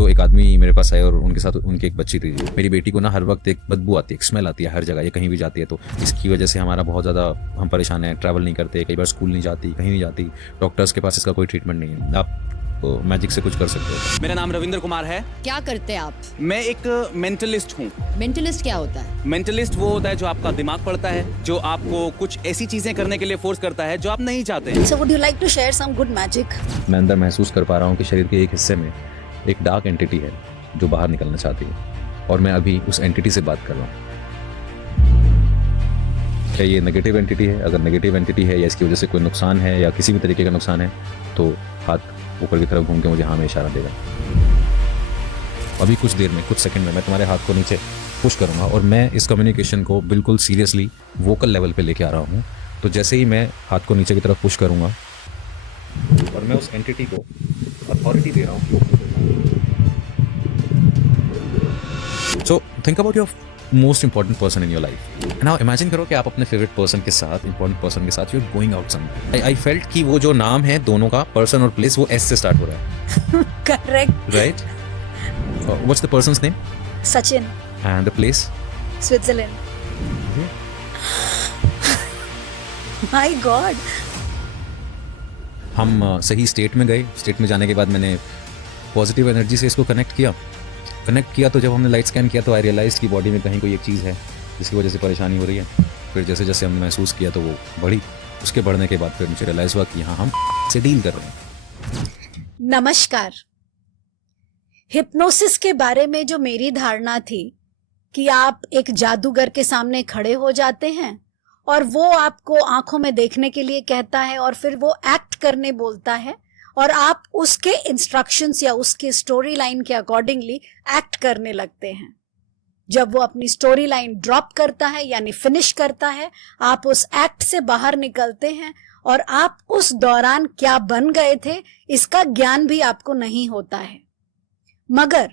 तो एक आदमी मेरे पास आए और उनके साथ उनकी एक बच्ची थी। मेरी बेटी को ना हर वक्त एक बदबू आती है, एक स्मेल आती है हर जगह, ये कहीं भी जाती है, तो इसकी वजह से हमारा बहुत ज़्यादा हम परेशान हैं। ट्रैवल नहीं करते, कई बार स्कूल नहीं जाती, कहीं नहीं जाती, डॉक्टर्स के पास इसका कोई ट्रीटमेंट नहीं है। आप मैजिक से कुछ कर सकते हो। मेरा नाम रविंद्र कुमार है। क्या करते हैं आप? मैं एक मेंटलिस्ट हूँ। मेंटलिस्ट क्या होता है? मेंटलिस्ट वो होता है जो आपका दिमाग पढ़ता है, जो आपको कुछ ऐसी चीजें करने के लिए फोर्स करता है जो आप नहीं चाहते हैं। So would you like to share some good magic? मैं अंदर महसूस कर पा रहा हूँ कि शरीर के एक हिस्से में एक डार्क एंटिटी है जो बाहर निकलना चाहती है, और मैं अभी उस एंटिटी से बात कर रहा हूँ। क्या ये नेगेटिव एंटिटी है? अगर नेगेटिव एंटिटी है या इसकी वजह से कोई नुकसान है या किसी भी तरीके का नुकसान है, तो हाथ ऊपर की तरफ घूम के मुझे हाँ में इशारा देगा। अभी कुछ देर में, कुछ सेकंड में मैं तुम्हारे हाथ को नीचे पुश करूंगा और मैं इस कम्युनिकेशन को बिल्कुल सीरियसली वोकल लेवल पे लेके आ रहा हूँ। तो जैसे ही मैं हाथ को नीचे की तरफ पुश करूंगा और मैं उस एंटिटी को अथॉरिटी दे रहा हूँ। So think about your most important person in your life. Now imagine करो कि आप अपने फेवरेट पर्सन के साथ, इंपॉर्टेंट पर्सन के साथ, you are going out somewhere. I felt कि वो जो नाम है दोनों का, पर्सन और प्लेस, वो एस से स्टार्ट हो रहा है। Correct. Right? What's the persons name? Sachin, and the place? Switzerland. My God. हम सही स्टेट में गए। स्टेट में जाने के बाद मैंने पॉजिटिव एनर्जी से इसको कनेक्ट किया। तो जब हमने लाइट स्कैन किया तो आई रियलाइज कि बॉडी में कहीं कोई एक चीज़ है जिसकी वजह से परेशानी हो रही है। फिर जैसे जैसे हमने महसूस किया तो वो बढ़ी। उसके बढ़ने के बाद फिर मुझे रियलाइज हुआ कि हाँ, हम से डील कर रहे हैं। नमस्कार। हिप्नोसिस के बारे में जो मेरी धारणा थी कि आप एक जादूगर के सामने खड़े हो जाते हैं और वो आपको आंखों में देखने के लिए कहता है और फिर वो एक्ट करने बोलता है और आप उसके इंस्ट्रक्शंस या उसके स्टोरी लाइन के अकॉर्डिंगली एक्ट करने लगते हैं। जब वो अपनी स्टोरी लाइन ड्रॉप करता है यानी फिनिश करता है, आप उस एक्ट से बाहर निकलते हैं और आप उस दौरान क्या बन गए थे इसका ज्ञान भी आपको नहीं होता है। मगर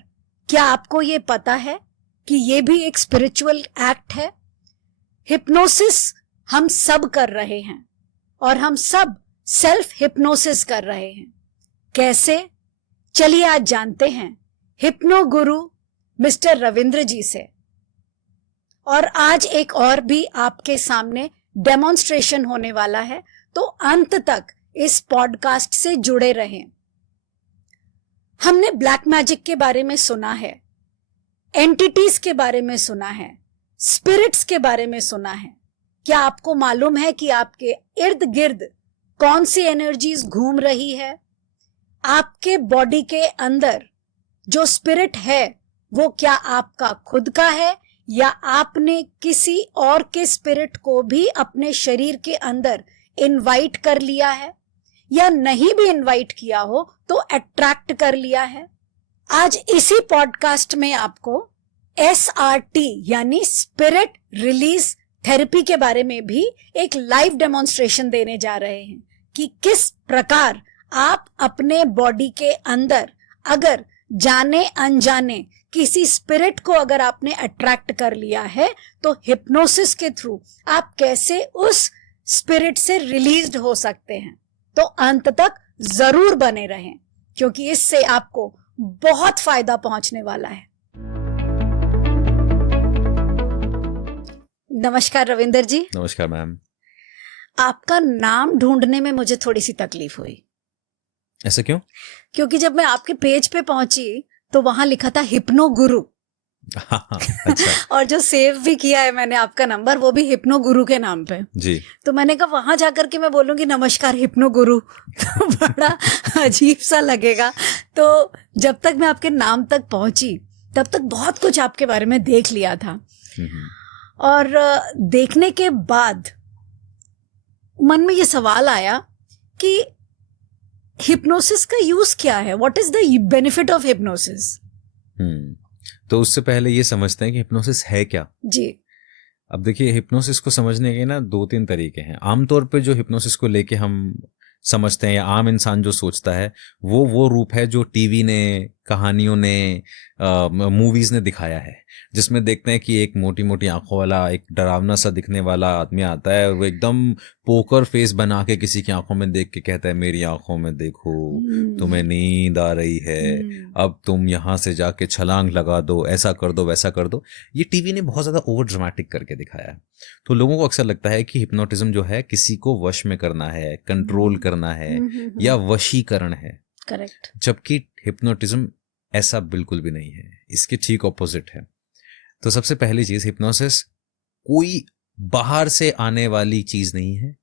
क्या आपको ये पता है कि ये भी एक स्पिरिचुअल एक्ट है? हिप्नोसिस हम सब कर रहे हैं और हम सब सेल्फ हिप्नोसिस कर रहे हैं। कैसे? चलिए आज जानते हैं हिप्नो गुरु मिस्टर रविंद्र जी से। और आज एक और भी आपके सामने डेमोन्स्ट्रेशन होने वाला है, तो अंत तक इस पॉडकास्ट से जुड़े रहें। हमने ब्लैक मैजिक के बारे में सुना है, एंटिटीज के बारे में सुना है, स्पिरिट्स के बारे में सुना है। क्या आपको मालूम है कि आपके इर्द गिर्द कौन सी एनर्जीज घूम रही है? आपके बॉडी के अंदर जो स्पिरिट है वो क्या आपका खुद का है या आपने किसी और के स्पिरिट को भी अपने शरीर के अंदर इनवाइट कर लिया है, या नहीं भी इनवाइट किया हो तो अट्रैक्ट कर लिया है? आज इसी पॉडकास्ट में आपको SRT यानी स्पिरिट रिलीज थेरेपी के बारे में भी एक लाइव डेमोन्स्ट्रेशन देने जा रहे हैं कि किस प्रकार आप अपने बॉडी के अंदर अगर जाने अनजाने किसी स्पिरिट को अगर आपने अट्रैक्ट कर लिया है तो हिप्नोसिस के थ्रू आप कैसे उस स्पिरिट से रिलीज्ड हो सकते हैं। तो अंत तक जरूर बने रहें क्योंकि इससे आपको बहुत फायदा पहुंचने वाला है। नमस्कार रविंदर जी। नमस्कार मैम। आपका नाम ढूंढने में मुझे थोड़ी सी तकलीफ हुई। ऐसा क्यों? क्योंकि जब मैं आपके पेज पे पहुंची तो वहां लिखा था हिप्नो गुरु। अच्छा। और जो सेव भी किया है मैंने आपका नंबर वो भी हिप्नो गुरु के नाम पे जी। तो मैंने कहा वहां जाकर के मैं बोलूंगी नमस्कार हिप्नो गुरु तो बड़ा अजीब सा लगेगा। तो जब तक मैं आपके नाम तक पहुंची तब तक बहुत कुछ आपके बारे में देख लिया था। और देखने के बाद मन में ये सवाल आया कि हिप्नोसिस का यूज क्या है? What is the benefit of hypnosis? तो उससे पहले ये समझते हैं कि हिप्नोसिस है क्या। जी। अब देखिए, हिप्नोसिस को समझने के ना 2-3 तरीके हैं। आमतौर पे जो हिप्नोसिस को लेके हम समझते हैं या आम इंसान जो सोचता है वो रूप है जो टीवी ने कहानियों ने, मूवीज ने दिखाया है, जिसमें देखते हैं कि एक मोटी मोटी आंखों वाला, एक डरावना सा दिखने वाला आदमी आता है और वो एकदम पोकर फेस बना के किसी की आंखों में देख के कहता है, मेरी आंखों में देखो, तुम्हें नींद आ रही है, अब तुम यहाँ से जाके छलांग लगा दो, ऐसा कर दो, वैसा कर दो। ये टीवी ने बहुत ज्यादा ओवर ड्रामेटिक करके दिखाया है। तो लोगों को अक्सर लगता है कि हिप्नोटिज्म जो है किसी को वश में करना है, कंट्रोल करना है या वशीकरण है। करेक्ट। जबकि हिप्नोटिज्म ऐसा बिल्कुल भी नहीं है, इसके ठीक ऑपोजिट है। तो सबसे पहली चीज, हिप्नोसिस कोई बाहर से आने वाली चीज नहीं है,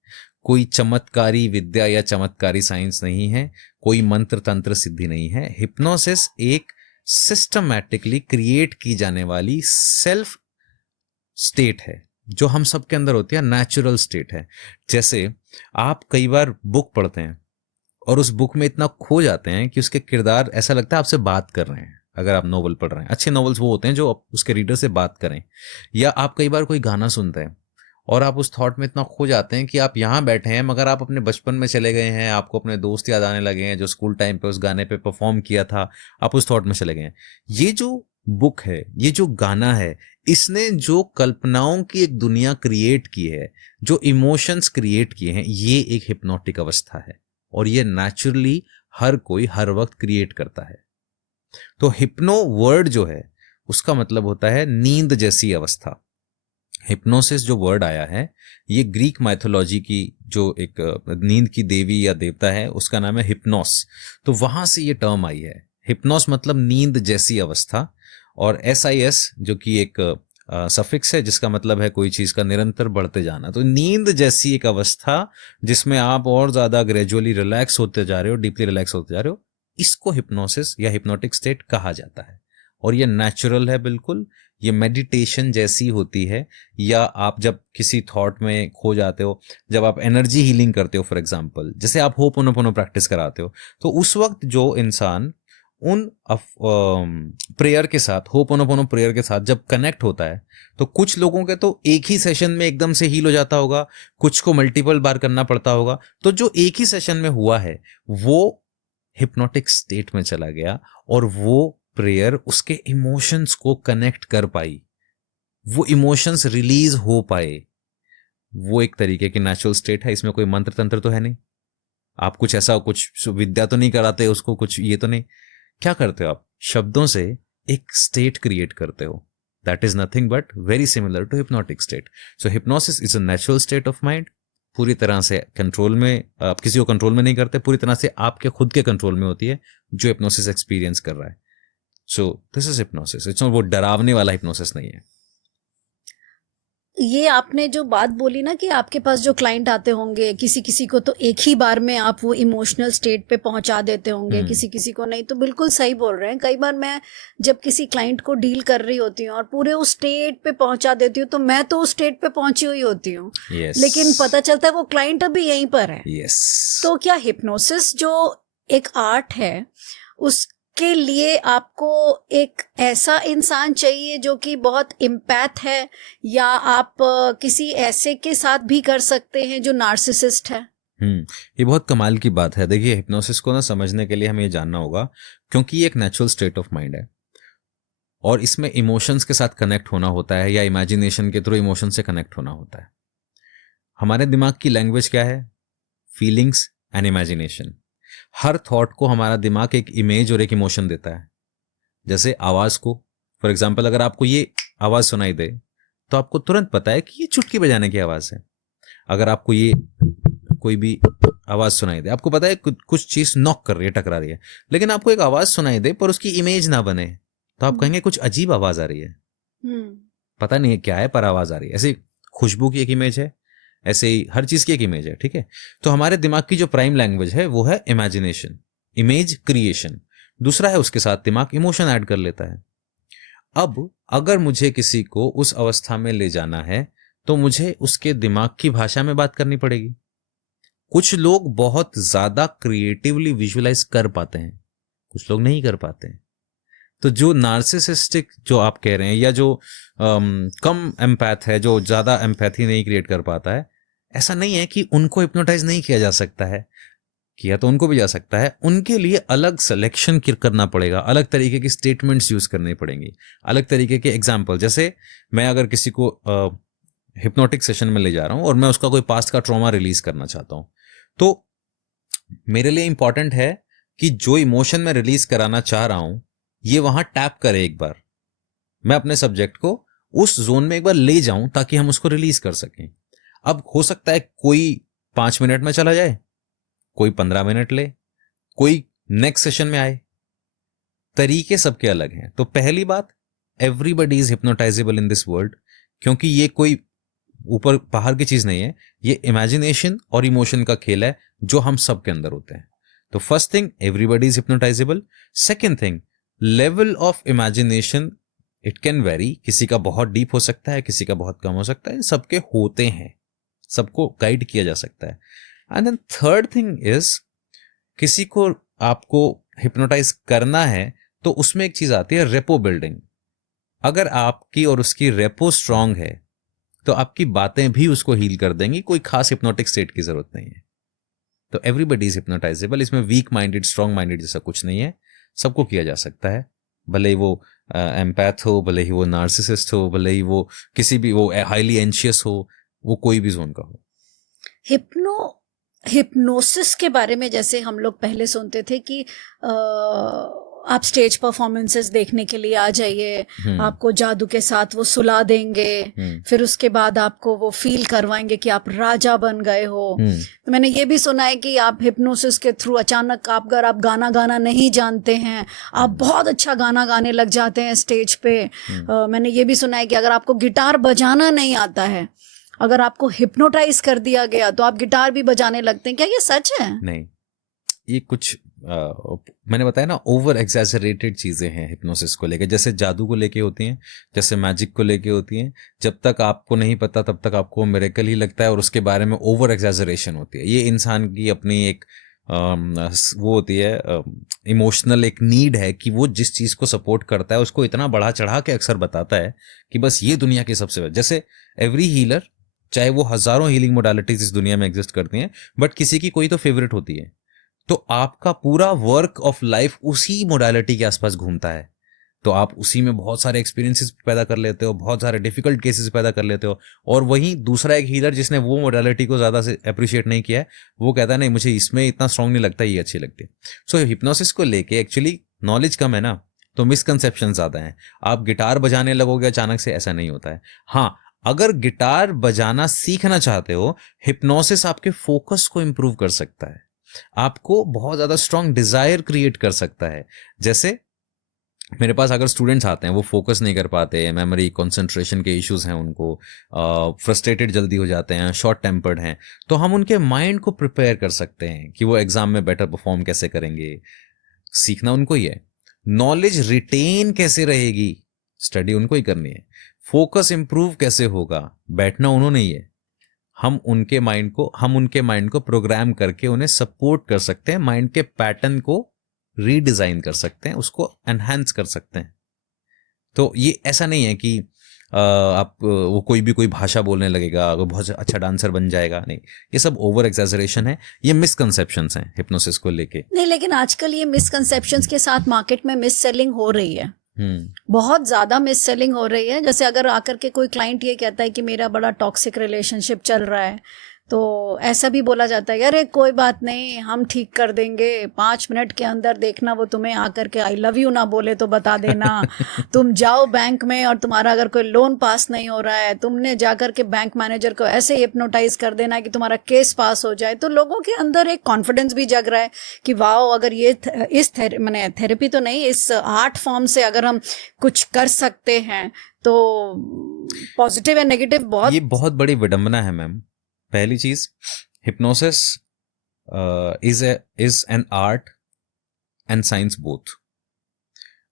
कोई चमत्कारी विद्या या चमत्कारी साइंस नहीं है, कोई मंत्र तंत्र सिद्धि नहीं है। हिप्नोसिस एक सिस्टमैटिकली क्रिएट की जाने वाली सेल्फ स्टेट है जो हम सब के अंदर होती है, नेचुरल स्टेट है। जैसे आप कई बार बुक पढ़ते हैं और उस बुक में इतना खो जाते हैं कि उसके किरदार ऐसा लगता है आपसे बात कर रहे हैं। अगर आप नोवेल पढ़ रहे हैं, अच्छे नोवेल्स वो होते हैं जो उसके रीडर से बात करें। या आप कई बार कोई गाना सुनते हैं और आप उस थॉट में इतना खो जाते हैं कि आप यहाँ बैठे हैं मगर आप अपने बचपन में चले गए हैं, आपको अपने दोस्त याद आने लगे हैं जो स्कूल टाइम पे उस गाने पे परफॉर्म किया था, आप उस थॉट में चले गए हैं। ये जो बुक है, ये जो गाना है, इसने जो कल्पनाओं की एक दुनिया क्रिएट की है, जो इमोशंस क्रिएट किए हैं, ये एक हिप्नोटिक अवस्था है और ये नेचुरली हर कोई हर वक्त क्रिएट करता है। तो हिप्नो वर्ड जो है उसका मतलब होता है नींद जैसी अवस्था। हिप्नोसिस जो वर्ड आया है ये ग्रीक माइथोलॉजी की जो एक नींद की देवी या देवता है उसका नाम है हिप्नोस। तो वहां से ये टर्म आई है। हिप्नोस मतलब नींद जैसी अवस्था, और SIS जो कि एक सफिक्स है जिसका मतलब है कोई चीज का निरंतर बढ़ते जाना। तो नींद जैसी एक अवस्था जिसमें आप और ज्यादा ग्रेजुअली रिलैक्स होते जा रहे हो, डीपली रिलैक्स होते जा रहे हो, इसको हिप्नोसिस या हिप्नोटिक स्टेट कहा जाता है। और ये नेचुरल है बिल्कुल, ये मेडिटेशन जैसी होती है। या आप जब किसी थॉट में खो जाते हो, जब आप एनर्जी हीलिंग करते हो, फॉर एग्जांपल जैसे आप होपोनोपोनो प्रैक्टिस कराते हो, तो उस वक्त जो इंसान उन प्रेयर के साथ, होपोनोपोनो प्रेयर के साथ जब कनेक्ट होता है, तो कुछ लोगों के तो एक ही सेशन में एकदम से हील हो जाता होगा, कुछ को मल्टीपल बार करना पड़ता होगा। तो जो एक ही सेशन में हुआ है वो हिप्नोटिक स्टेट में चला गया और वो प्रेयर उसके इमोशंस को कनेक्ट कर पाई, वो इमोशंस रिलीज हो पाए। वो एक तरीके की नेचुरल स्टेट है, इसमें कोई मंत्र तंत्र तो है नहीं, आप कुछ ऐसा कुछ विद्या तो नहीं कराते उसको, कुछ ये तो नहीं। क्या करते हो आप? शब्दों से एक स्टेट क्रिएट करते हो। That is nothing but very similar to hypnotic state. So hypnosis is a natural state of mind, पूरी तरह से कंट्रोल में, आप किसी को कंट्रोल में नहीं करते, पूरी तरह से आपके खुद के कंट्रोल में होती है जो हिप्नोसिस एक्सपीरियंस कर रहा है। So this is hypnosis. It's not वो डरावने वाला हिप्नोसिस नहीं है। ये आपने जो बात बोली ना कि आपके पास जो क्लाइंट आते होंगे, किसी किसी को तो एक ही बार में आप वो इमोशनल स्टेट पे पहुंचा देते होंगे, किसी किसी को नहीं, तो बिल्कुल सही बोल रहे हैं। कई बार मैं जब किसी क्लाइंट को डील कर रही होती हूँ और पूरे उस स्टेट पे पहुंचा देती हूँ, तो मैं तो उस स्टेट पे पहुंची हुई होती हूँ, लेकिन पता चलता है वो क्लाइंट अभी यहीं पर है। तो क्या हिप्नोसिस जो एक आर्ट है के लिए आपको एक ऐसा इंसान चाहिए जो कि बहुत इम्पैथ है, या आप किसी ऐसे के साथ भी कर सकते हैं जो नार्सिसिस्ट है? ये बहुत कमाल की बात है। देखिए, हिप्नोसिस को ना समझने के लिए हमें ये जानना होगा, क्योंकि ये एक नेचुरल स्टेट ऑफ माइंड है और इसमें इमोशंस के साथ कनेक्ट होना होता है या इमेजिनेशन के थ्रू इमोशन से कनेक्ट होना होता है। हमारे दिमाग की लैंग्वेज क्या है? Feelings and imagination. Her thought को हमारा दिमाग एक इमेज और एक इमोशन देता है। जैसे आवाज को, फॉर एग्जांपल अगर आपको ये आवाज सुनाई दे तो आपको तुरंत पता है कि ये चुटकी बजाने की आवाज है। अगर आपको ये कोई भी आवाज सुनाई दे, आपको पता है कुछ चीज नॉक कर रही है, टकरा रही है। लेकिन आपको एक आवाज सुनाई दे पर उसकी इमेज ना बने तो आप कहेंगे कुछ अजीब आवाज आ रही है, पता नहीं है क्या है पर आवाज आ रही है। ऐसे खुशबू की एक इमेज है, ऐसे ही हर चीज की एक इमेज है, ठीक है। तो हमारे दिमाग की जो प्राइम लैंग्वेज है वो है इमेजिनेशन, इमेज क्रिएशन। दूसरा है उसके साथ दिमाग इमोशन ऐड कर लेता है। अब अगर मुझे किसी को उस अवस्था में ले जाना है तो मुझे उसके दिमाग की भाषा में बात करनी पड़ेगी। कुछ लोग बहुत ज्यादा क्रिएटिवली विजुअलाइज कर पाते हैं, कुछ लोग नहीं कर पाते हैं। तो जो नार्सिसिस्टिक जो आप कह रहे हैं, या जो कम एम्पैथ है, जो ज्यादा एम्पैथी नहीं क्रिएट कर पाता है, ऐसा नहीं है कि उनको हिप्नोटाइज नहीं किया जा सकता है। कि या तो उनको भी जा सकता है, उनके लिए अलग सिलेक्शन करना पड़ेगा, अलग तरीके की स्टेटमेंट्स यूज करनी पड़ेंगी, अलग तरीके के एग्जाम्पल। जैसे मैं अगर किसी को हिप्नोटिक सेशन में ले जा रहा हूं और मैं उसका कोई पास्ट का ट्रॉमा रिलीज करना चाहता हूं, तो मेरे लिए इंपॉर्टेंट है कि जो इमोशन मैं रिलीज कराना चाह रहा हूं ये वहां टैप करे एक बार, मैं अपने सब्जेक्ट को उस जोन में एक बार ले जाऊं ताकि हम उसको रिलीज कर सकें। अब हो सकता है कोई 5 मिनट में चला जाए, कोई 15 मिनट ले, कोई नेक्स्ट सेशन में आए, तरीके सबके अलग हैं। तो पहली बात, everybody is hypnotizable in this world, क्योंकि ये कोई ऊपर बाहर की चीज नहीं है, ये इमेजिनेशन और इमोशन का खेल है जो हम सब के अंदर होते हैं। तो first thing, everybody is hypnotizable. Second thing, level of imagination it can vary, किसी का बहुत डीप हो सकता है, किसी का बहुत कम हो सकता है, सबके होते हैं, सबको गाइड किया जा सकता है। And then third thing is, किसी को आपको हिप्नोटाइज करना है तो उसमें एक चीज आती है रेपो बिल्डिंग। अगर आपकी और उसकी रेपो स्ट्रांग है तो आपकी बातें भी उसको हील कर देंगी, कोई खास हिप्नोटिक स्टेट की जरूरत नहीं है। तो एवरीबडी इज हिप्नोटाइजेबल, इसमें वीक माइंडेड स्ट्रांग माइंडेड जैसा कुछ नहीं है, सबको किया जा सकता है, भले ही वो एम्पैथ हो, भले ही वो नार्सिसिस्ट हो, भले ही वो किसी भी वो हाईली एंशियस हो, वो कोई भी जोन का हो। हिप्नोसिस के बारे में जैसे हम लोग पहले सुनते थे कि आप स्टेज परफॉर्मेंसेस देखने के लिए आ जाइए, आपको जादू के साथ वो सुला देंगे, फिर उसके बाद आपको वो फील करवाएंगे कि आप राजा बन गए हो। तो मैंने ये भी सुना है कि आप हिप्नोसिस के थ्रू अचानक अगर आप गाना गाना नहीं जानते हैं, आप बहुत अच्छा गाना गाने लग जाते हैं स्टेज पे। मैंने ये भी सुना है कि अगर आपको गिटार बजाना नहीं आता है, अगर आपको हिप्नोटाइज कर दिया गया तो आप गिटार भी बजाने लगते हैं। क्या ये सच है? नहीं, ये कुछ मैंने बताया ना, ओवर एग्जैजरेटेड चीजें हैं हिप्नोसिस को लेके, जैसे जादू को लेके होती हैं, जैसे मैजिक को लेके होती हैं। जब तक आपको नहीं पता तब तक आपको मिरेकल ही लगता है और उसके बारे में ओवर एग्जैजरेशन होती है। ये इंसान की अपनी एक वो होती है, इमोशनल एक नीड है कि वो जिस चीज को सपोर्ट करता है उसको इतना बढ़ा चढ़ा के अक्सर बताता है कि बस ये दुनिया की सबसे, जैसे एवरी हीलर, चाहे वो हजारों हीलिंग मोडालिटीज इस दुनिया में एग्जिस्ट करती हैं, बट किसी की कोई तो फेवरेट होती है, तो आपका पूरा वर्क ऑफ लाइफ उसी मोडालिटी के आसपास घूमता है। तो आप उसी में बहुत सारे एक्सपीरियंसेस पैदा कर लेते हो, बहुत सारे डिफिकल्ट केसेस पैदा कर लेते हो, और वहीं दूसरा एक हीलर जिसने वो मोडालिटी को ज्यादा से अप्रिशिएट नहीं किया है, वो कहता है नहीं मुझे इसमें इतना स्ट्रांग नहीं लगता, ये अच्छी लगती है। सो हिप्नोसिस को लेके एक्चुअली नॉलेज कम है ना, तो मिसकंसेप्शन ज्यादा है। आप गिटार बजाने लगोगे अचानक से, ऐसा नहीं होता है। हाँ, अगर गिटार बजाना सीखना चाहते हो, हिप्नोसिस आपके फोकस को इंप्रूव कर सकता है, आपको बहुत ज्यादा स्ट्रांग डिजायर क्रिएट कर सकता है। जैसे मेरे पास अगर स्टूडेंट्स आते हैं, वो फोकस नहीं कर पाते, मेमोरी कंसंट्रेशन के इश्यूज हैं उनको, फ्रस्ट्रेटेड जल्दी हो जाते हैं, शॉर्ट टेम्पर्ड हैं, तो हम उनके माइंड को प्रिपेयर कर सकते हैं कि वो एग्जाम में बेटर परफॉर्म कैसे करेंगे। सीखना उनको ही है, नॉलेज रिटेन कैसे रहेगी, स्टडी उनको ही करनी है। फोकस इंप्रूव कैसे होगा, बैठना उन्होंने ही है। हम उनके माइंड को प्रोग्राम करके उन्हें सपोर्ट कर सकते हैं, माइंड के पैटर्न को रीडिजाइन कर सकते हैं, उसको एनहांस कर सकते हैं। तो ये ऐसा नहीं है कि आप वो कोई भी कोई भाषा बोलने लगेगा, वो बहुत अच्छा डांसर बन जाएगा, नहीं, ये सब ओवर एग्जैजरेशन है, ये मिसकंसेप्शंस हैं हिप्नोसिस को लेके। नहीं, लेकिन आजकल ये मिसकंसेप्शंस के साथ मार्केट में मिस सेलिंग हो रही है, बहुत ज्यादा मिस सेलिंग हो रही है। जैसे अगर आकर के कोई क्लाइंट ये कहता है कि मेरा बड़ा टॉक्सिक रिलेशनशिप चल रहा है, तो ऐसा भी बोला जाता है अरे कोई बात नहीं, हम ठीक कर देंगे, 5 मिनट के अंदर देखना वो तुम्हें आकर के आई लव यू ना बोले तो बता देना। तुम जाओ बैंक में और तुम्हारा अगर कोई लोन पास नहीं हो रहा है, तुमने जाकर के बैंक मैनेजर को ऐसे हिप्नोटाइज कर देना कि तुम्हारा केस पास हो जाए। तो लोगों के अंदर एक कॉन्फिडेंस भी जग रहा है कि वाओ, अगर ये इस मैंने थेरेपी तो नहीं, इस आर्ट फॉर्म से अगर हम कुछ कर सकते हैं तो पॉजिटिव एंड नेगेटिव बहुत, ये बहुत बड़ी विडंबना है मैम। पहली चीज, hypnosis is an art and science both.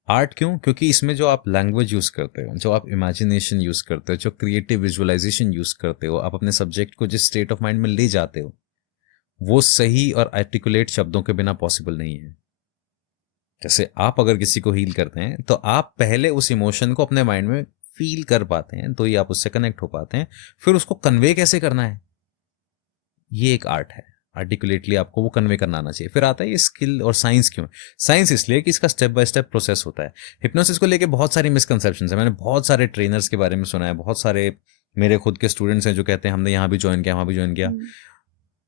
Art क्यों? क्योंकि इसमें जो आप लैंग्वेज यूज करते हो, जो आप इमेजिनेशन यूज करते हो, जो क्रिएटिव विजुअलाइजेशन यूज करते हो, आप अपने सब्जेक्ट को जिस स्टेट ऑफ माइंड में ले जाते हो, वो सही और आर्टिकुलेट शब्दों के बिना पॉसिबल नहीं है। जैसे आप अगर किसी को हील करते हैं तो आप पहले उस इमोशन को अपने माइंड में फील कर पाते हैं, तो ये आप उससे कनेक्ट हो पाते हैं। फिर उसको कन्वे कैसे करना है, ये एक आर्ट है। आर्टिकुलेटली आपको वो कन्वे करना आना चाहिए। फिर आता है ये स्किल और साइंस क्यों। साइंस इसलिए कि इसका स्टेप बाय स्टेप प्रोसेस होता है। हिप्नोसिस को लेके बहुत सारी मिसकंसेप्शंस है। मैंने बहुत सारे ट्रेनर्स के बारे में सुना है, बहुत सारे मेरे खुद के स्टूडेंट्स हैं जो कहते हैं हमने यहाँ भी ज्वाइन किया, वहाँ भी ज्वाइन किया।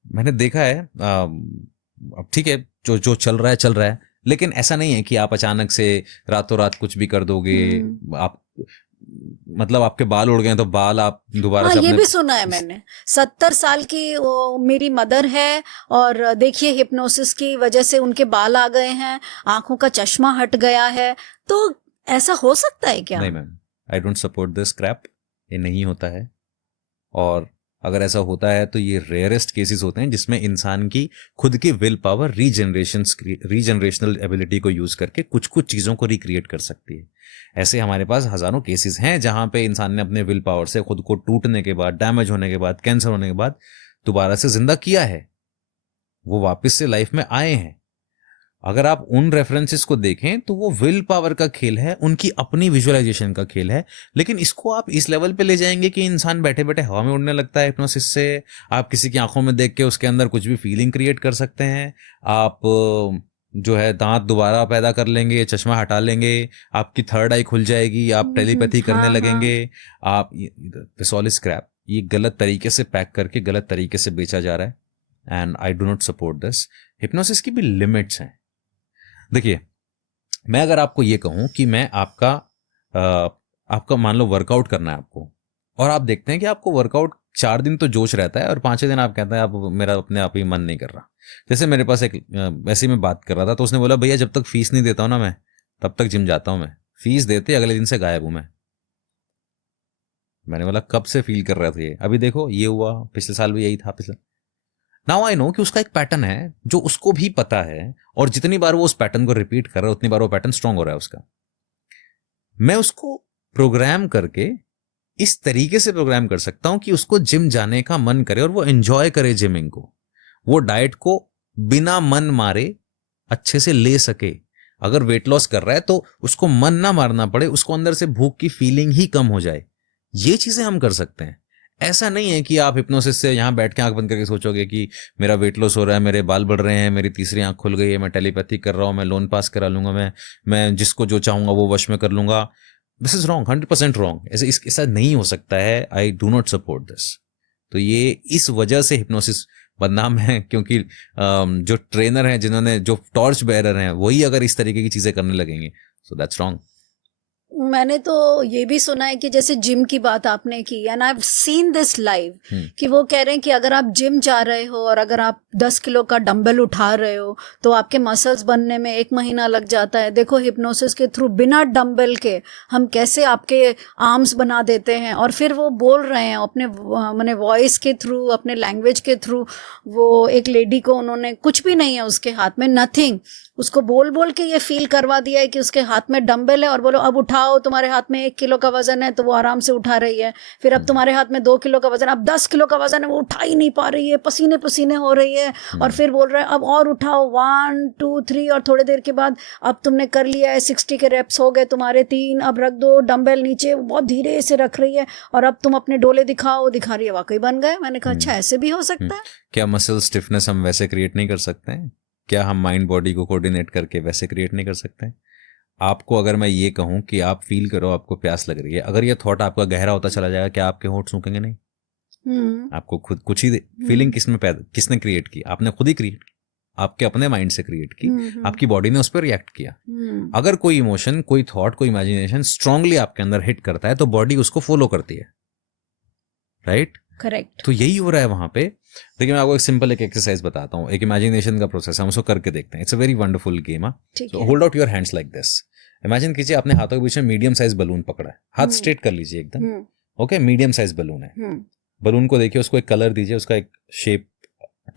मैंने देखा है अब ठीक है, जो जो चल रहा है चल रहा है, लेकिन ऐसा नहीं है कि आप अचानक से रातों रात कुछ भी कर दोगे। आप मतलब आपके बाल उड़ गए तो बाल आप दोबारा से ये अपने भी सुना है मैंने। 70 साल की वो मेरी मदर है और देखिए हिप्नोसिस की वजह से उनके बाल आ गए हैं, आंखों का चश्मा हट गया है। तो ऐसा हो सकता है क्या? नहीं ma'am, I don't support this crap. ये नहीं होता है, और अगर ऐसा होता है तो ये रेयरेस्ट केसेस होते हैं जिसमें इंसान की खुद की विल पावर रीजनरेशनल एबिलिटी को यूज करके कुछ कुछ चीजों को रिक्रिएट कर सकती है। ऐसे हमारे पास हजारों केसेस हैं जहां पे इंसान ने अपने विल पावर से खुद को टूटने के बाद, डैमेज होने के बाद, कैंसर होने के बाद दोबारा से जिंदा किया है, वो वापस से लाइफ में आए हैं। अगर आप उन रेफरेंसेस को देखें तो वो विल पावर का खेल है, उनकी अपनी विजुअलाइजेशन का खेल है। लेकिन इसको आप इस लेवल पे ले जाएंगे कि इंसान बैठे बैठे हवा में उड़ने लगता है हिप्नोसिस से। आप किसी की आंखों में देख के उसके अंदर कुछ भी फीलिंग क्रिएट कर सकते हैं। आप जो है दांत दोबारा पैदा कर लेंगे, चश्मा हटा लेंगे, आपकी थर्ड आई खुल जाएगी, आप टेलीपैथी करने लगेंगे। आप दिस ऑल इज स्क्रैप। ये गलत तरीके से पैक करके गलत तरीके से बेचा जा रहा है, and I do not support this. Hypnosis की भी लिमिट्स हैं। देखिए, मैं अगर आपको ये कहूं कि मैं आपका मान लो वर्कआउट करना है आपको, और आप देखते हैं कि आपको वर्कआउट 4 दिन तो जोश रहता है और 5वें दिन आप कहते हैं आप मेरा अपने आप ही मन नहीं कर रहा। जैसे मेरे पास एक ऐसे ही मैं बात कर रहा था तो उसने बोला भैया जब तक फीस नहीं देता हूं ना मैं तब तक जिम जाता हूं मैं, फीस देते अगले दिन से गायब हूं मैं। मैंने बोला कब से फील कर रहा था ये? अभी देखो ये हुआ, पिछले साल भी यही था। पिछले नाउ आई नो कि उसका एक पैटर्न है जो उसको भी पता है, और जितनी बार वो उस पैटर्न को रिपीट कर रहा है उतनी बार वो पैटर्न स्ट्रांग हो रहा है उसका। मैं उसको प्रोग्राम करके इस तरीके से प्रोग्राम कर सकता हूं कि उसको जिम जाने का मन करे और वो एंजॉय करे जिमिंग को, वो डाइट को बिना मन मारे अच्छे से ले सके। अगर वेट लॉस कर रहा है तो उसको मन ना मारना पड़े, उसको अंदर से भूख की फीलिंग ही कम हो जाए। ये चीजें हम कर सकते हैं। ऐसा नहीं है कि आप हिप्नोसिस से यहां बैठ के आंख बंद करके सोचोगे कि मेरा वेट लॉस हो रहा है, मेरे बाल बढ़ रहे हैं, मेरी तीसरी आंख खुल गई है, मैं टेलीपैथी कर रहा हूं, मैं लोन पास करा लूंगा, मैं जिसको जो चाहूंगा वो वश में कर लूंगा। This is wrong, 100% wrong. ऐसा नहीं हो सकता है। I do not support this. तो ये इस वजह से हिप्नोसिस बदनाम है, क्योंकि जो ट्रेनर हैं, जिन्होंने जो टॉर्च बेयरर हैं, वही अगर इस तरीके की चीजें करने लगेंगे, सो दैट्स रॉन्ग। मैंने तो ये भी सुना है कि जैसे जिम की बात आपने की, and I have seen this live, कि वो कह रहे हैं कि अगर आप जिम जा रहे हो और अगर आप 10 किलो का डंबल उठा रहे हो तो आपके मसल्स बनने में 1 महीना लग जाता है। देखो हिप्नोसिस के थ्रू बिना डंबल के हम कैसे आपके आर्म्स बना देते हैं। और फिर वो बोल रहे हैं अपने मैंने वॉइस के थ्रू, अपने लैंग्वेज के थ्रू, वो एक लेडी को उन्होंने कुछ भी नहीं है उसके हाथ में, नथिंग, उसको बोल बोल के ये फील करवा दिया है कि उसके हाथ में डंबल है और बोलो अब उठाओ, तुम्हारे हाथ में 1 किलो का वजन है, तो वो आराम से उठा रही है। फिर अब तुम्हारे हाथ में 2 किलो का वजन, अब 10 किलो का वजन है, वो उठा ही नहीं पा रही है, पसीने पसीने हो रही है। और फिर बोल रहे हैं अब और उठाओ, 1 2 3, और थोड़ी देर के बाद अब तुमने कर लिया है, 60 के रेप्स हो गए तुम्हारे 3, अब रख दो डंबल नीचे, बहुत धीरे से रख रही है, और अब तुम अपने डोले दिखाओ, दिखा रही है, वाकई बन गए। मैंने कहा अच्छा ऐसे भी हो सकता है। क्या मसल स्टिफनेस हम वैसे क्रिएट नहीं कर सकते हैं? क्या हम माइंड बॉडी को कोऑर्डिनेट करके वैसे क्रिएट नहीं कर सकते? आपको अगर मैं ये कहूं कि आप फील करो आपको प्यास लग रही है, अगर ये थॉट आपका गहरा होता चला जाएगा, क्या आपके होंठ सूखेंगे नहीं? आपको खुद कुछ ही फीलिंग किसने क्रिएट की? आपने खुद ही क्रिएट की, आपके अपने माइंड से क्रिएट की, आपकी बॉडी ने उस पर रिएक्ट किया। अगर कोई इमोशन, कोई थॉट, कोई इमेजिनेशन स्ट्रांगली आपके अंदर हिट करता है तो बॉडी उसको फॉलो करती है, राइट? करेक्ट। तो यही हो रहा है वहां पे। देखिए मैं आपको एक सिंपल एक एक्सरसाइज बताता हूँ, एक इमेजिनेशन का प्रोसेस, हम उसको करके देखते हैं। It's a very wonderful game. So hold out your hands like this. Imagine कीजिए आपने हाथों के बीच में मीडियम साइज बलून पकड़ा है, हाथ स्ट्रेट कर लीजिए एकदम, ओके? मीडियम साइज बलून है। बलून को देखिए, उसको एक कलर दीजिए, उसका एक शेप,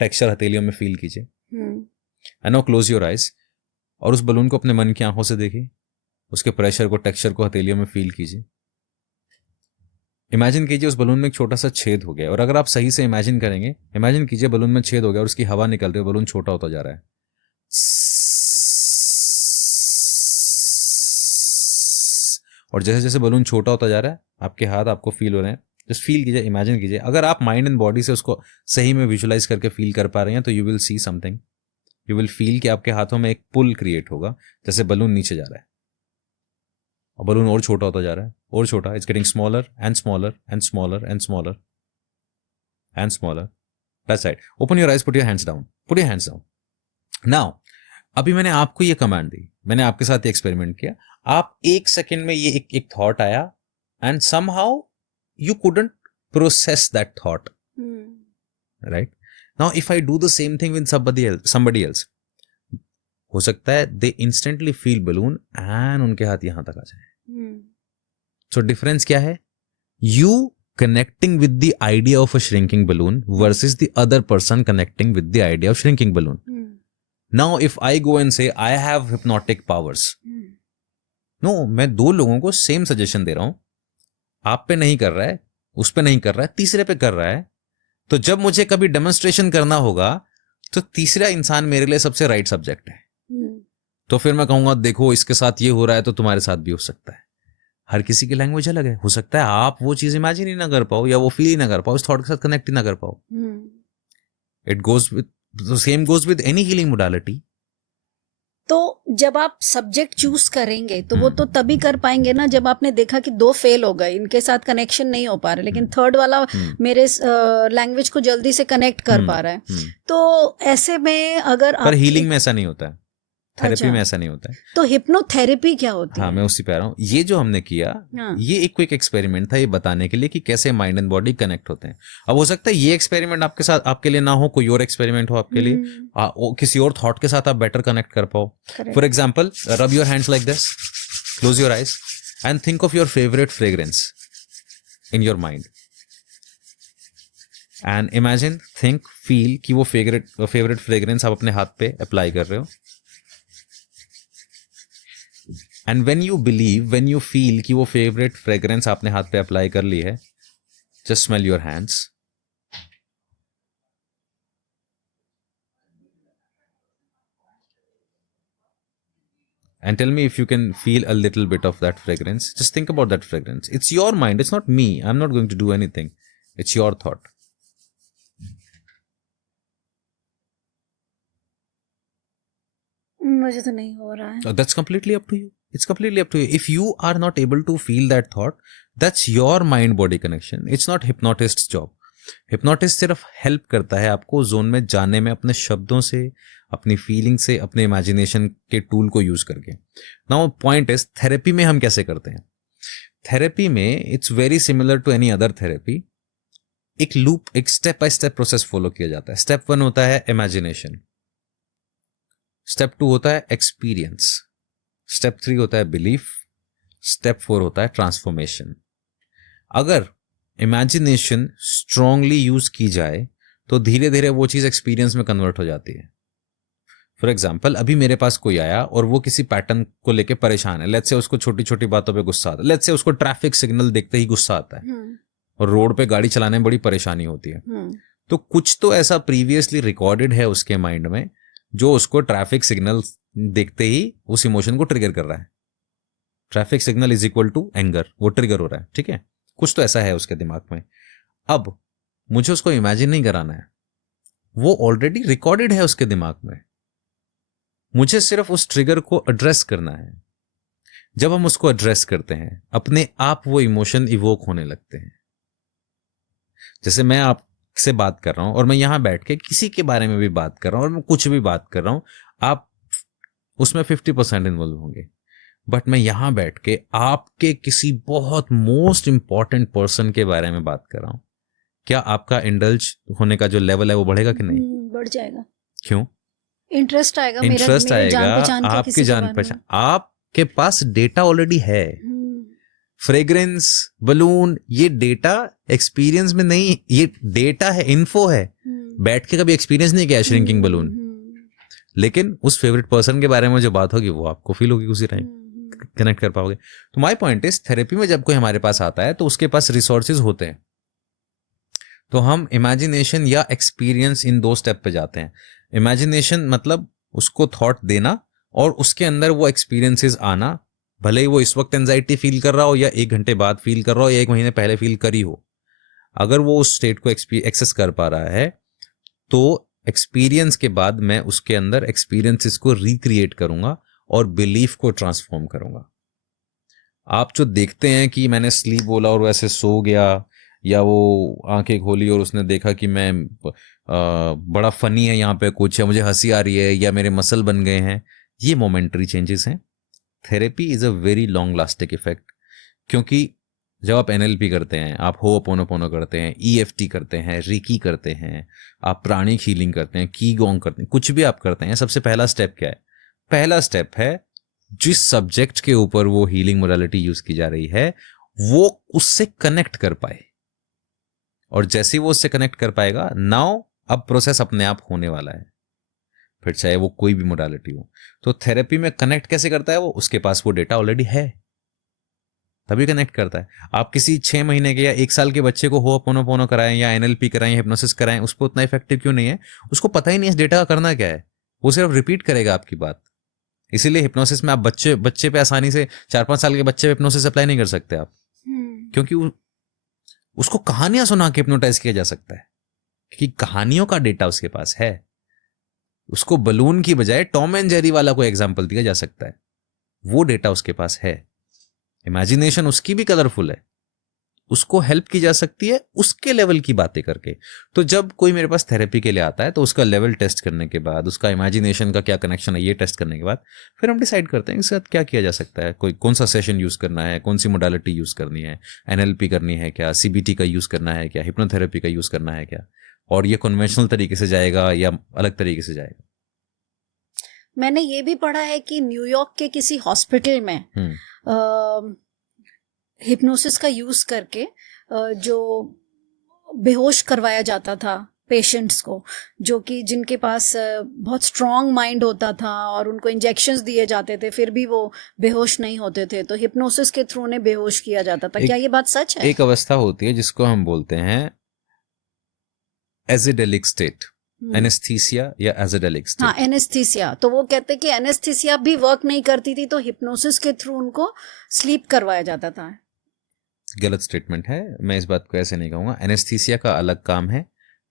टेक्सचर हथेलियों में फील कीजिए। And now close your eyes, और उस बलून को अपने मन की आंखों से देखिए, उसके प्रेशर को, टेक्सचर को हथेलियों में फील कीजिए। इमेजिन कीजिए उस बलून में एक छोटा सा छेद हो गया, और अगर आप सही से इमेजिन करेंगे, इमेजिन कीजिए बलून में छेद हो गया और उसकी हवा निकल रही है, बलून छोटा होता जा रहा है। और जैसे जैसे बलून छोटा होता जा रहा है, आपके हाथ आपको फील हो रहे हैं जस्ट फील कीजिए, इमेजिन कीजिए। अगर आप माइंड एंड बॉडी से उसको सही में विजुलाइज करके फील कर पा रहे हैं तो you will see something, you will feel कि आपके हाथों में एक पुल क्रिएट होगा, जैसे बलून नीचे जा रहा है और बलून और छोटा होता जा रहा है, और छोटा, it's getting smaller and smaller and smaller and smaller and smaller. That's right. Open your eyes, put your hands down, put your hands down. Now अभी मैंने आपको ये कमांड दी, मैंने आपके साथ एक्सपेरिमेंट किया, आप 1 सेकेंड में ये एक थॉट आया and somehow you couldn't process that thought, right? Now if I do the same thing with somebody else, हो सकता है दे इंस्टेंटली फील बलून एंड उनके हाथ यहां तक आ जाए। सो डिफरेंस क्या है? You connecting with the idea of a shrinking balloon versus the other person connecting with the idea of shrinking balloon. Now if I go and say I have hypnotic powers, no, मैं 2 लोगों को same suggestion दे रहा हूं, आप पे नहीं कर रहा है, उस पे नहीं कर रहा है, तीसरे पे कर रहा है, तो जब मुझे कभी डेमोन्स्ट्रेशन करना होगा तो तीसरा इंसान मेरे लिए सबसे राइट सब्जेक्ट है। तो फिर मैं कहूंगा देखो इसके साथ ये हो रहा है तो तुम्हारे साथ भी हो सकता है। हर किसी की लैंग्वेज अलग है, हो सकता है आप वो चीज इमेजिन ही ना कर पाओ या वो फील ही ना कर पाओ, इस थॉट के साथ कनेक्ट ही ना कर पाओ। It goes with the same goes with any healing modality. तो जब आप सब्जेक्ट चूज करेंगे तो वो तो तभी कर पाएंगे ना जब आपने देखा कि 2 फेल हो गए, इनके साथ कनेक्शन नहीं हो पा रहा, लेकिन थर्ड वाला मेरे लैंग्वेज को जल्दी से कनेक्ट कर पा रहा है। तो ऐसे में अगर पर हीलिंग में ऐसा नहीं होता है, थेरेपी में ऐसा नहीं होता है। तो हिप्नोथेरेपी क्या होती है? हाँ, मैं उसी पे आ रहा हूँ। ये जो हमने किया, ये एक क्विक एक्सपेरिमेंट था, ये बताने के लिए कि कैसे माइंड एंड बॉडी कनेक्ट होते हैं। अब हो सकता है ये एक्सपेरिमेंट आपके साथ, आपके लिए ना हो, कोई और एक्सपेरिमेंट हो आपके लिए, किसी और थॉट के साथ आप बेटर कनेक्ट कर पाओ। For example, rub your hands like this, close your eyes and think of your favourite fragrance in your mind and imagine, think, feel कि वो फेवरेट फ्रेग्रेंस आप अपने हाथ पे अप्लाई कर रहे हो। And when you believe, when you feel कि वो फेवरेट फ्रेग्रेंस आपने हाथ पे अप्लाई कर ली है, just smell your hands and tell me if you can feel a little bit of that fragrance. Just think about that fragrance. It's your mind, it's not me. I'm not going to do anything. It's your thought. मुझे तो नहीं हो रहा है। That's completely up to you. It's completely up to you. If you are not able to feel that thought, that's your mind body connection. It's not hypnotist's job. Hypnotist सिर्फ help करता है आपको जोन में जाने में, अपने शब्दों से, अपनी फीलिंग से, अपने इमेजिनेशन के टूल को यूज करके। नाउ पॉइंट इज, थेरेपी में हम कैसे करते हैं? थेरेपी में it's very similar to any other therapy. एक लूप, एक step by step process follow किया जाता है। स्टेप 1 होता है इमेजिनेशन, स्टेप 2 होता है एक्सपीरियंस, स्टेप 3 होता है बिलीफ, स्टेप 4 होता है ट्रांसफॉर्मेशन। अगर इमेजिनेशन स्ट्रांगली यूज की जाए तो धीरे धीरे वो चीज एक्सपीरियंस में कन्वर्ट हो जाती है। फॉर एग्जाम्पल, अभी मेरे पास कोई आया और वो किसी पैटर्न को लेके परेशान है। लेट्स से उसको छोटी छोटी बातों पे गुस्सा आता है, लेट्स से उसको ट्रैफिक सिग्नल देखते ही गुस्सा आता है और रोड पे गाड़ी चलाने में बड़ी परेशानी होती है। तो कुछ तो ऐसा प्रीवियसली रिकॉर्डेड है उसके माइंड में जो उसको ट्रैफिक सिग्नल देखते ही उस इमोशन को ट्रिगर कर रहा है। Traffic signal is equal to anger, वो ट्रिगर हो रहा है, ठीक है? कुछ तो ऐसा है उसके दिमाग में। अब मुझे उसको इमेजिन नहीं कराना है, वो ऑलरेडी रिकॉर्डेड है उसके दिमाग में। मुझे सिर्फ उस ट्रिगर को एड्रेस करना है। जब हम उसको एड्रेस करते हैं, अपने आप वो इमोशन इवोक होने लगते हैं। जैसे मैं आपसे बात कर रहा हूं और मैं यहां बैठ के किसी के बारे में भी बात कर रहा हूं और मैं कुछ भी बात कर रहा हूं, आप उसमें 50% इन्वॉल्व होंगे। बट मैं यहां बैठ के आपके किसी बहुत मोस्ट इंपॉर्टेंट पर्सन के बारे में बात कर रहा हूं, क्या आपका इंडल्ज होने का जो लेवल है वो बढ़ेगा कि नहीं? बढ़ जाएगा। क्यों? इंटरेस्ट आएगा, इंटरेस्ट आएगा, आपकी जान पहचान, आपके पास डेटा ऑलरेडी है। फ्रेग्रेंस, बलून, ये डेटा एक्सपीरियंस में नहीं, ये डेटा है, इन्फो है। बैठ के कभी एक्सपीरियंस नहीं किया श्रिंकिंग बलून, लेकिन उस फेवरेट पर्सन के बारे में जो बात होगी वो आपको फील होगी, उसी टाइम कनेक्ट कर पाओगे। तो माय पॉइंट इज, थेरेपी में जब कोई हमारे पास आता है तो उसके पास रिसोर्सेज होते हैं। तो हम इमेजिनेशन या एक्सपीरियंस, इन 2 स्टेप पे जाते हैं। इमेजिनेशन मतलब उसको थॉट देना और उसके अंदर वो एक्सपीरियंसेस आना, भले ही वो इस वक्त एंजाइटी फील कर रहा हो या 1 घंटे बाद फील कर रहा हो या 1 महीने पहले फील करी हो, अगर वो उस स्टेट को एक्सेस कर पा रहा है तो एक्सपीरियंस के बाद मैं उसके अंदर एक्सपीरियंसेस को रिक्रिएट करूंगा और बिलीफ को ट्रांसफॉर्म करूंगा। आप जो देखते हैं कि मैंने स्लीप बोला और वैसे सो गया, या वो आंखें खोली और उसने देखा कि मैं बड़ा फनी है, यहाँ पे कुछ है, मुझे हंसी आ रही है, या मेरे मसल बन गए हैं, ये मोमेंटरी चेंजेस हैं। Therapy is a very long lasting effect, क्योंकि जब आप NLP करते हैं, आप होपोनोपोनो करते हैं, EFT करते हैं, रिकी करते हैं, आप प्राणिक हीलिंग करते हैं, कीगोंग करते हैं, कुछ भी आप करते हैं, सबसे पहला स्टेप क्या है? पहला स्टेप है जिस सब्जेक्ट के ऊपर वो हीलिंग मोडालिटी यूज की जा रही है वो उससे कनेक्ट कर पाए, और जैसे ही वो उससे कनेक्ट कर पाएगा, नाउ अब प्रोसेस अपने आप होने वाला है, फिर चाहे वो कोई भी मोडालिटी हो। तो थेरेपी में कनेक्ट कैसे करता है वो? उसके पास वो डेटा ऑलरेडी है, तभी कनेक्ट करता है। आप किसी 6 महीने के या 1 साल के बच्चे को होपोनोपोनो कराएं या NLP कराएं, हिप्नोसिस कराएं, उस पर उतना इफेक्टिव क्यों नहीं है? उसको पता ही नहीं इस डेटा का करना क्या है, वो सिर्फ रिपीट करेगा आपकी बात। इसीलिए हिप्नोसिस में आप बच्चे पे आसानी से 4-5 साल के बच्चे पे हिप्नोसिस अप्लाई नहीं कर सकते आप, क्योंकि उसको कहानियां सुना के हिप्नोटाइज किया जा सकता है, क्योंकि कहानियों का डेटा उसके पास है। उसको बलून की बजाय टॉम एंड जेरी वाला कोई एग्जाम्पल दिया जा सकता है, वो डेटा उसके पास है। इमेजिनेशन उसकी भी कलरफुल है, उसको हेल्प की जा सकती है उसके लेवल की बातें करके। तो जब कोई मेरे पास थेरेपी के लिए आता है तो उसका लेवल टेस्ट करने के बाद, उसका इमेजिनेशन का क्या कनेक्शन है ये टेस्ट करने के बाद, फिर हम डिसाइड करते हैं इसके साथ क्या किया जा सकता है। कोई कौन सा सेशन यूज करना है, कौन सी मोडालिटी यूज करनी है, NLP करनी है क्या, CBT का यूज करना है क्या, हिप्नोथेरेपी का यूज करना है क्या, और ये कन्वेंशनल तरीके से जाएगा या अलग तरीके से जाएगा। मैंने ये भी पढ़ा है कि न्यूयॉर्क के किसी हॉस्पिटल में हिप्नोसिस का यूज करके जो बेहोश करवाया जाता था पेशेंट्स को, जो कि जिनके पास बहुत स्ट्रांग माइंड होता था और उनको इंजेक्शंस दिए जाते थे फिर भी वो बेहोश नहीं होते थे, तो हिप्नोसिस के थ्रू उन्हें बेहोश किया जाता था। क्या ये बात सच है? एक अवस्था होती है जिसको हम बोलते हैं एजिडेलिक स्टेट, एनेस्थीसिया या एजिडेलिक स्टेट। हाँ, एनेस्थीसिया। तो वो कहते हैं कि एनेस्थीसिया भी वर्क नहीं करती थी तो हिप्नोसिस के थ्रू उनको स्लीप करवाया जाता था। गलत स्टेटमेंट है, मैं इस बात को ऐसे नहीं कहूँगा। एनेस्थीसिया का अलग काम है,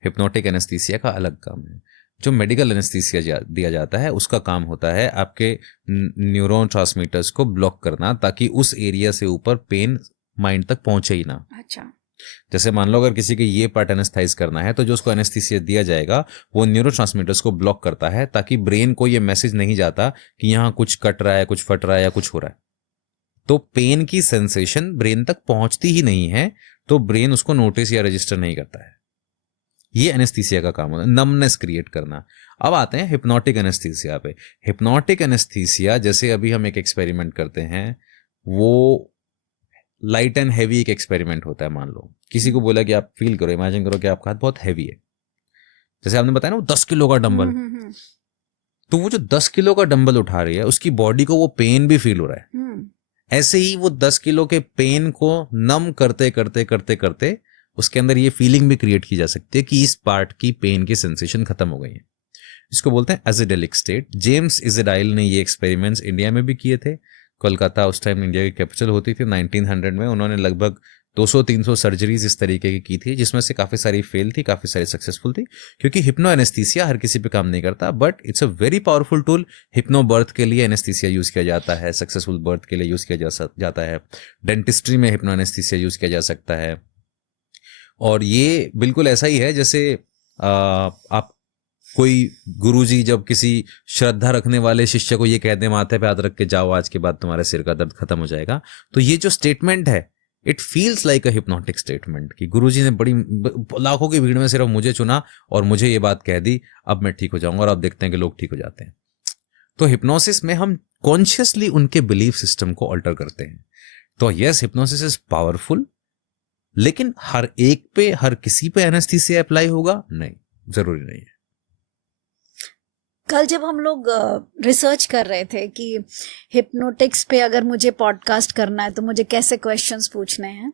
हिप्नोटिक एनेस्थीसिया का अलग काम है। जो मेडिकल एनेस्थीसिया दिया जाता है उसका काम होता है आपके न्यूरॉन ट्रांसमीटर्स को ब्लॉक करना, ताकि उस एरिया से ऊपर पेन माइंड तक पहुंचे ही ना। अच्छा। जैसे मान लो अगर किसी के ये पार्ट एनेस्थाइज करना है तो जो उसको एनेस्थीसिया दिया जाएगा वो न्यूरोट्रांसमीटर्स को ब्लॉक करता है, ताकि ब्रेन को ये मैसेज नहीं जाता कि यहाँ कुछ कट रहा है, कुछ फट रहा है या कुछ हो रहा है। तो पेन की सेंसेशन ब्रेन तक पहुंचती ही नहीं है, तो ब्रेन उसको नोटिस या रजिस्टर नहीं करता है। ये एनेस्थीसिया का काम होता है, नमनेस क्रिएट करना। अब आते हैं हिप्नोटिक एनेस्थीसिया पे। हिप्नोटिक एनेस्थीसिया, जैसे अभी हम एक एक्सपेरिमेंट करते हैं, वो लाइट एंड हैवी एक एक्सपेरिमेंट होता है। मान लो किसी को बोला कि आप फील करो, इमेजिन करो कि आपका हाथ बहुत हैवी है, जैसे आपने बताया ना वो 10 किलो का डंबल, तो वो जो 10 किलो का डंबल उठा रही है उसकी बॉडी को वो पेन भी फील हो रहा है। ऐसे ही वो 10 किलो के पेन को नम करते करते करते करते उसके अंदर ये फीलिंग भी क्रिएट की जा सकती है कि इस पार्ट की पेन की सेंसेशन खत्म हो गई है। इसको बोलते हैं एजिडेलिक स्टेट। जेम्स इज़राइल ने ये एक्सपेरिमेंट्स इंडिया में भी किए थे। कोलकाता उस टाइम इंडिया की कैपिटल होती थी 1900 में। उन्होंने लगभग 200-300 सर्जरीज इस तरीके की थी, जिसमें से काफ़ी सारी फेल थी, काफ़ी सारी सक्सेसफुल थी, क्योंकि हिप्नो एनेस्थीसिया हर किसी पे काम नहीं करता, but it's a very powerful tool. Hypno birth के लिए एनेस्थीसिया यूज़ किया जाता है, सक्सेसफुल बर्थ के लिए यूज़ किया जाता है, डेंटिस्ट्री में हिप्नो एनेस्थीसिया यूज़ किया जा सकता है। और ये बिल्कुल ऐसा ही है जैसे आप कोई गुरुजी जब किसी श्रद्धा रखने वाले शिष्य को ये कह दें माथे पे हाथ रख के जाओ, आज के बाद तुम्हारे सिर का दर्द खत्म हो जाएगा, तो ये जो स्टेटमेंट है it feels like a hypnotic statement कि गुरुजी ने बड़ी लाखों की भीड़ में सिर्फ मुझे चुना और मुझे ये बात कह दी, अब मैं ठीक हो जाऊंगा। और अब देखते हैं कि लोग ठीक हो जाते हैं। तो हिप्नोसिस में हम कॉन्शियसली उनके बिलीफ सिस्टम को अल्टर करते हैं। तो यस, हिप्नोसिस इज पावरफुल, लेकिन हर एक पे, हर किसी पे एनेस्थीसिया अप्लाई होगा नहीं, जरूरी नहीं है। कल जब हम लोग रिसर्च कर रहे थे कि हिप्नोटिक्स पे अगर मुझे पॉडकास्ट करना है तो मुझे कैसे क्वेश्चंस पूछने हैं,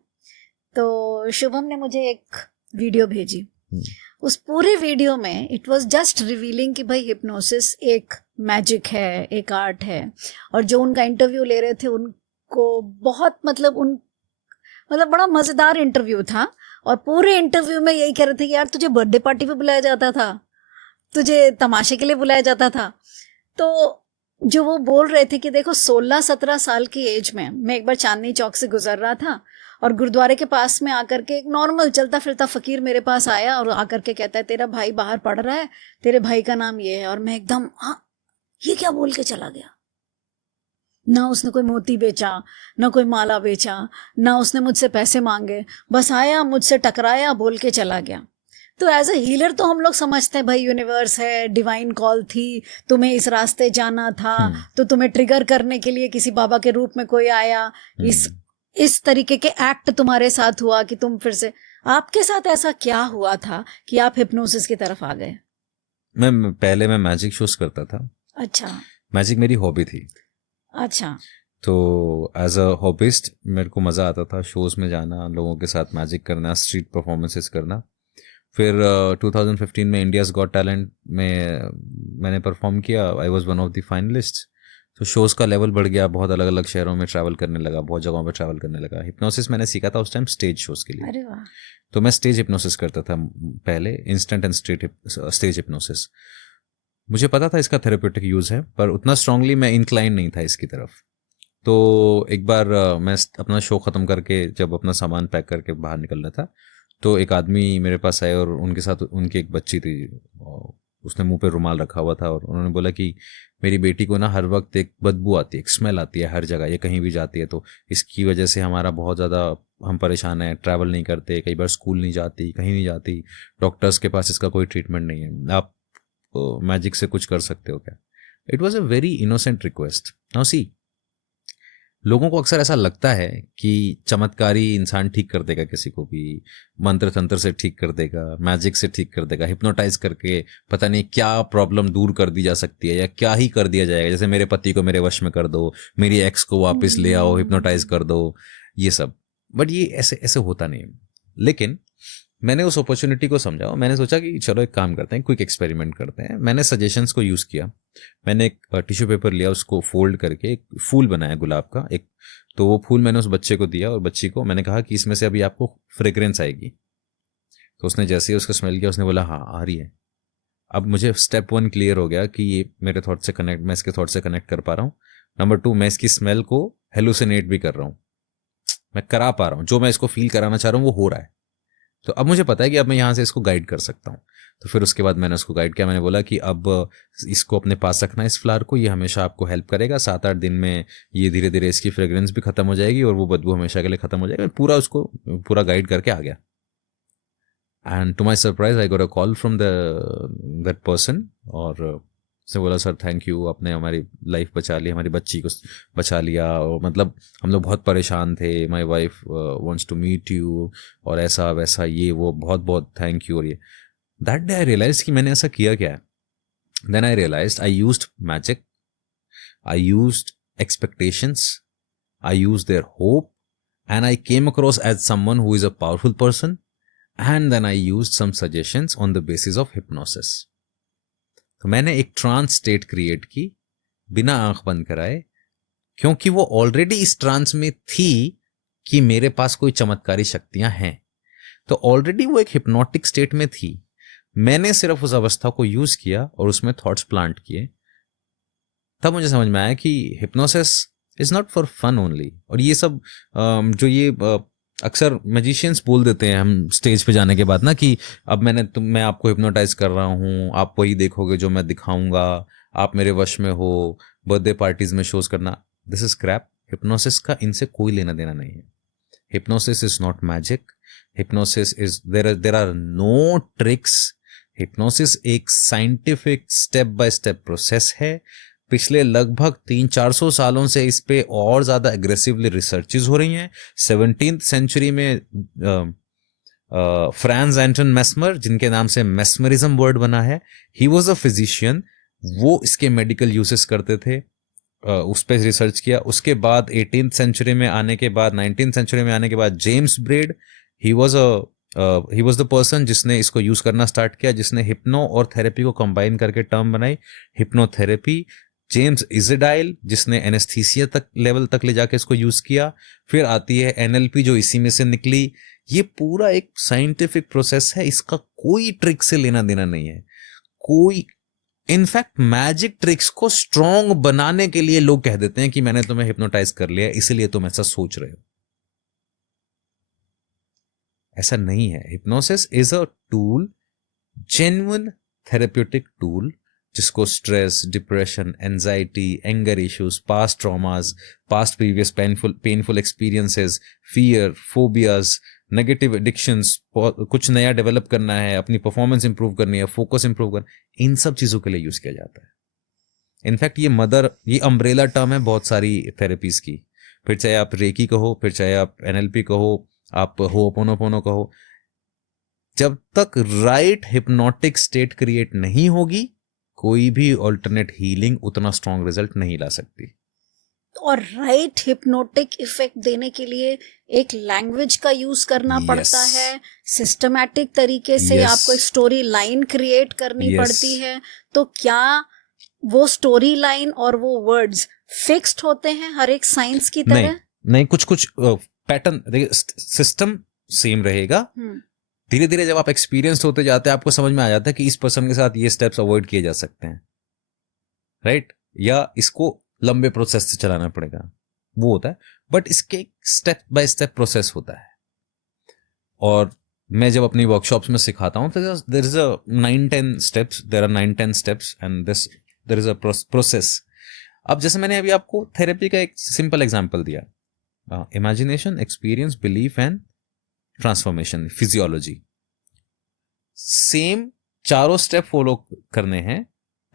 तो शुभम ने मुझे एक वीडियो भेजी। उस पूरे वीडियो में इट वाज जस्ट रिवीलिंग कि भाई हिप्नोसिस एक मैजिक है, एक आर्ट है। और जो उनका इंटरव्यू ले रहे थे उनको बहुत मतलब बड़ा मजेदार इंटरव्यू था, और पूरे इंटरव्यू में यही कह रहे थे कि यार तुझे बर्थडे पार्टी पे बुलाया जाता था, तुझे तमाशे के लिए बुलाया जाता था। तो जो वो बोल रहे थे कि देखो 16-17 साल की एज में मैं एक बार चांदनी चौक से गुजर रहा था, और गुरुद्वारे के पास में आकर के एक नॉर्मल चलता फिरता फकीर मेरे पास आया और आकर के कहता है तेरा भाई बाहर पढ़ रहा है, तेरे भाई का नाम ये है। और मैं एकदम हाँ ये क्या बोल के चला गया। ना उसने कोई मोती बेचा, ना कोई माला बेचा, ना उसने मुझसे पैसे मांगे, बस आया मुझसे टकराया, बोल के चला गया। तो एज अ हीलर तो हम लोग समझते हैं भाई यूनिवर्स है, डिवाइन कॉल थी, तुम्हें इस रास्ते जाना था, तो तुम्हें ट्रिगर करने के लिए किसी बाबा के रूप में कोई आया, इस तरीके के एक्ट तुम्हारे साथ हुआ कि तुम फिर से। आपके साथ ऐसा क्या हुआ था कि आप हिप्नोसिस की तरफ आ गए? मैं मैजिक शोज करता था। अच्छा। मैजिक मेरी हॉबी थी। अच्छा। तो एज अ हॉबिस्ट मेरे को मज़ा आता था शोज़ में जाना, लोगों के साथ मैजिक करना, स्ट्रीट परफॉर्मेंसेस करना। फिर 2015 में इंडियाज़ गॉट टैलेंट में मैंने परफॉर्म किया। I was one of the finalist. तो शोज़ का लेवल बढ़ गया, बहुत अलग अलग शहरों में ट्रैवल करने लगा, बहुत जगहों पे ट्रैवल करने लगा। हिप्नोसिस मैंने सीखा था उस टाइम स्टेज शोज़ के लिए। अरे वाह। तो मैं स्टेज हिप्नोसिस करता था पहले, इंस्टेंट एंड स्टेज हिप्नोसिस। मुझे पता था इसका थेरेप्यूटिक यूज़ है, पर उतना स्ट्रांगली मैं इंक्लाइन नहीं था इसकी तरफ। तो एक बार मैं अपना शो ख़त्म करके जब अपना सामान पैक करके बाहर निकल रहा था, तो एक आदमी मेरे पास आए और उनके साथ उनकी एक बच्ची थी, उसने मुंह पे रुमाल रखा हुआ था, और उन्होंने बोला कि मेरी बेटी को ना हर वक्त एक बदबू आती है, एक स्मेल आती है हर जगह, ये कहीं भी जाती है, तो इसकी वजह से हमारा बहुत ज़्यादा हम परेशान हैं, ट्रैवल नहीं करते, कई बार स्कूल नहीं जाती, कहीं नहीं जाती, डॉक्टर्स के पास इसका कोई ट्रीटमेंट नहीं है, आप मैजिक से कुछ कर सकते हो क्या? It was a very innocent request. Now see, लोगों को अक्सर ऐसा लगता है कि चमत्कारी इंसान ठीक कर देगा किसी को भी, मंत्र तंत्र से ठीक कर देगा, मैजिक से ठीक कर देगा, हिप्नोटाइज करके पता नहीं क्या प्रॉब्लम दूर कर दी जा सकती है, या क्या ही कर दिया जाएगा, जैसे मेरे पति को मेरे वश में कर दो, मेरी एक्स को वापस ले आओ, हिप्नोटाइज कर दो, ये सब। बट ये ऐसे ऐसे होता नहीं। लेकिन मैंने उस अपॉर्चुनिटी को समझा और मैंने सोचा कि चलो एक काम करते हैं, क्विक एक्सपेरिमेंट करते हैं। मैंने सजेशंस को यूज़ किया। मैंने एक टिश्यू पेपर लिया, उसको फोल्ड करके एक फूल बनाया गुलाब का एक। तो वो फूल मैंने उस बच्चे को दिया और बच्ची को मैंने कहा कि इसमें से अभी आपको फ्रेग्रेंस आएगी। तो उसने जैसे ही उसका स्मेल किया उसने बोला हाँ आ रही है। अब मुझे स्टेप 1 क्लियर हो गया कि ये मेरे थॉट से कनेक्ट, मैं इसके थॉट से कनेक्ट कर पा रहा हूँ। नंबर 2, मैं इसकी स्मेल को हेलुसिनेट भी कर रहा हूँ, मैं करा पा रहा हूँ, जो मैं इसको फील कराना चाह रहा हूँ वो हो रहा है। तो अब मुझे पता है कि अब मैं यहाँ से इसको गाइड कर सकता हूँ। तो फिर उसके बाद मैंने उसको गाइड किया। मैंने बोला कि अब इसको अपने पास रखना, इस फ्लावर को, ये हमेशा आपको हेल्प करेगा। 7-8 दिन में ये धीरे धीरे इसकी फ्रेग्रेंस भी खत्म हो जाएगी और वो बदबू हमेशा के लिए खत्म हो जाएगा। पूरा उसको पूरा गाइड करके आ गया। And to my surprise I got a call from that person, और उसने बोला सर थैंक यू, आपने हमारी लाइफ बचा ली, हमारी बच्ची को बचा लिया, और मतलब हम लोग बहुत परेशान थे, my wife wants to meet you, और ऐसा वैसा ये वो, बहुत बहुत थैंक यू। और ये दैट डे आई रियलाइज कि मैंने ऐसा किया क्या है। Then I realise I used magic, I used expectations, I used their hope, and I came across as someone who is a powerful person, and then I used some suggestions on the basis of hypnosis. तो मैंने एक trance state create की बिना आंख बंद कराए, क्योंकि वो ऑलरेडी इस ट्रांस में थी कि मेरे पास कोई चमत्कारी शक्तियां हैं। तो ऑलरेडी वो एक हिप्नोटिक स्टेट में थी। मैंने सिर्फ उस अवस्था को यूज किया और उसमें थॉट्स प्लांट किए। तब मुझे समझ में आया कि hypnosis is not for fun only. और ये सब जो ये अक्सर मैजिशियंस बोल देते हैं हम स्टेज पे जाने के बाद ना कि अब मैं आपको हिप्नोटाइज कर रहा हूँ, आप वही देखोगे जो मैं दिखाऊंगा, आप मेरे वश में हो, बर्थडे पार्टीज में शोज करना। This is crap. हिप्नोसिस का इनसे कोई लेना देना नहीं है। Hypnosis is not magic. Hypnosis is there are no tricks. Hypnosis एक scientific step by step process है। पिछले लगभग 300-400 सालों से इस पे और ज़्यादा एग्रेसिवली रिसर्चेज हो रही हैं। 17th सेंचुरी में फ्रांस एंटन मेस्मर, जिनके नाम से मेस्मरिज्म वर्ड बना है, ही वॉज अ फिजिशियन। वो इसके मेडिकल यूसेस करते थे, उस पर रिसर्च किया। उसके बाद 18th सेंचुरी में आने के बाद, 19th सेंचुरी में आने के बाद James bread, he was the person जिसने इसको यूज करना स्टार्ट किया, जिसने हिप्नो और थेरेपी को कंबाइन करके टर्म बनाई, हिप्नोथेरेपी। जेम्स इज़राइल जिसने एनेस्थीसिया तक लेवल तक ले जाके इसको यूज किया, फिर आती है एनएलपी जो इसी में से निकली। ये पूरा एक साइंटिफिक प्रोसेस है, इसका कोई ट्रिक से लेना देना नहीं है, कोई। इनफैक्ट मैजिक ट्रिक्स को स्ट्रॉन्ग बनाने के लिए लोग कह देते हैं कि मैंने तुम्हें हिप्नोटाइज कर लिया इसलिए तुम ऐसा सोच रहे हो। ऐसा नहीं है। Hypnosis is a tool, genuine therapeutic tool, जिसको stress, depression, anxiety, anger issues, past traumas, past previous painful experiences, fear, phobias, negative addictions, कुछ नया डेवलप करना है, अपनी परफॉर्मेंस इंप्रूव करनी है, फोकस इंप्रूव करना, इन सब चीजों के लिए यूज किया जाता है। इनफैक्ट ये अम्ब्रेला टर्म है बहुत सारी थेरेपीज की। फिर चाहे आप रेकी कहो, फिर चाहे आप एनएलपी कहो, आप होपोनोपोनो कहो, जब तक राइट हिप्नोटिक स्टेट क्रिएट नहीं होगी, कोई भी ऑल्टरनेट हीलिंग उतना स्ट्रॉन्ग रिजल्ट नहीं ला सकती। और राइट हिप्नोटिक इफेक्ट देने के लिए एक लैंग्वेज का यूज करना Yes. पड़ता है, सिस्टमैटिक तरीके से Yes. आपको एक स्टोरी लाइन क्रिएट करनी Yes. पड़ती है। तो क्या वो स्टोरी लाइन और वो वर्ड्स फिक्स्ड होते हैं हर एक साइंस की तरह? नहीं, कुछ पैटर्न, सिस्टम सेम रहेगा। धीरे धीरे जब आप एक्सपीरियंस होते जाते हैं, आपको समझ में आ जाता है कि इस पर्सन के साथ ये स्टेप्स अवॉइड किए जा सकते हैं, राइट, या इसको लंबे प्रोसेस से चलाना पड़ेगा, वो होता है। बट इसके स्टेप बाय स्टेप प्रोसेस होता है। और मैं जब अपनी वर्कशॉप्स में सिखाता हूँ तो there is a 9-10 steps, there are 9-10 steps and this there is a process. अब जैसे मैंने अभी आपको थेरेपी का एक सिंपल एग्जांपल दिया, imagination, experience, belief and transformation, physiology, same चारों स्टेप फॉलो करने हैं,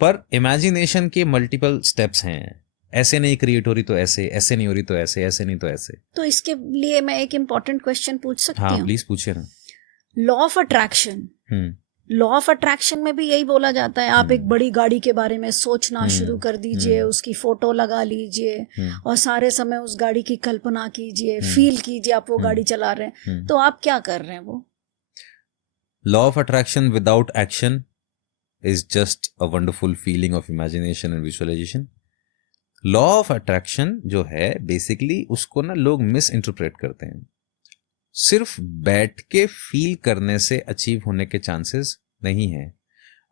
पर इमेजिनेशन के मल्टीपल स्टेप्स हैं। ऐसे नहीं क्रिएट हो रही तो ऐसे, ऐसे नहीं हो रही तो ऐसे, ऐसे नहीं तो ऐसे। तो इसके लिए मैं एक इम्पोर्टेंट क्वेश्चन पूछ सकती हाँ हूँ? प्लीज पूछिए ना। Law of attraction, law of attraction में भी यही बोला जाता है, आप एक बड़ी गाड़ी के बारे में सोचना शुरू कर दीजिए, उसकी फोटो लगा लीजिए और सारे समय उस गाड़ी की कल्पना कीजिए, फील कीजिए आप वो गाड़ी चला रहे हैं। तो आप क्या कर रहे हैं? वो law of attraction without action is just a wonderful feeling of imagination and visualization. Law of attraction जो है बेसिकली उसको ना लोग मिस इंटरप्रेट करते हैं। सिर्फ बैठ के फील करने से अचीव होने के चांसेस नहीं है।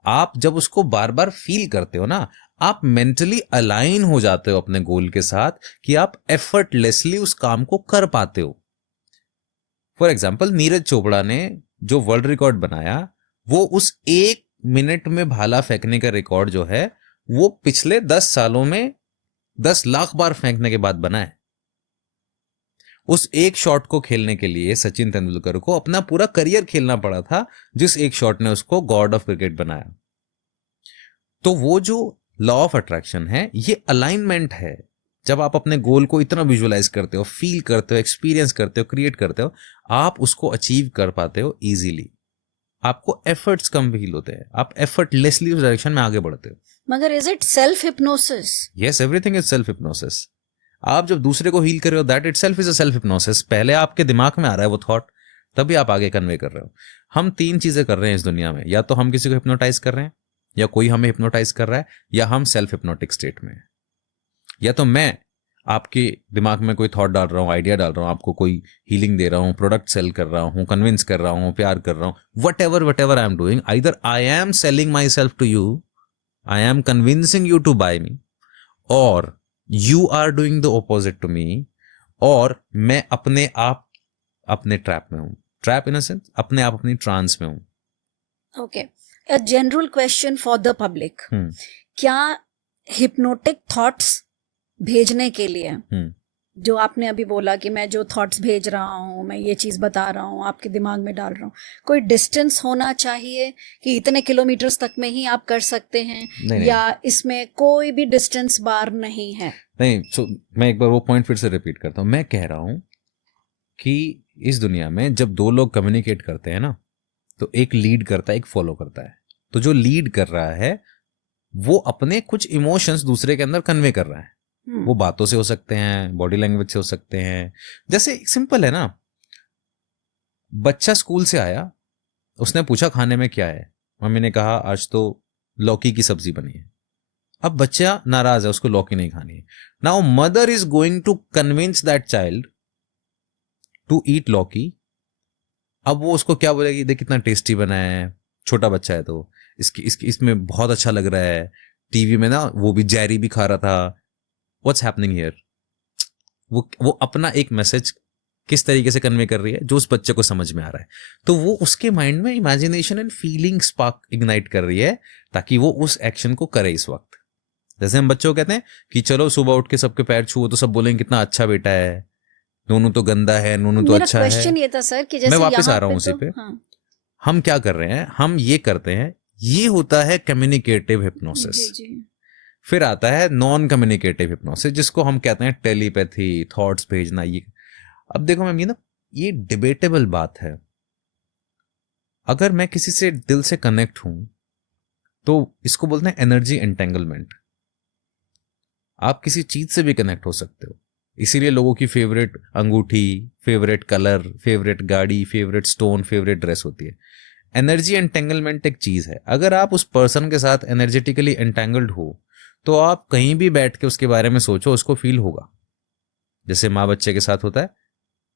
आप जब उसको बार बार फील करते हो ना, आप मेंटली अलाइन हो जाते हो अपने गोल के साथ कि आप एफर्टलेसली उस काम को कर पाते हो। फॉर एग्जाम्पल, नीरज चोपड़ा ने जो वर्ल्ड रिकॉर्ड बनाया, वो उस 1 मिनट में भाला फेंकने का रिकॉर्ड जो है वो पिछले 10 सालों में 10 लाख बार फेंकने के बाद बना है। उस एक शॉट को खेलने के लिए सचिन तेंदुलकर को अपना पूरा करियर खेलना पड़ा था, जिस एक शॉट ने उसको गॉड ऑफ क्रिकेट बनाया। तो वो जो लॉ ऑफ अट्रैक्शन है, ये अलाइनमेंट है। जब आप अपने गोल को इतना विजुअलाइज करते हो, फील करते हो, एक्सपीरियंस करते हो, क्रिएट करते हो, आप उसको अचीव कर पाते हो इजीली। आपको एफर्ट्स कम फील होते हैं, आप एफर्टलेसली उस डायरेक्शन में आगे बढ़ते हो। मगर is it self hypnosis? Yes, everything is self hypnosis. आप जब दूसरे को हील कर रहे हो, that itself is a self hypnosis. पहले आपके दिमाग में आ रहा है वो थॉट, तभी आप आगे कन्वे कर रहे हो। हम 3 चीजें कर रहे हैं इस दुनिया में, या तो हम किसी को हिप्नोटाइज कर रहे हैं, या कोई हमें हिप्नोटाइज कर रहा है, या हम सेल्फ हिप्नोटिक स्टेट में हैं। या तो मैं आपके दिमाग में कोई थॉट डाल रहा हूँ, आइडिया डाल रहा हूँ, आपको कोई हीलिंग दे रहा हूँ, प्रोडक्ट सेल कर रहा हूँ, कन्विंस कर रहा हूँ, प्यार कर रहा हूँ, whatever I am doing, either I am selling myself to you, I am convincing you to buy me, और you are doing the opposite to me, और मैं अपने आप अपने ट्रैप में हूं। ट्रैप इन अ सेंस, अपने आप अपनी ट्रांस में हूं। Okay, a general question for the public, क्या हिप्नोटिक थॉट्स भेजने के लिए जो आपने अभी बोला कि मैं जो थॉट्स भेज रहा हूँ, मैं ये चीज बता रहा हूँ, आपके दिमाग में डाल रहा हूँ, कोई डिस्टेंस होना चाहिए कि इतने किलोमीटर्स तक में ही आप कर सकते हैं? नहीं, या इसमें कोई भी डिस्टेंस बार नहीं है? नहीं, मैं एक बार वो पॉइंट फिर से रिपीट करता हूं। मैं कह रहा हूं कि इस दुनिया में जब 2 लोग कम्युनिकेट करते हैं ना, तो एक लीड करता है, एक फॉलो करता है। तो जो लीड कर रहा है वो अपने कुछ इमोशंस दूसरे के अंदर कन्वे कर रहा है। वो बातों से हो सकते हैं, बॉडी लैंग्वेज से हो सकते हैं। जैसे सिंपल है ना, बच्चा स्कूल से आया, उसने पूछा खाने में क्या है, मम्मी ने कहा आज तो लौकी की सब्जी बनी है। अब बच्चा नाराज है, उसको लौकी नहीं खानी है. Now mother is going to convince that child to eat लौकी. अब वो उसको क्या बोलेगी, देख कितना टेस्टी बना है, छोटा बच्चा है तो इसमें बहुत अच्छा लग रहा है, टीवी में ना वो भी जैरी भी खा रहा था. What's happening here? वो अपना एक मैसेज किस तरीके से कन्वे कर रही है जो उस बच्चे को समझ में आ रहा है. तो वो उसके माइंड में imagination and feeling spark ignite कर रही है ताकि वो उस एक्शन को करे इस वक्त. जैसे हम बच्चों को कहते हैं कि चलो सुबह उठ के सबके पैर छुओ, तो सब बोलेंगे कितना अच्छा बेटा है, नोनू तो गंदा है, नोनू तो अच्छा है. मेरा क्वेश्चन ये था सर कि जैसे मैं वापस यहाँ आ रहा हूँ पे उसी तो, पे. हाँ. हम क्या कर रहे हैं, हम ये करते हैं, ये होता है कम्युनिकेटिव हिप्नोसिस. जी जी. फिर आता है नॉन कम्युनिकेटिव हिप्नोसिस, जिसको हम कहते हैं टेलीपैथी, थॉट्स भेजना. ये अब देखो मैम, ये डिबेटेबल बात है. अगर मैं किसी से दिल से कनेक्ट हूं तो इसको बोलते हैं एनर्जी एंटेंगलमेंट. आप किसी चीज से भी कनेक्ट हो सकते हो, इसीलिए लोगों की फेवरेट अंगूठी, फेवरेट कलर, फेवरेट गाड़ी, फेवरेट स्टोन, फेवरेट ड्रेस होती है. एनर्जी एंटेंगलमेंट एक चीज है. अगर आप उस पर्सन के साथ एनर्जेटिकली एंटेंगल्ड हो तो आप कहीं भी बैठ के उसके बारे में सोचो, उसको फील होगा. जैसे माँ बच्चे के साथ होता है,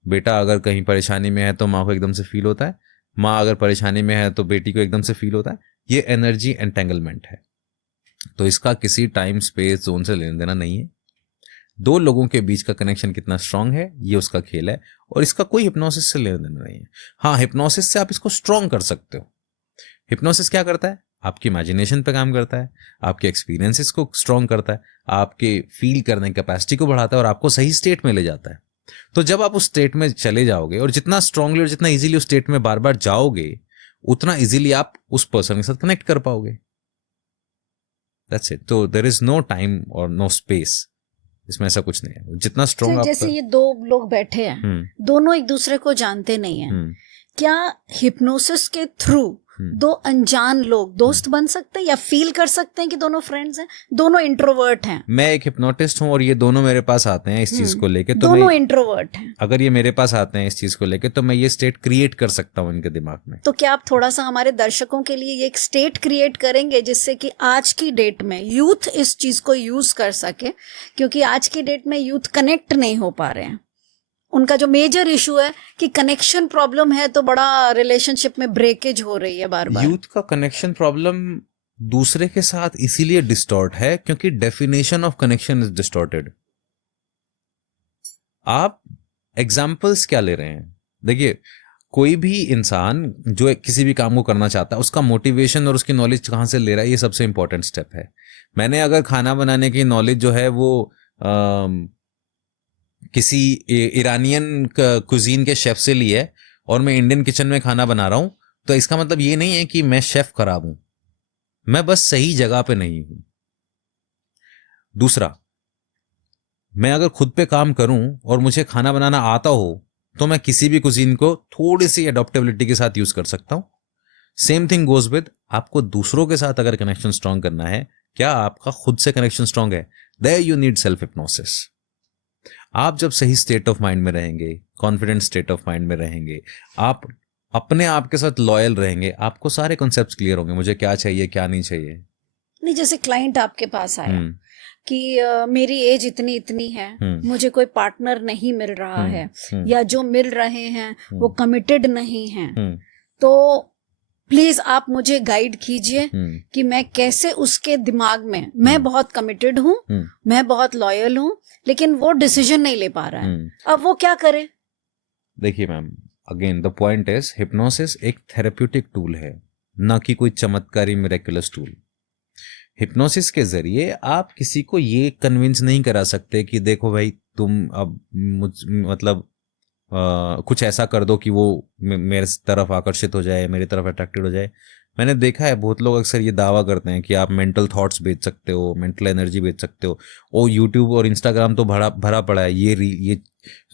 बेटा अगर कहीं परेशानी में है तो माँ को एकदम से फील होता है, माँ अगर परेशानी में है तो बेटी को एकदम से फील होता है. ये एनर्जी एंटेंगलमेंट है. तो इसका किसी टाइम स्पेस जोन से लेना देना नहीं है. दो लोगों के बीच का कनेक्शन कितना स्ट्रांग है ये उसका खेल है, और इसका कोई हिप्नोसिस से लेना देना नहीं है. हाँ, हिप्नोसिस से आप इसको स्ट्रांग कर सकते हो. हिप्नोसिस क्या करता है, आपकी इमेजिनेशन पे काम करता है, आपके एक्सपीरियंसेस को स्ट्रांग करता है, आपके फील करने की कैपेसिटी को बढ़ाता है और आपको सही स्टेट में ले जाता है. तो जब आप उस स्टेट में चले जाओगे और जितना स्ट्रांगली और जितना इजीली उस स्टेट में बार बार जाओगे, उतना इजीली आप उस पर्सन के साथ कनेक्ट कर पाओगे. That's it. तो देयर इज नो टाइम और नो स्पेस, इसमें ऐसा कुछ नहीं है. जितना स्ट्रांग आप, जैसे ये दो लोग बैठे हैं, दोनों एक दूसरे को जानते नहीं हैं, क्या हिप्नोसिस के थ्रू दो अनजान लोग दोस्त बन सकते हैं या फील कर सकते हैं कि दोनों फ्रेंड्स हैं, दोनों इंट्रोवर्ट हैं? मैं एक हिप्नोटिस्ट हूं और ये दोनों मेरे पास आते हैं इस चीज को लेके, तो दोनों इंट्रोवर्ट हैं. अगर ये मेरे पास आते हैं इस चीज को लेके तो मैं ये स्टेट क्रिएट कर सकता हूं इनके दिमाग में. तो क्या आप थोड़ा सा हमारे दर्शकों के लिए ये एक स्टेट क्रिएट करेंगे जिससे कि आज की डेट में यूथ इस चीज को यूज कर सके? क्योंकि आज की डेट में यूथ कनेक्ट नहीं हो पा रहे हैं. उनका जो मेजर इशू है कि कनेक्शन प्रॉब्लम है, तो बड़ा रिलेशनशिप में ब्रेकेज हो रही है बार बार. यूथ का कनेक्शन प्रॉब्लम दूसरे के साथ इसीलिए डिस्टॉर्ट है क्योंकि definition of connection is distorted. आप एग्जाम्पल्स क्या ले रहे हैं? देखिए, कोई भी इंसान जो किसी भी काम को करना चाहता है, उसका मोटिवेशन और उसकी नॉलेज कहाँ से ले रहा है, ये सबसे इंपॉर्टेंट स्टेप है. मैंने अगर खाना बनाने की नॉलेज जो है वो किसी ईरानियन कुजीन के शेफ से ली है और मैं इंडियन किचन में खाना बना रहा हूं, तो इसका मतलब ये नहीं है कि मैं शेफ खराब हूं, मैं बस सही जगह पे नहीं हूं. दूसरा, मैं अगर खुद पे काम करूं और मुझे खाना बनाना आता हो तो मैं किसी भी कुजीन को थोड़ी सी एडॉप्टेबिलिटी के साथ यूज कर सकता हूं. सेम थिंग गोज विद, आपको दूसरों के साथ अगर कनेक्शन स्ट्रांग करना है, क्या आपका खुद से कनेक्शन स्ट्रांग है? There you need self hypnosis. आप जब सही स्टेट ऑफ माइंड में रहेंगे, कॉन्फिडेंट स्टेट ऑफ माइंड में रहेंगे, आप अपने आप के साथ लॉयल रहेंगे, आपको सारे कॉन्सेप्ट्स क्लियर होंगे, मुझे क्या चाहिए क्या नहीं चाहिए. नहीं, जैसे क्लाइंट आपके पास आया कि मेरी एज इतनी इतनी है, मुझे कोई पार्टनर नहीं मिल रहा है, या जो मिल रहे हैं वो कमिटेड नहीं हैं, तो प्लीज आप मुझे गाइड कीजिए कि मैं कैसे उसके दिमाग में, मैं बहुत कमिटेड हूँ, मैं बहुत लॉयल हूँ, लेकिन वो डिसीजन नहीं ले पा रहा है, अब वो क्या करे? देखिए ma'am, again the point is, hypnosis एक थेरेप्यूटिक टूल है, ना कि कोई चमत्कारी मिरेकुलस टूल. हिप्नोसिस के जरिए आप किसी को ये कन्विंस नहीं करा सकते कि देखो भाई तुम अब मतलब कुछ ऐसा कर दो कि वो मेरे तरफ आकर्षित हो जाए, मेरी तरफ अट्रैक्टेड हो जाए. मैंने देखा है बहुत लोग अक्सर ये दावा करते हैं कि आप मेंटल थॉट्स बेच सकते हो, मेंटल एनर्जी बेच सकते हो. और यूट्यूब और इंस्टाग्राम तो भरा पड़ा है, ये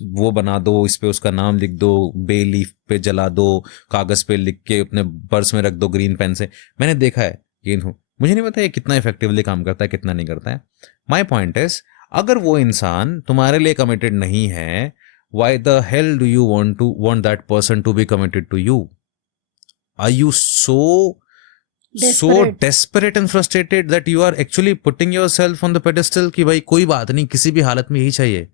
वो बना दो, इस पे उसका नाम लिख दो, बे लीफ पे जला दो, कागज पे लिख के अपने पर्स में रख दो ग्रीन पेन से. मैंने देखा है ये, मुझे नहीं पता ये कितना इफेक्टिवली काम करता है कितना नहीं करता है. माई पॉइंट इज, अगर वो इंसान तुम्हारे लिए कमिटेड नहीं है, why the hell do you want that person to be committed to you? Are you so so desperate and frustrated that you are actually putting yourself on the pedestal कि भाई कोई बात नहीं, किसी भी हालत में यही चाहिए.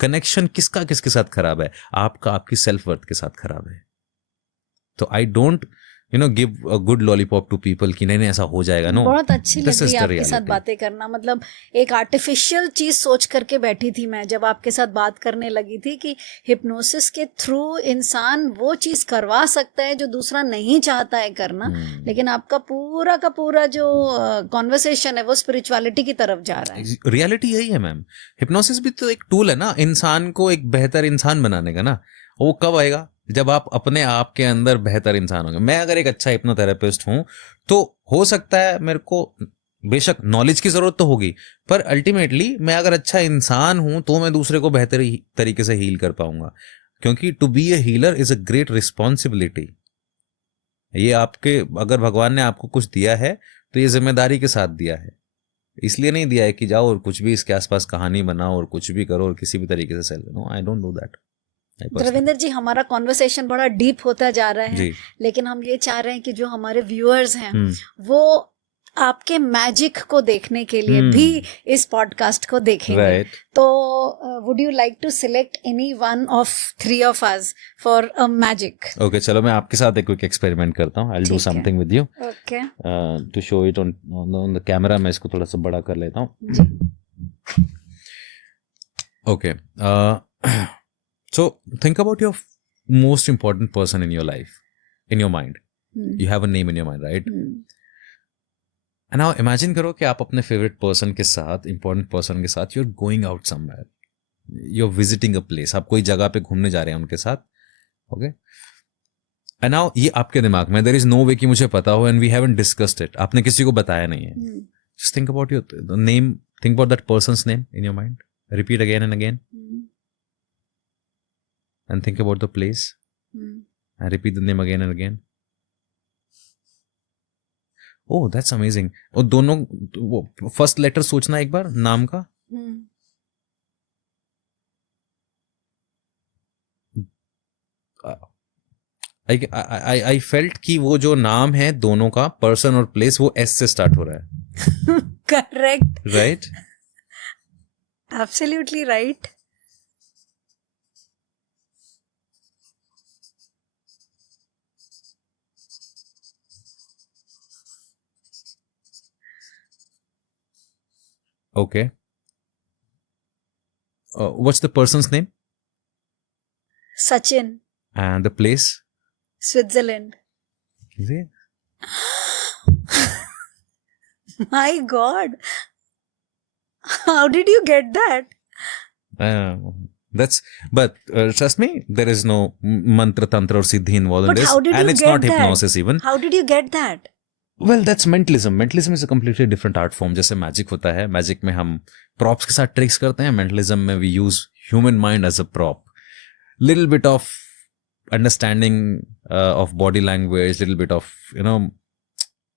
कनेक्शन किसका किसके साथ खराब है? आपका आपकी सेल्फ वर्थ के साथ खराब है. तो I don't give a good lollipop to people कि नहीं ऐसा हो जाएगा. नो, बहुत अच्छी लग This रही is है the आपके साथ reality. बातें करना. मतलब एक आर्टिफिशियल चीज सोच करके बैठी थी मैं जब आपके साथ बात करने लगी थी कि हिप्नोसिस के थ्रू इंसान वो चीज करवा सकता है जो दूसरा नहीं चाहता है करना. लेकिन आपका पूरा का पूरा जो कॉन्वर्सेशन है वो स्पिरिचुअलिटी की तरफ जा रहा है. रियलिटी यही है मैम. हिप्नोसिस भी तो एक टूल है ना, इंसान को एक बेहतर इंसान बनाने का ना. वो कब आएगा? जब आप अपने आप के अंदर बेहतर इंसान होंगे. मैं अगर एक अच्छा हिप्नोथेरेपिस्ट हूं तो हो सकता है मेरे को बेशक नॉलेज की जरूरत तो होगी, पर अल्टीमेटली मैं अगर अच्छा इंसान हूं तो मैं दूसरे को बेहतर तरीके से हील कर पाऊंगा. क्योंकि to be a healer is a great responsibility. ये आपके, अगर भगवान ने आपको कुछ दिया है तो ये जिम्मेदारी के साथ दिया है. इसलिए नहीं दिया है कि जाओ और कुछ भी इसके आसपास कहानी बनाओ और कुछ भी करो और किसी भी तरीके से sell. No, I don't do that. Ravinder ji, हमारा कॉन्वर्सेशन बड़ा डीप होता जा रहा है, लेकिन हम ये चाह रहे हैं कि जो हमारे व्यूअर्स हैं वो आपके मैजिक को देखने के लिए भी इस पॉडकास्ट को देखेंगे. Right. तो would you like to select any one of 3 of us for a magic? Okay, चलो मैं आपके साथ एक क्विक एक्सपेरिमेंट करता हूँ. I will do something with you okay, to show it on the camera. मैं इसको थोड़ा सा बड़ा कर लेता हूँ. Okay, so think about your most important person in your life, in your mind. You have a name in your mind, right? And now imagine करो कि आप अपने favorite person के साथ, important person के साथ, you're going out somewhere. You're visiting a place. आप कोई जगह पे घूमने जा रहे हैं उनके साथ. Okay? And now ये आपके दिमाग में, there is no way कि मुझे पता हो, and we haven't discussed it. आपने किसी को बताया नहीं है. Just think about the name, think about that person's name in your mind. Repeat again and again. And think about the place. And repeat the name again and again. Oh, that's amazing. और दोनों first letter सोचना एक बार नाम का. I felt कि वो जो नाम है दोनों का, पर्सन और प्लेस, वो एस से स्टार्ट हो रहा है. Correct. Right? Absolutely right. Okay. What's the person's name? Sachin. And the place? Switzerland. Is it? My God. How did you get that? But trust me, there is no mantra, tantra or siddhi involved in But this. how did And you it's get not that? hypnosis even. How did you get that? Well, that's mentalism. Mentalism is a completely different art form. जैसे magic होता है, magic में हम props के साथ tricks करते हैं. Mentalism में we use human mind as a prop. Little bit of understanding of body language, little bit of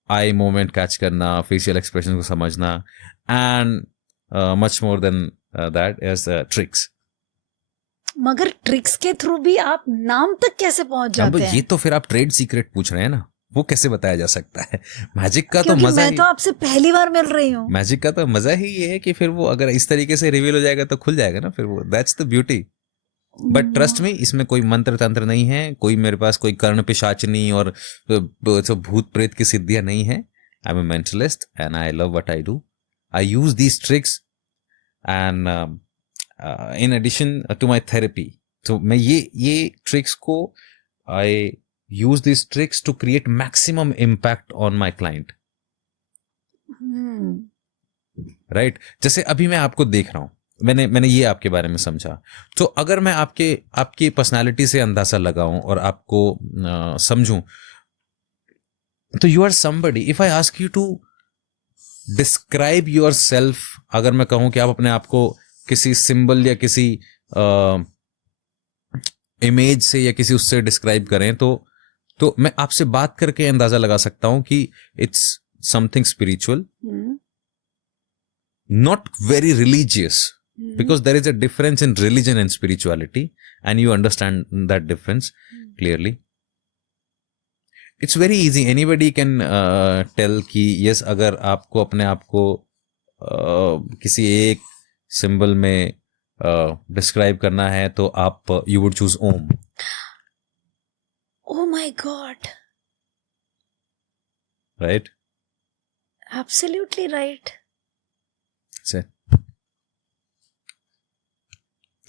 eye movement catch करना, facial expressions को समझना, and much more than that is tricks. मगर tricks के through भी आप नाम तक कैसे पहुंच जाते हैं? ये तो फिर आप ट्रेड सीक्रेट पूछ रहे हैं ना, वो कैसे बताया जा सकता है? मैजिक का तो मजा मैं तो आपसे पहली बार मिल रही हूँ. मैजिक का तो मजा ही ये है कि फिर वो अगर इस तरीके से रिवील हो जाएगा तो खुल जाएगा ना फिर वो. That's the beauty. But trust me, इसमें कोई मंत्र तंत्र नहीं है, कोई मेरे पास कोई कर्ण पिशाचनी और भूत प्रेत की सिद्धियां नहीं है. I am a mentalist and I love what I do. I use these tricks and in addition to my therapy. तो मैं ये ट्रिक्स को आई use these tricks to create maximum impact on my client. Right? जैसे अभी मैं आपको देख रहा हूं, मैंने ये आपके बारे में समझा, तो अगर मैं आपकी पर्सनालिटी से अंदाजा लगाऊं और आपको समझूं, तो you are somebody. If I ask you to describe yourself, अगर मैं कहूं कि आप अपने आप को किसी सिंबल या किसी इमेज से या किसी उससे डिस्क्राइब करें, तो मैं आपसे बात करके अंदाजा लगा सकता हूं कि it's something spiritual, not very religious, because there is a difference in religion and spirituality, and you understand that difference clearly. It's very easy, anybody can tell कि यस, अगर आपको अपने आप को किसी एक सिंबल में डिस्क्राइब करना है तो आप you would choose Om. Oh my God. राइट? Absolutely right. So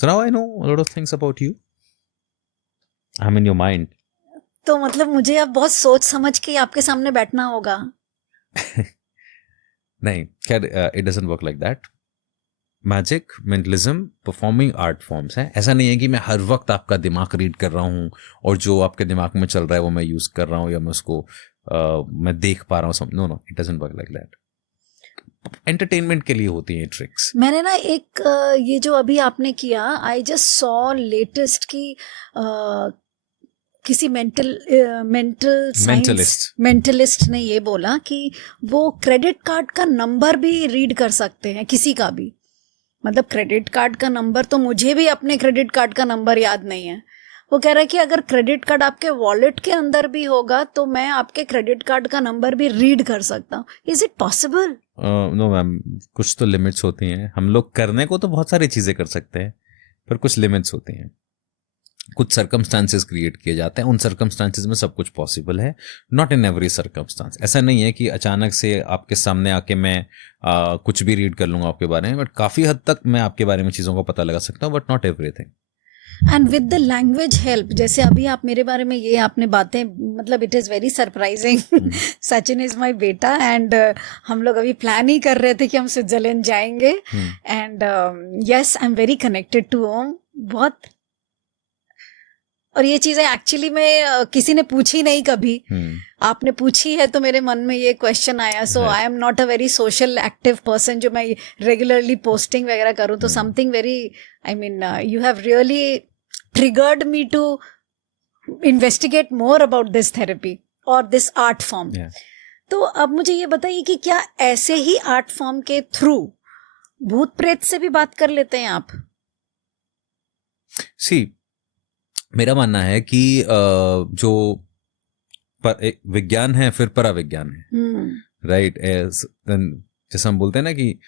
now I know a lot of things about you. I'm in your mind. तो मतलब मुझे अब बहुत सोच समझ के आपके सामने बैठना होगा. नहीं, खैर, it doesn't work like that. Magic, mentalism, performing art forms हैं. ऐसा नहीं है कि मैं हर वक्त आपका दिमाग रीड कर रहा हूँ और जो आपके दिमाग में चल रहा है वो मैं यूज कर रहा हूँ या मैं उसको मैं देख पा रहा हूँ. No, it doesn't work like that. Entertainment के लिए होती हैं ट्रिक्स. मैंने ना एक ये जो अभी आपने किया, आई जस्ट सॉ लेटेस्ट की किसी मेंटलिस्ट ने ये बोला कि वो क्रेडिट कार्ड का नंबर भी रीड कर सकते हैं, किसी का भी. मतलब क्रेडिट कार्ड का नंबर, तो मुझे भी अपने क्रेडिट कार्ड का नंबर याद नहीं है. वो कह रहा है कि अगर क्रेडिट कार्ड आपके वॉलेट के अंदर भी होगा तो मैं आपके क्रेडिट कार्ड का नंबर भी रीड कर सकता हूँ. Is it possible? No ma'am, कुछ तो लिमिट्स होती हैं. हम लोग करने को तो बहुत सारी चीज़ें कर सकते हैं, पर कुछ लिमिट्स होती हैं. कुछ सर्कमस्टांसेस क्रिएट किए जाते हैं, उन सर्कमस्टांसेस में सब कुछ पॉसिबल है. Not in every circumstance. ऐसा नहीं है कि अचानक से आपके सामने आके मैं कुछ भी रीड कर लूँगा आपके बारे में, बट काफ़ी हद तक मैं आपके बारे में चीज़ों को पता लगा सकता हूँ, but not everything. And with the language help, जैसे अभी आप मेरे बारे में ये आपने बातें, मतलब it is very surprising. Sachin is my बेटा एंड हम लोग अभी प्लान ही कर रहे थे कि हम स्विट्जरलैंड जाएंगे. And yes, I am very connected to home. बहुत. और ये चीज़ें एक्चुअली में किसी ने पूछी नहीं कभी. आपने पूछी है तो मेरे मन में ये क्वेश्चन आया. So I am not a very social active person जो मैं रेगुलरली पोस्टिंग वगैरह करूँ. तो something very, I mean you have really triggered me to investigate more about this therapy और दिस आर्ट फॉर्म. तो अब मुझे ये बताइए कि क्या ऐसे ही आर्ट फॉर्म के थ्रू भूत प्रेत से भी बात कर लेते हैं आप? सी, मेरा मानना है कि जो एक विज्ञान है फिर पराविज्ञान है. राइट? जैसे हम बोलते हैं ना कि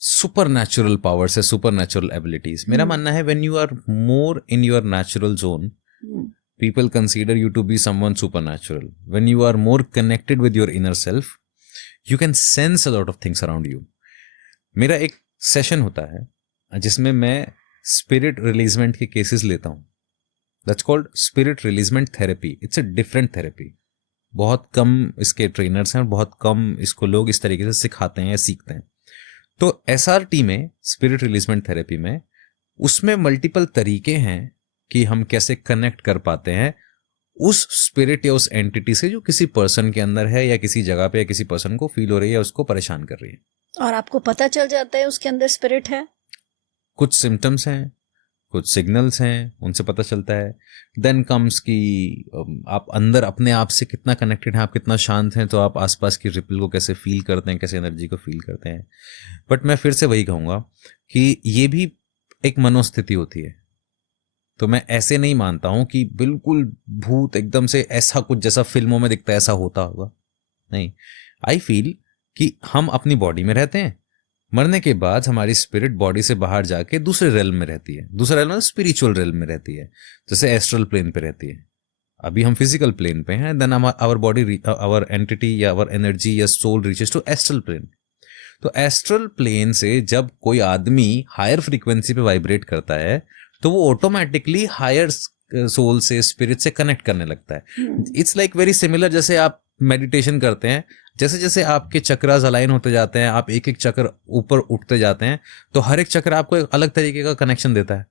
सुपर नेचुरल पावर्स है, सुपर नेचुरल एबिलिटीज. मेरा मानना है when you are more in your natural zone, people consider you to be someone supernatural. When you are more connected with your inner self, you can sense a lot of things around you. मेरा एक session होता है जिसमें मैं spirit रिलीजमेंट के cases लेता हूँ. That's called spirit releasement therapy. It's a different therapy. बहुत कम इसके ट्रेनर्स हैं और बहुत कम इसको लोग इस तरीके से सिखाते हैं या सीखते हैं. तो SRT में, स्पिरिट रिलीजमेंट थेरेपी में, उसमें मल्टीपल तरीके हैं कि हम कैसे कनेक्ट कर पाते हैं उस स्पिरिट या उस एंटिटी से जो किसी पर्सन के अंदर है या किसी जगह पे या किसी पर्सन को फील हो रही है या उसको परेशान कर रही है. और आपको पता चल जाता है उसके अंदर स्पिरिट है? कुछ सिम्टम्स हैं, कुछ सिग्नल्स हैं, उनसे पता चलता है. देन कम्स कि आप अंदर अपने आप से कितना कनेक्टेड हैं, आप कितना शांत हैं, तो आप आसपास की रिपल को कैसे फील करते हैं, कैसे एनर्जी को फील करते हैं. बट मैं फिर से वही कहूँगा कि ये भी एक मनोस्थिति होती है. तो मैं ऐसे नहीं मानता हूँ कि बिल्कुल भूत एकदम से ऐसा कुछ जैसा फिल्मों में दिखता है ऐसा होता होगा. नहीं, आई फील कि हम अपनी बॉडी में रहते हैं, मरने के बाद हमारी स्पिरिट बॉडी से बाहर जाके दूसरे रेल्म में रहती है. दूसरा रेल्म मतलब स्पिरिचुअल रेल्म में रहती है, जैसे एस्ट्रल प्लेन पे रहती है. अभी हम फिजिकल प्लेन पे हैं, then our body, our entity या आवर एनर्जी या soul reaches to astral plane. तो एस्ट्रल प्लेन से जब कोई आदमी हायर फ्रीक्वेंसी पे वाइब्रेट करता है तो वो ऑटोमेटिकली हायर सोल से, स्पिरिट से कनेक्ट करने लगता है. इट्स लाइक वेरी सिमिलर, जैसे आप मेडिटेशन करते हैं, जैसे जैसे आपके चक्रास अलाइन होते जाते हैं, आप एक एक चक्र ऊपर उठते जाते हैं, तो हर एक चक्र आपको एक अलग तरीके का कनेक्शन देता है.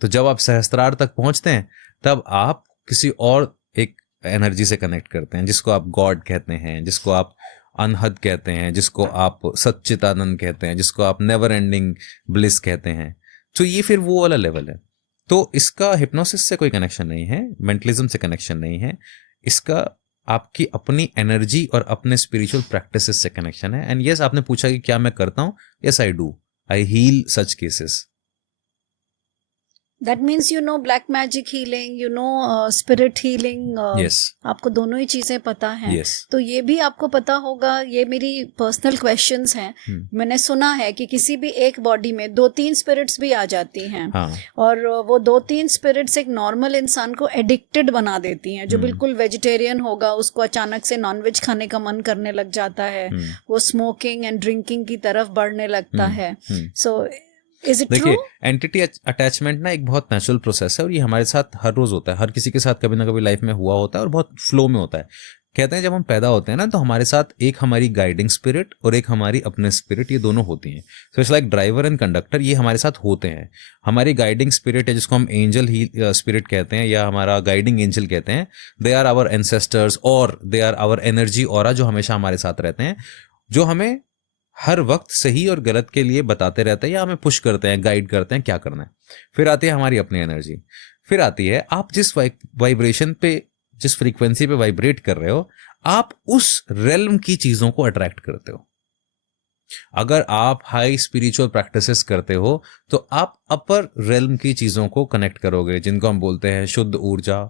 तो जब आप सहस्त्रार तक पहुंचते हैं तब आप किसी और एक एनर्जी से कनेक्ट करते हैं, जिसको आप गॉड कहते हैं, जिसको आप अनहद कहते हैं, जिसको आप सच्चिदानंद कहते हैं, जिसको आप नेवर एंडिंग ब्लिस कहते हैं. तो ये फिर वो वाला लेवल है. तो इसका हिप्नोसिस से कोई कनेक्शन नहीं है, मेंटलिज्म से कनेक्शन नहीं है. इसका आपकी अपनी एनर्जी और अपने स्पिरिचुअल प्रैक्टिसेस से कनेक्शन है. एंड यस, आपने पूछा कि क्या मैं करता हूं. Yes, I do. I heal such cases. That means you know black magic healing, you know spirit healing, yes आपको दोनों ही चीजें पता हैं. यस तो ये भी आपको पता होगा, ये मेरी पर्सनल क्वेश्चंस हैं. मैंने सुना है कि किसी भी एक बॉडी में 2-3 स्पिरिट्स भी आ जाती हैं. हाँ और वो 2-3 स्पिरिट्स एक नॉर्मल इंसान को एडिक्टेड बना देती हैं. जो बिल्कुल वेजिटेरियन होगा उसको अचानक से नॉनवेज खाने का मन करने लग जाता है. वो स्मोकिंग एंड ड्रिंकिंग की तरफ बढ़ने लगता है. So is it true? देखिए एंटिटी अटैचमेंट ना एक बहुत नेचुरल प्रोसेस है और ये हमारे साथ हर रोज होता है. हर किसी के साथ कभी ना कभी लाइफ में हुआ होता है और बहुत फ्लो में होता है. कहते हैं जब हम पैदा होते हैं ना तो हमारे साथ एक हमारी गाइडिंग स्पिरिट और एक हमारी अपने स्पिरिट, ये दोनों होती हैं. So it's like driver and conductor, ये हमारे साथ होते हैं. हमारी गाइडिंग स्पिरिट है जिसको हम एंजल ही स्पिरिट कहते हैं या हमारा गाइडिंग एंजल कहते हैं. दे आर आवर एंसेस्टर्स और they are our energy aura जो हमेशा हमारे साथ रहते हैं, जो हमें हर वक्त सही और गलत के लिए बताते रहते हैं या हमें पुश करते हैं, गाइड करते हैं क्या करना है. फिर आती है हमारी अपनी एनर्जी. फिर आती है आप जिस वाइब्रेशन पे, जिस फ्रीक्वेंसी पे वाइब्रेट कर रहे हो, आप उस रेल्म की चीजों को अट्रैक्ट करते हो. अगर आप हाई स्पिरिचुअल प्रैक्टिसेस करते हो तो आप अपर रेल्म की चीजों को कनेक्ट करोगे, जिनको हम बोलते हैं शुद्ध ऊर्जा,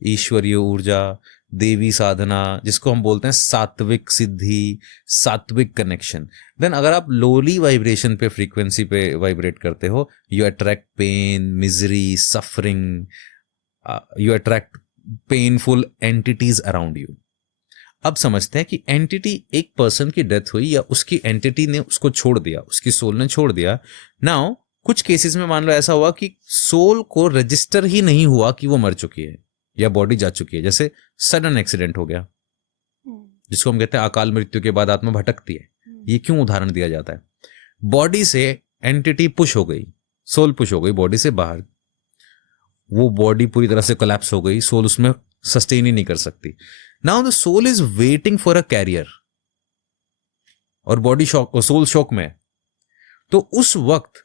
ईश्वरीय ऊर्जा, देवी साधना, जिसको हम बोलते हैं सात्विक सिद्धि, सात्विक कनेक्शन. देन अगर आप लोली वाइब्रेशन पे, फ्रीक्वेंसी पे वाइब्रेट करते हो, you attract pain, misery, suffering, you attract painful entities around you. अब समझते हैं कि एंटिटी, एक पर्सन की डेथ हुई या उसकी एंटिटी ने उसको छोड़ दिया, उसकी सोल ने छोड़ दिया. नाउ कुछ केसेस में मान लो ऐसा हुआ कि सोल को रजिस्टर ही नहीं हुआ कि वो मर चुकी है या बॉडी जा चुकी है. जैसे सडन एक्सीडेंट हो गया, जिसको हम कहते हैं अकाल मृत्यु के बाद आत्मा भटकती है. ये क्यों उदाहरण दिया जाता है? बॉडी से एंटिटी पुश हो गई, सोल पुश हो गई बॉडी से बाहर, वो बॉडी पूरी तरह से कोलैप्स हो गई, सोल उसमें सस्टेन ही नहीं कर सकती. Now the soul is waiting for a carrier और बॉडी शॉक, सोल शॉक में. तो उस वक्त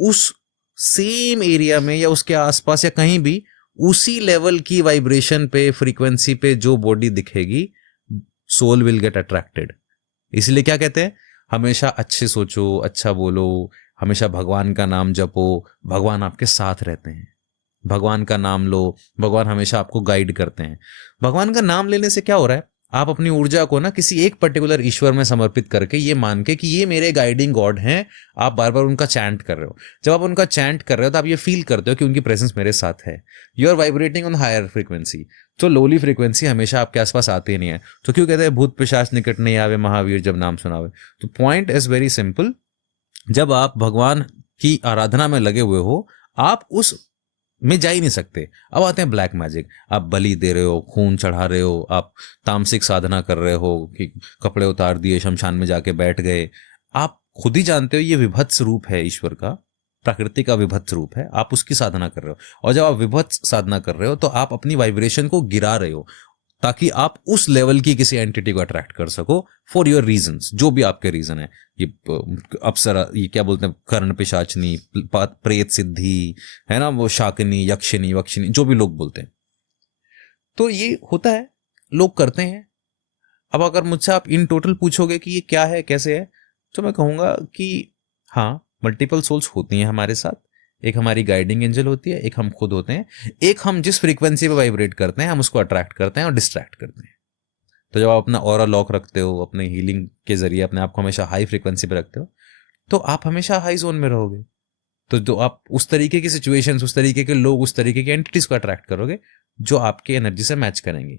उस सेम एरिया में या उसके आसपास या कहीं भी उसी लेवल की वाइब्रेशन पे, फ्रीक्वेंसी पे जो बॉडी दिखेगी, सोल विल गेट अट्रैक्टेड. इसलिए क्या कहते हैं, हमेशा अच्छे सोचो, अच्छा बोलो, हमेशा भगवान का नाम जपो, भगवान आपके साथ रहते हैं. भगवान का नाम लो, भगवान हमेशा आपको गाइड करते हैं. भगवान का नाम लेने से क्या हो रहा है, आप अपनी ऊर्जा को ना किसी एक पर्टिकुलर ईश्वर में समर्पित करके, ये मान के कि ये मेरे गाइडिंग गॉड हैं, आप बार बार उनका चैंट कर रहे हो. जब आप उनका चैंट कर रहे हो तो आप ये फील करते हो कि उनकी प्रेजेंस मेरे साथ है. You are vibrating on higher frequency. तो लोली फ्रीक्वेंसी हमेशा आपके आसपास आती नहीं है. तो क्यों कहते हैं भूत पिशाच निकट नहीं आवे, महावीर जब नाम सुनावे. तो पॉइंट इज वेरी सिंपल. जब आप भगवान की आराधना में लगे हुए हो, आप उस में जा ही नहीं सकते. अब आते हैं ब्लैक मैजिक. आप बलि दे रहे हो, खून चढ़ा रहे हो, आप तामसिक साधना कर रहे हो कि कपड़े उतार दिए, शमशान में जाके बैठ गए. आप खुद ही जानते हो ये विभत्स रूप है ईश्वर का, प्रकृति का विभत्स रूप है. आप उसकी साधना कर रहे हो और जब आप विभत्स साधना कर रहे हो तो आप अपनी वाइब्रेशन को गिरा रहे हो ताकि आप उस लेवल की किसी एंटिटी को अट्रैक्ट कर सको फॉर योर रीजंस, जो भी आपके रीजन है. ये अप्सरा, ये क्या बोलते हैं, कर्ण पिशाचनी, प्रेत सिद्धि है ना, वो शाकिनी, यक्षिनी, वक्षिनी, जो भी लोग बोलते हैं. तो ये होता है, लोग करते हैं. अब अगर मुझसे आप इन टोटल पूछोगे कि ये क्या है, कैसे है, तो मैं कहूंगा कि हाँ, मल्टीपल सोल्स होती हैं हमारे साथ. एक हमारी गाइडिंग एंजल होती है, एक हम खुद होते हैं, एक हम जिस फ्रीक्वेंसी पे वाइब्रेट करते हैं हम उसको अट्रैक्ट करते हैं और डिस्ट्रैक्ट करते हैं. तो जब आप अपना ऑरा लॉक रखते हो, अपने हीलिंग के जरिए अपने आप को हमेशा हाई फ्रीक्वेंसी पे रखते हो, तो आप हमेशा हाई जोन में रहोगे. तो जो आप उस तरीके की सिचुएशंस, उस तरीके के लोग, उस तरीके की एंटिटीज को अट्रैक्ट करोगे जो आपके एनर्जी से मैच करेंगे.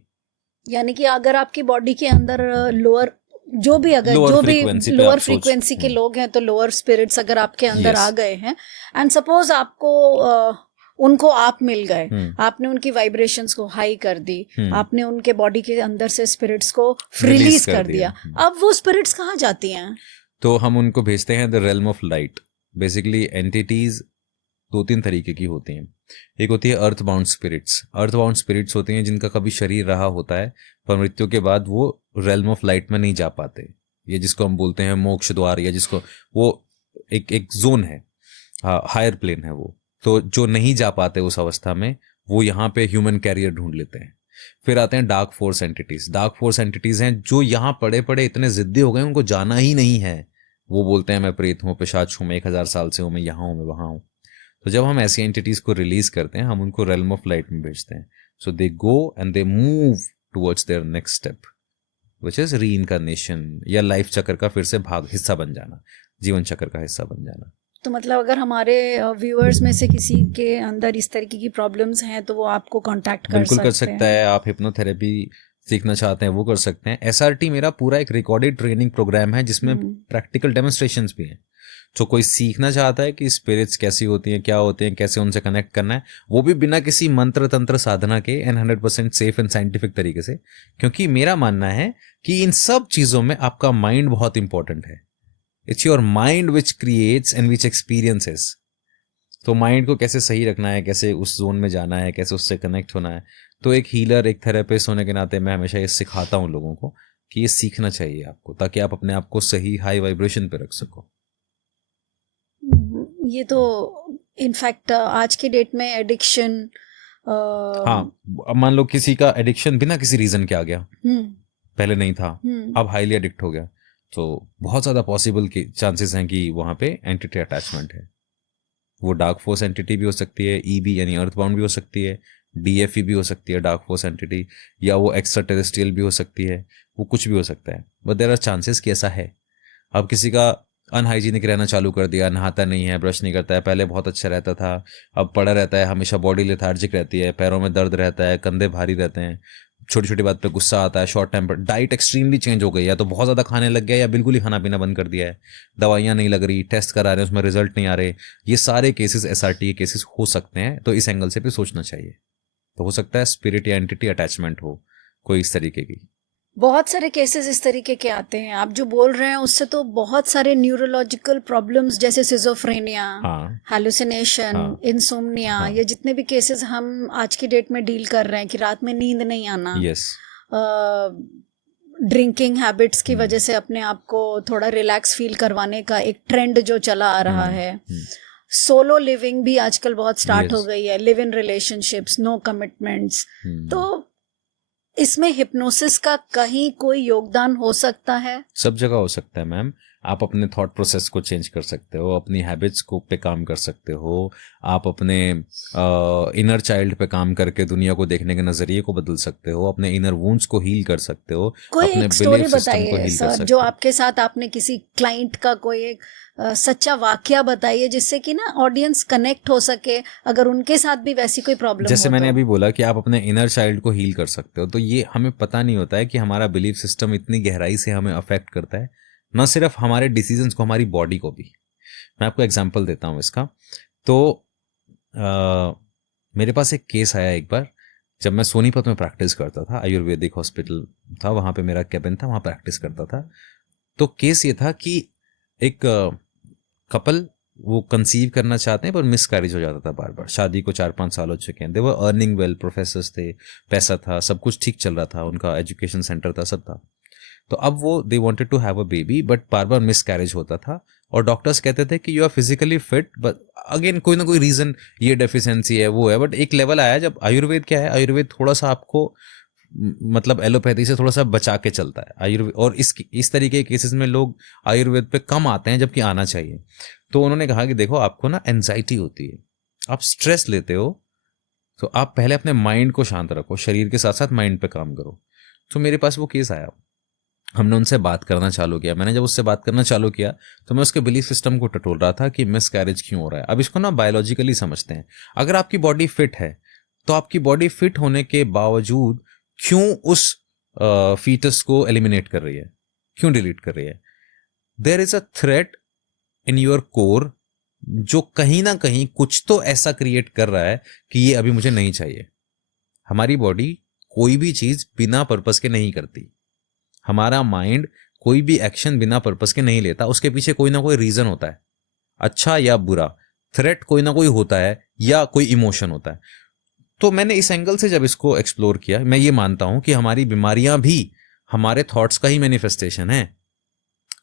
यानी कि अगर आपकी बॉडी के अंदर लोअर, जो भी अगर Lower जो भी frequency पे लोअर आप सोच- फ्रीक्वेंसी के लोग हैं, तो लोअर स्पिरिट्स अगर आपके अंदर Yes. आ गए हैं एंड सपोज आपको उनको आप मिल गए, आपने उनकी वाइब्रेशंस को हाई कर दी, आपने उनके बॉडी के अंदर से स्पिरिट्स को रिलीज कर दिया. अब वो स्पिरिट्स कहाँ जाती हैं? तो हम उनको भेजते हैं the realm of light. Basically entities 2-3 तरीके की होती हैं. एक होती है earth bound spirits. Earth bound spirits होती हैं जिनका कभी शरीर रहा होता है पर मृत्यु के बाद वो रेल्म ऑफ लाइट में नहीं जा पाते. ये जिसको हम बोलते हैं मोक्ष द्वार, या जिसको वो एक जोन है, हायर प्लेन है वो. तो जो नहीं जा पाते उस अवस्था में, वो यहाँ पे ह्यूमन कैरियर ढूंढ लेते हैं. फिर आते हैं dark force entities. Dark force entities हैं जो यहाँ पड़े पड़े इतने जिद्दी हो गए उनको जाना ही नहीं है. वो बोलते हैं मैं प्रेत हूँ, पिशाच हूँ, मैं 1000 साल से हूँ, मैं यहाँ हूँ, मैं वहाँ हूँ. तो जब हम ऐसी एंटिटीज को रिलीज करते हैं हम उनको रेलम ऑफ लाइट में भेजते हैं. So they go and they move towards their next step which is reincarnation या लाइफ चक्र का फिर से भाग हिस्सा बन जाना, जीवन चक्र का हिस्सा बन जाना. तो मतलब अगर हमारे व्यूअर्स में से किसी के अंदर इस तरीके की प्रॉब्लम्स हैं तो वो आपको कांटेक्ट कर बिल्कुल सकते कर सकता है. आप हिप्नोथेरेपी सीखना चाहते हैं वो कर सकते हैं. एसआरटी मेरा पूरा एक रिकॉर्डेड ट्रेनिंग प्रोग्राम है जिसमें प्रैक्टिकल डेमोन्स्ट्रेशंस भी हैं. तो कोई सीखना चाहता है कि स्पिरिट्स कैसी होती हैं, क्या होते हैं, कैसे उनसे कनेक्ट करना है, वो भी बिना किसी मंत्र तंत्र साधना के एंड 100% सेफ एंड साइंटिफिक तरीके से. क्योंकि मेरा मानना है कि इन सब चीज़ों में आपका माइंड बहुत इंपॉर्टेंट है. It's your mind which creates and which experiences. तो माइंड को कैसे सही रखना है, कैसे उस जोन में जाना है, कैसे उससे कनेक्ट होना है. तो एक हीलर, एक थेरेपिस्ट होने के नाते मैं हमेशा ये सिखाता हूँ लोगों को कि ये सीखना चाहिए आपको, ताकि आप अपने आप को सही हाई वाइब्रेशन पे रख सको. ये तो इनफैक्ट आज के डेट में एडिक्शन, हाँ, अब मान लो किसी का एडिक्शन बिना किसी रीजन के आ गया, पहले नहीं था, अब हाईली एडिक्ट हो गया, तो बहुत ज़्यादा पॉसिबल की चांसेस हैं कि वहाँ पे एंटिटी अटैचमेंट है. वो डार्क फोर्स एंटिटी भी हो सकती है, ईबी यानी अर्थ बाउंड भी हो सकती है, डीएफई भी हो सकती है डार्क फोर्स एंटिटी, या वो एक्स्ट्रा टेरेस्ट्रियल भी हो सकती है, वो कुछ भी हो सकता है. बट देयर आर चांसेस कि ऐसा है. अब किसी का अनहाइजीनिक रहना चालू कर दिया, नहाता नहीं है, ब्रश नहीं करता है, पहले बहुत अच्छा रहता था, अब पड़ा रहता है, हमेशा बॉडी लेथार्जिक रहती है, पैरों में दर्द रहता है, कंधे भारी रहते हैं, छोटी छोटी बात पे गुस्सा आता है, short temper, diet extremely change हो गई है, तो बहुत ज़्यादा खाने लग गया या बिल्कुल ही खाना पीना बंद कर दिया है, दवाइयाँ नहीं लग रही, टेस्ट करा रहे हैं उसमें रिजल्ट नहीं आ रहे. ये सारे केसेस एसआरटी के केसेस हो सकते हैं. तो इस एंगल से भी सोचना चाहिए. तो हो सकता है स्पिरिट या एंटिटी अटैचमेंट हो कोई इस तरीके की. बहुत सारे केसेस इस तरीके के आते हैं. आप जो बोल रहे हैं उससे तो बहुत सारे न्यूरोलॉजिकल प्रॉब्लम्स जैसे सिजोफ्रेनिया, हैलुसिनेशन, इंसोम्निया, ये जितने भी केसेस हम आज की डेट में डील कर रहे हैं कि रात में नींद नहीं आना, ड्रिंकिंग हैबिट्स की वजह से अपने आप को थोड़ा रिलैक्स फील करवाने का एक ट्रेंड जो चला आ रहा है, सोलो लिविंग भी आजकल बहुत स्टार्ट हो गई है, live in relationships, no commitments. तो इसमें हिप्नोसिस का कहीं कोई योगदान हो सकता है? सब जगह हो सकता है मैम. आप अपने थॉट प्रोसेस को चेंज कर सकते हो, अपनी हैबिट्स को पे काम कर सकते हो, आप अपने इनर चाइल्ड पे काम करके दुनिया को देखने के नजरिए को बदल सकते हो, अपने इनर वुंड्स को हील कर सकते हो. कोई अपने एक स्टोरी बिलीफ सिस्टम को बताइए हील कर सर, सकते जो हो. आपके साथ आपने किसी क्लाइंट का कोई एक सच्चा वाकया बताइए जिससे कि ना ऑडियंस कनेक्ट हो सके अगर उनके साथ भी वैसी कोई प्रॉब्लम हो. जैसे मैंने अभी बोला कि आप अपने इनर चाइल्ड को हील कर सकते हो, तो ये हमें पता नहीं होता है कि हमारा बिलीफ सिस्टम इतनी गहराई से हमें अफेक्ट करता है, न सिर्फ हमारे डिसीजंस को, हमारी बॉडी को भी. मैं आपको एग्जांपल देता हूँ इसका. तो मेरे पास एक केस आया एक बार, जब मैं सोनीपत में प्रैक्टिस करता था, आयुर्वेदिक हॉस्पिटल था, वहाँ पे मेरा कैबिन था, वहाँ प्रैक्टिस करता था. तो केस ये था कि एक कपल वो कंसीव करना चाहते हैं पर मिसकैरेज हो जाता था बार बार. शादी को 4-5 साल हो चुके हैं. दे वर अर्निंग वेल, प्रोफेसर्स थे, पैसा था, सब कुछ ठीक चल रहा था, उनका एजुकेशन सेंटर था, सब था. तो अब वो they wanted to have a baby but बार बार मिसकैरेज होता था और डॉक्टर्स कहते थे कि you are physically fit, but again कोई ना कोई रीजन, ये डेफिशिएंसी है, वो है. बट एक लेवल आया जब आयुर्वेद क्या है, आयुर्वेद थोड़ा सा आपको मतलब एलोपैथी से थोड़ा सा बचा के चलता है आयुर्वेद, और इस तरीके के केसेस में लोग आयुर्वेद पे कम आते हैं जबकि आना चाहिए. तो उन्होंने कहा कि देखो आपको ना एंजाइटी होती है, आप स्ट्रेस लेते हो, तो आप पहले अपने माइंड को शांत रखो, शरीर के साथ साथ माइंड पे काम करो. तो मेरे पास वो केस आया, हमने उनसे बात करना चालू किया. मैंने जब उससे बात करना चालू किया तो मैं उसके बिलीफ सिस्टम को टटोल रहा था कि मिसकैरेज क्यों हो रहा है. अब इसको ना बायोलॉजिकली समझते हैं. अगर आपकी बॉडी फिट है तो आपकी बॉडी फिट होने के बावजूद क्यों उस फीटस को एलिमिनेट कर रही है, क्यों डिलीट कर रही है? There is a threat in your core जो कहीं ना कहीं कुछ तो ऐसा क्रिएट कर रहा है कि ये अभी मुझे नहीं चाहिए. हमारी बॉडी कोई भी चीज बिना पर्पस के नहीं करती. हमारा माइंड कोई भी एक्शन बिना पर्पस के नहीं लेता, उसके पीछे कोई ना कोई रीजन होता है, अच्छा या बुरा. थ्रेट कोई ना कोई होता है या कोई इमोशन होता है. तो मैंने इस एंगल से जब इसको एक्सप्लोर किया, मैं ये मानता हूं कि हमारी बीमारियां भी हमारे थॉट्स का ही मैनिफेस्टेशन है.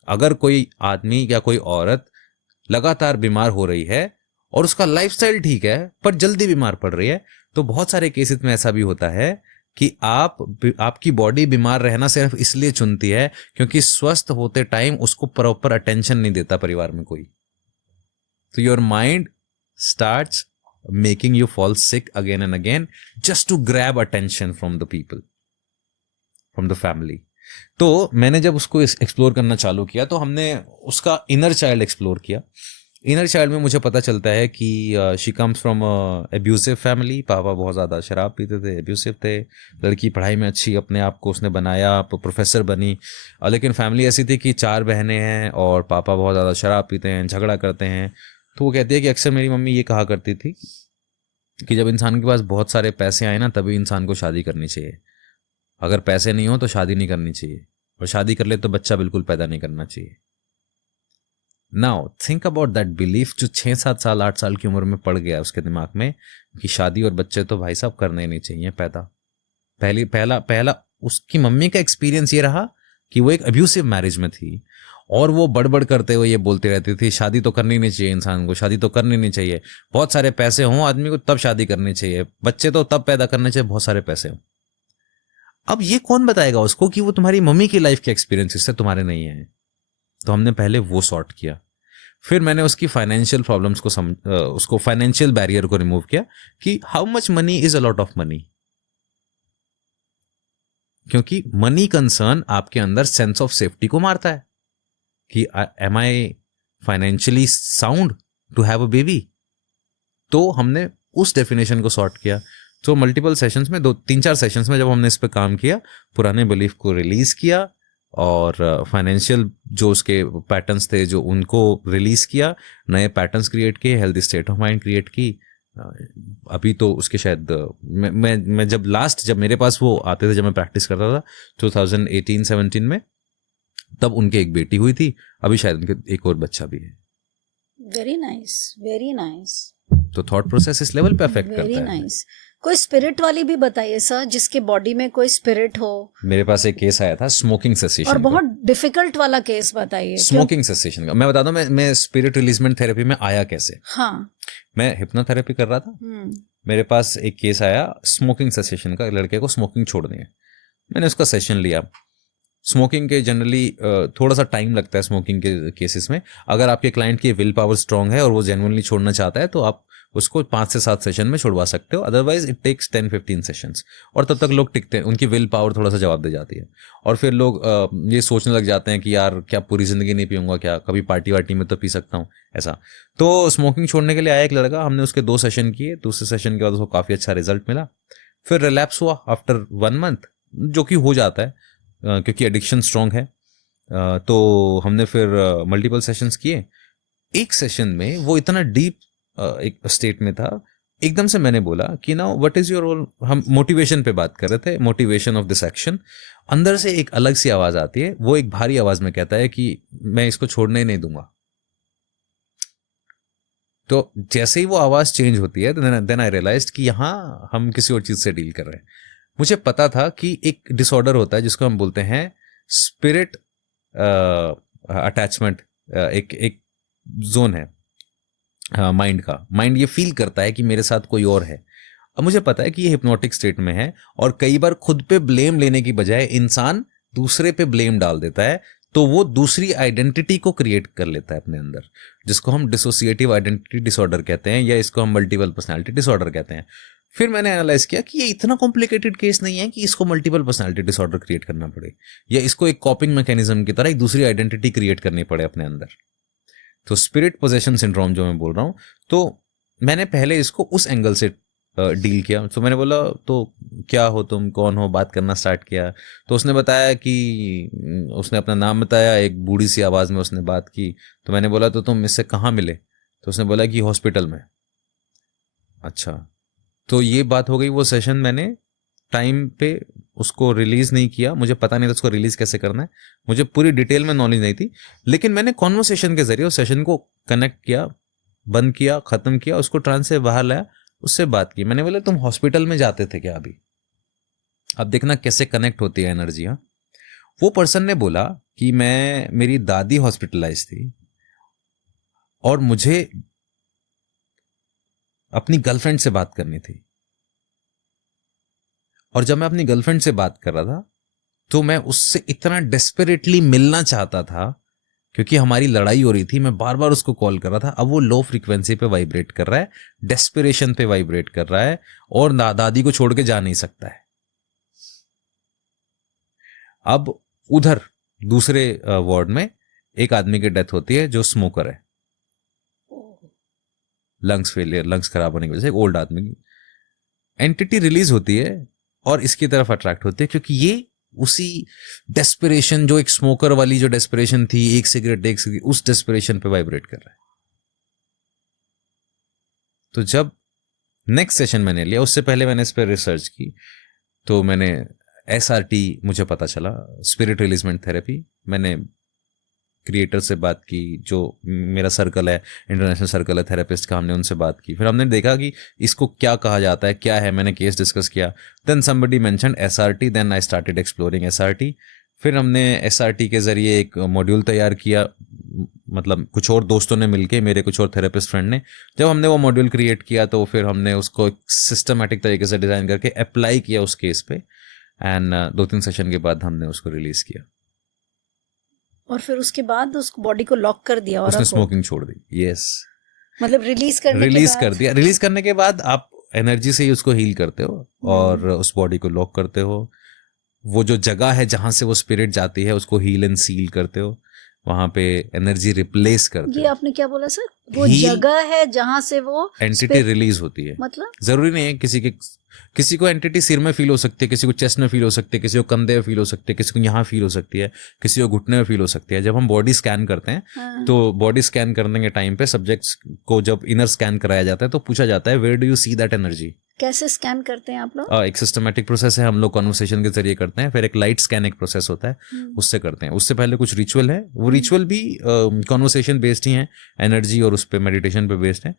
अगर कोई आदमी या कोई औरत लगातार बीमार हो रही है और उसका लाइफस्टाइल ठीक है पर जल्दी बीमार पड़ रही है, तो बहुत सारे केसेस में ऐसा भी होता है कि आपकी बॉडी बीमार रहना सिर्फ इसलिए चुनती है क्योंकि स्वस्थ होते टाइम उसको प्रॉपर अटेंशन नहीं देता परिवार में कोई. तो your mind starts making you fall sick again and again just to grab attention from the people, from the family. तो मैंने जब उसको एक्सप्लोर करना चालू किया तो हमने उसका इनर चाइल्ड एक्सप्लोर किया. इनर चाइल्ड में मुझे पता चलता है कि she comes from abusive family. पापा बहुत ज़्यादा शराब पीते थे, एब्यूसिव थे. लड़की पढ़ाई में अच्छी, अपने आप को उसने बनाया, प्रोफेसर बनी. लेकिन फैमिली ऐसी थी कि 4 बहनें हैं और पापा बहुत ज़्यादा शराब पीते हैं, झगड़ा करते हैं. तो वो कहती है कि अक्सर मेरी मम्मी ये कहा करती थी कि जब इंसान के पास बहुत सारे पैसे आए ना तभी इंसान को शादी करनी चाहिए. अगर पैसे नहीं हो तो शादी नहीं करनी चाहिए, और शादी कर ले तो बच्चा बिल्कुल पैदा नहीं करना चाहिए. Now think about that belief जो 6-7 साल 8 साल की उम्र में पड़ गया उसके दिमाग में कि शादी और बच्चे तो भाई साहब करने ही नहीं चाहिए पैदा. पहला उसकी मम्मी का एक्सपीरियंस ये रहा कि वो एक अब्यूसिव मैरिज में थी और वो बड़बड़ करते हुए ये बोलती रहती थी शादी तो करनी नहीं चाहिए इंसान को, शादी तो करनी नहीं चाहिए, बहुत सारे पैसे हों आदमी को तब शादी करनी चाहिए, बच्चे तो तब पैदा करने चाहिए बहुत सारे पैसे हों. अब ये कौन बताएगा उसको कि वो तुम्हारी मम्मी की लाइफ के एक्सपीरियंस से तुम्हारे नहीं है. तो हमने पहले वो सॉर्ट किया. फिर मैंने उसकी फाइनेंशियल प्रॉब्लम्स को उसको फाइनेंशियल बैरियर को रिमूव किया कि how much money is a lot of money. क्योंकि मनी कंसर्न आपके अंदर सेंस ऑफ सेफ्टी को मारता है कि am I financially sound to have a baby. तो हमने उस डेफिनेशन को सॉर्ट किया. तो मल्टीपल सेशंस में 2-3-4 सेशंस में जब हमने इस पे काम किया, पुराने बिलीफ को रिलीज किया और फाइनेंशियल जो उसके पैटर्न्स थे जो उनको रिलीज किया, नए पैटर्न्स क्रिएट किए, healthy state of mind create की. अभी तो उसके शायद मैं जब मेरे पास वो आते थे, जब मैं प्रैक्टिस करता था 2018-17 में, तब उनके एक बेटी हुई थी. अभी शायद उनके एक और बच्चा भी है. Very nice, very nice. तो थॉट प्रोसेस इस लेवल पे अफेक्ट करता है. Very nice. कोई स्पिरिट वाली भी बताइए सर, जिसके बॉडी में कोई स्पिरिट हो. मेरे पास एक केस आया था स्मोकिंग सेसेशन और बहुत डिफिकल्ट वाला केस बताइए. स्मोकिंग सेसेशन का मैं बता दूं, मैं स्पिरिट रिलीजमेंट थेरेपी में आया कैसे. हाँ. मैं हिप्नोथेरेपी कर रहा था. मेरे पास एक केस आया स्मोकिंग सेसेशन का. लड़के को स्मोकिंग छोड़नी है. मैंने उसका सेशन लिया. स्मोकिंग के जनरली थोड़ा सा टाइम लगता है स्मोकिंग के केसेस में. अगर आपके क्लाइंट की विल पावर स्ट्रांग है और वो जेन्युइनली छोड़ना चाहता है तो आप उसको 5 से 7 सेशन में छुड़वा सकते हो. Otherwise it takes 10-15 sessions. और तब तक लोग टिकते हैं, उनकी विल पावर थोड़ा सा जवाब दे जाती है. और फिर लोग ये सोचने लग जाते हैं कि यार क्या पूरी जिंदगी नहीं पीऊंगा, क्या कभी पार्टी वार्टी में तो पी सकता हूँ ऐसा. तो स्मोकिंग छोड़ने के लिए आया एक लड़का. हमने उसके 2 सेशन किए. दूसरे सेशन के बाद उसको काफ़ी अच्छा रिजल्ट मिला. फिर रिलैप्स हुआ आफ्टर 1 मंथ, जो कि हो जाता है क्योंकि एडिक्शन स्ट्रॉन्ग है. तो हमने फिर मल्टीपल सेशंस किए. एक सेशन में वो इतना डीप एक स्टेट में था, एकदम से मैंने बोला कि now what is your role. हम मोटिवेशन पे बात कर रहे थे, मोटिवेशन ऑफ दिस एक्शन. अंदर से एक अलग सी आवाज आती है. वो एक भारी आवाज में कहता है कि मैं इसको छोड़ने ही नहीं दूंगा. तो जैसे ही वो आवाज चेंज होती है देन आई रियलाइज्ड कि यहाँ हम किसी और चीज से डील कर रहे हैं. मुझे पता था कि एक डिसऑर्डर होता है जिसको हम बोलते हैं स्पिरिट अटैचमेंट. एक जोन है माइंड का. माइंड ये फील करता है कि मेरे साथ कोई और है. अब मुझे पता है कि ये हिप्नोटिक स्टेट में है और कई बार खुद पे ब्लेम लेने की बजाय इंसान दूसरे पे ब्लेम डाल देता है. तो वो दूसरी आइडेंटिटी को क्रिएट कर लेता है अपने अंदर, जिसको हम डिसोसिएटिव आइडेंटिटी डिसऑर्डर कहते हैं या इसको हम मल्टीपल पर्सनालिटी डिसऑर्डर कहते हैं. फिर मैंने एनालाइज किया कि ये इतना कॉम्प्लिकेटेड केस नहीं है कि इसको मल्टीपल पर्सनालिटी डिसऑर्डर क्रिएट करना पड़े या इसको एक कॉपिंग मैकेनिज्म की तरह एक दूसरी आइडेंटिटी क्रिएट करनी पड़े अपने अंदर. तो स्पिरिट पोजेशन सिंड्रोम जो मैं बोल रहा हूँ, तो मैंने पहले इसको उस एंगल से डील किया. तो मैंने बोला तो क्या हो तुम, कौन हो, बात करना स्टार्ट किया. तो उसने बताया कि उसने अपना नाम बताया, एक बूढ़ी सी आवाज़ में उसने बात की. तो मैंने बोला तो तुम इससे कहाँ मिले. तो उसने बोला कि हॉस्पिटल में. अच्छा, तो ये बात हो गई. वो सेशन मैंने टाइम पे उसको रिलीज नहीं किया. मुझे पता नहीं था उसको रिलीज कैसे करना है, मुझे पूरी डिटेल में नॉलेज नहीं थी. लेकिन मैंने कॉन्वर्सेशन के जरिए उस सेशन को कनेक्ट किया, बंद किया, खत्म किया, उसको ट्रांस से बाहर लाया, उससे बात की. मैंने बोला तुम हॉस्पिटल में जाते थे क्या अभी. अब देखना कैसे कनेक्ट होती है एनर्जी. हाँ, वो पर्सन ने बोला कि मेरी दादी हॉस्पिटलाइज थी और मुझे अपनी गर्लफ्रेंड से बात करनी थी. और जब मैं अपनी गर्लफ्रेंड से बात कर रहा था तो मैं उससे इतना डेस्परेटली मिलना चाहता था क्योंकि हमारी लड़ाई हो रही थी, मैं बार बार उसको कॉल कर रहा था। अब वो लो फ्रीक्वेंसी पे वाइब्रेट कर रहा है, डेस्पिरेशन पे वाइब्रेट कर रहा है, और दादी को छोड़ के जा नहीं सकता है। अब उधर दूसरे वार्ड में एक आदमी की डेथ होती है जो स्मोकर है, लंग्स फेलियर, लंग्स खराब होने की वजह से, एक ओल्ड आदमी की एंटिटी रिलीज होती है और इसकी तरफ अट्रैक्ट होती है, क्योंकि ये उसी डेस्पिरेशन, जो एक स्मोकर वाली जो डेस्पिरेशन थी, एक सिगरेट, उस डेस्पिरेशन पे वाइब्रेट कर रहा है। तो जब नेक्स्ट सेशन मैंने लिया, उससे पहले मैंने इस पर रिसर्च की, तो मैंने SRT मुझे पता चला, स्पिरिट रिलीजमेंट थेरेपी। मैंने क्रिएटर से बात की, जो मेरा सर्कल है, इंटरनेशनल सर्कल है थेरेपिस्ट का, हमने उनसे बात की। फिर हमने देखा कि इसको क्या कहा जाता है, क्या है, मैंने केस डिस्कस किया। Then somebody mentioned SRT, then I started exploring SRT। फिर हमने SRT के जरिए एक मॉड्यूल तैयार किया, मतलब कुछ और दोस्तों ने मिलके, मेरे कुछ और थेरेपिस्ट फ्रेंड ने। जब हमने वो मॉड्यूल क्रिएट किया तो फिर हमने उसको सिस्टमेटिक तरीके से डिज़ाइन करके अप्लाई किया उस केस पे, एंड 2-3 सेशन के बाद हमने उसको रिलीज किया। और फिर उसके बाद उस बॉडी को लॉक कर दिया और उसने स्मोकिंग छोड़ दी। यस, मतलब रिलीज कर दिया। रिलीज करने के बाद आप एनर्जी से ही उसको हील करते हो और उस बॉडी को लॉक करते हो। वो जो जगह है जहां से वो स्पिरिट जाती है उसको हील एंड सील करते हो, वहां पे एनर्जी रिप्लेस करते हो। ये आपने क्या बोला सर? वो जगह है जहां से वो एंटिटी रिलीज होती है। मतलब जरूरी नहीं है किसी को एंटिटी सिर में फील हो सकती है, किसी को चेस्ट में फील हो सकती है, किसी को कंधे में फील हो सकती है, किसी को यहाँ फील हो सकती है, किसी को घुटने में फील हो सकती है। जब हम बॉडी स्कैन करते हैं तो बॉडी स्कैन करने के टाइम पे सब्जेक्ट्स को जब इनर स्कैन कराया जाता है तो पूछा जाता है where do you see that energy. कैसे स्कैन करते हैं आप लोग? एक सिस्टमेटिक प्रोसेस है, हम लोग कॉन्वर्सेशन के जरिए करते हैं। फिर एक लाइट स्कैन एक प्रोसेस होता है, उससे करते हैं। उससे पहले कुछ रिचुअल है, वो रिचुअल भी कॉन्वर्सेशन बेस्ड ही है, एनर्जी और उस पर मेडिटेशन पे बेस्ड है।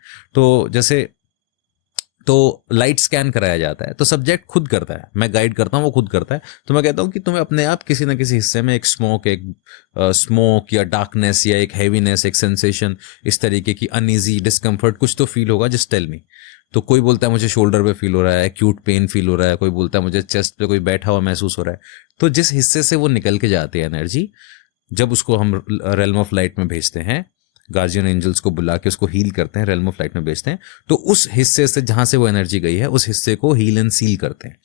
तो लाइट स्कैन कराया जाता है, तो सब्जेक्ट खुद करता है, मैं गाइड करता हूँ, वो खुद करता है। तो मैं कहता हूँ कि तुम्हें अपने आप किसी ना किसी हिस्से में एक स्मोक या डार्कनेस या एक हैवीनेस, एक सेंसेशन, इस तरीके की अनईजी डिस्कम्फर्ट कुछ तो फील होगा, जस्ट टेल मी। तो कोई बोलता है मुझे शोल्डर पे फील हो रहा है, एक्यूट पेन फील हो रहा है, कोई बोलता है मुझे चेस्ट पे कोई बैठा हुआ महसूस हो रहा है। तो जिस हिस्से से वो निकल के जाती है एनर्जी, जब उसको हम रेल्म ऑफ लाइट में भेजते हैं, गार्जियन एंजल्स को बुला के उसको हील करते हैं, रेल्म ऑफ लाइट में भेजते हैं, तो उस हिस्से से जहां से वो एनर्जी गई है उस हिस्से को हील एंड सील करते हैं,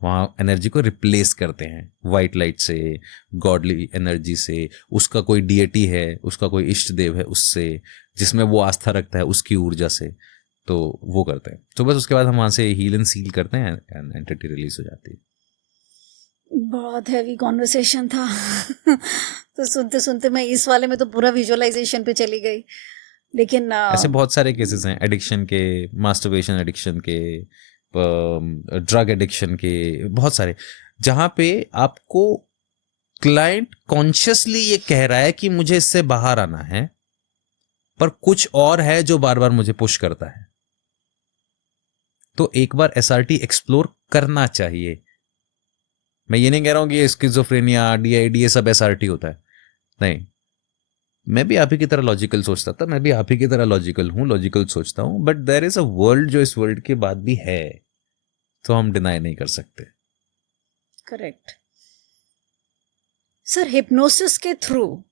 वहां एनर्जी को रिप्लेस करते हैं वाइट लाइट से, गॉडली एनर्जी से, उसका कोई डीएटी है, उसका कोई इष्ट देव है, उससे जिसमें वो आस्था रखता है उसकी ऊर्जा से, तो वो करते हैं। तो बस उसके बाद हम वहां से हील एंड सील करते हैं एंड एंटिटी रिलीज हो जाती है। बहुत हैवी कॉन्वर्सेशन था तो सुनते सुनते मैं इस वाले में तो पूरा विजुअलाइजेशन पे चली गई। लेकिन ऐसे बहुत सारे केसेस हैं, एडिक्शन के, मास्टरबेशन एडिक्शन के, ड्रग एडिक्शन के, बहुत सारे, जहां पे आपको क्लाइंट कॉन्शियसली ये कह रहा है कि मुझे इससे बाहर आना है, पर कुछ और है जो बार बार मुझे पुश करता है। तो एक बार SRT एक्सप्लोर करना चाहिए। मैं ये नहीं कह रहा हूं कि ये स्किज़ोफ्रेनिया, DID ये सब SRT होता है, नहीं। मैं भी आप ही की तरह लॉजिकल सोचता था, मैं भी आप ही की तरह लॉजिकल हूं, लॉजिकल सोचता हूं, but there is a world जो इस वर्ल्ड के बाद भी है, तो हम डिनाई नहीं कर सकते। Correct sir. हिप्नोसिस के थ्रू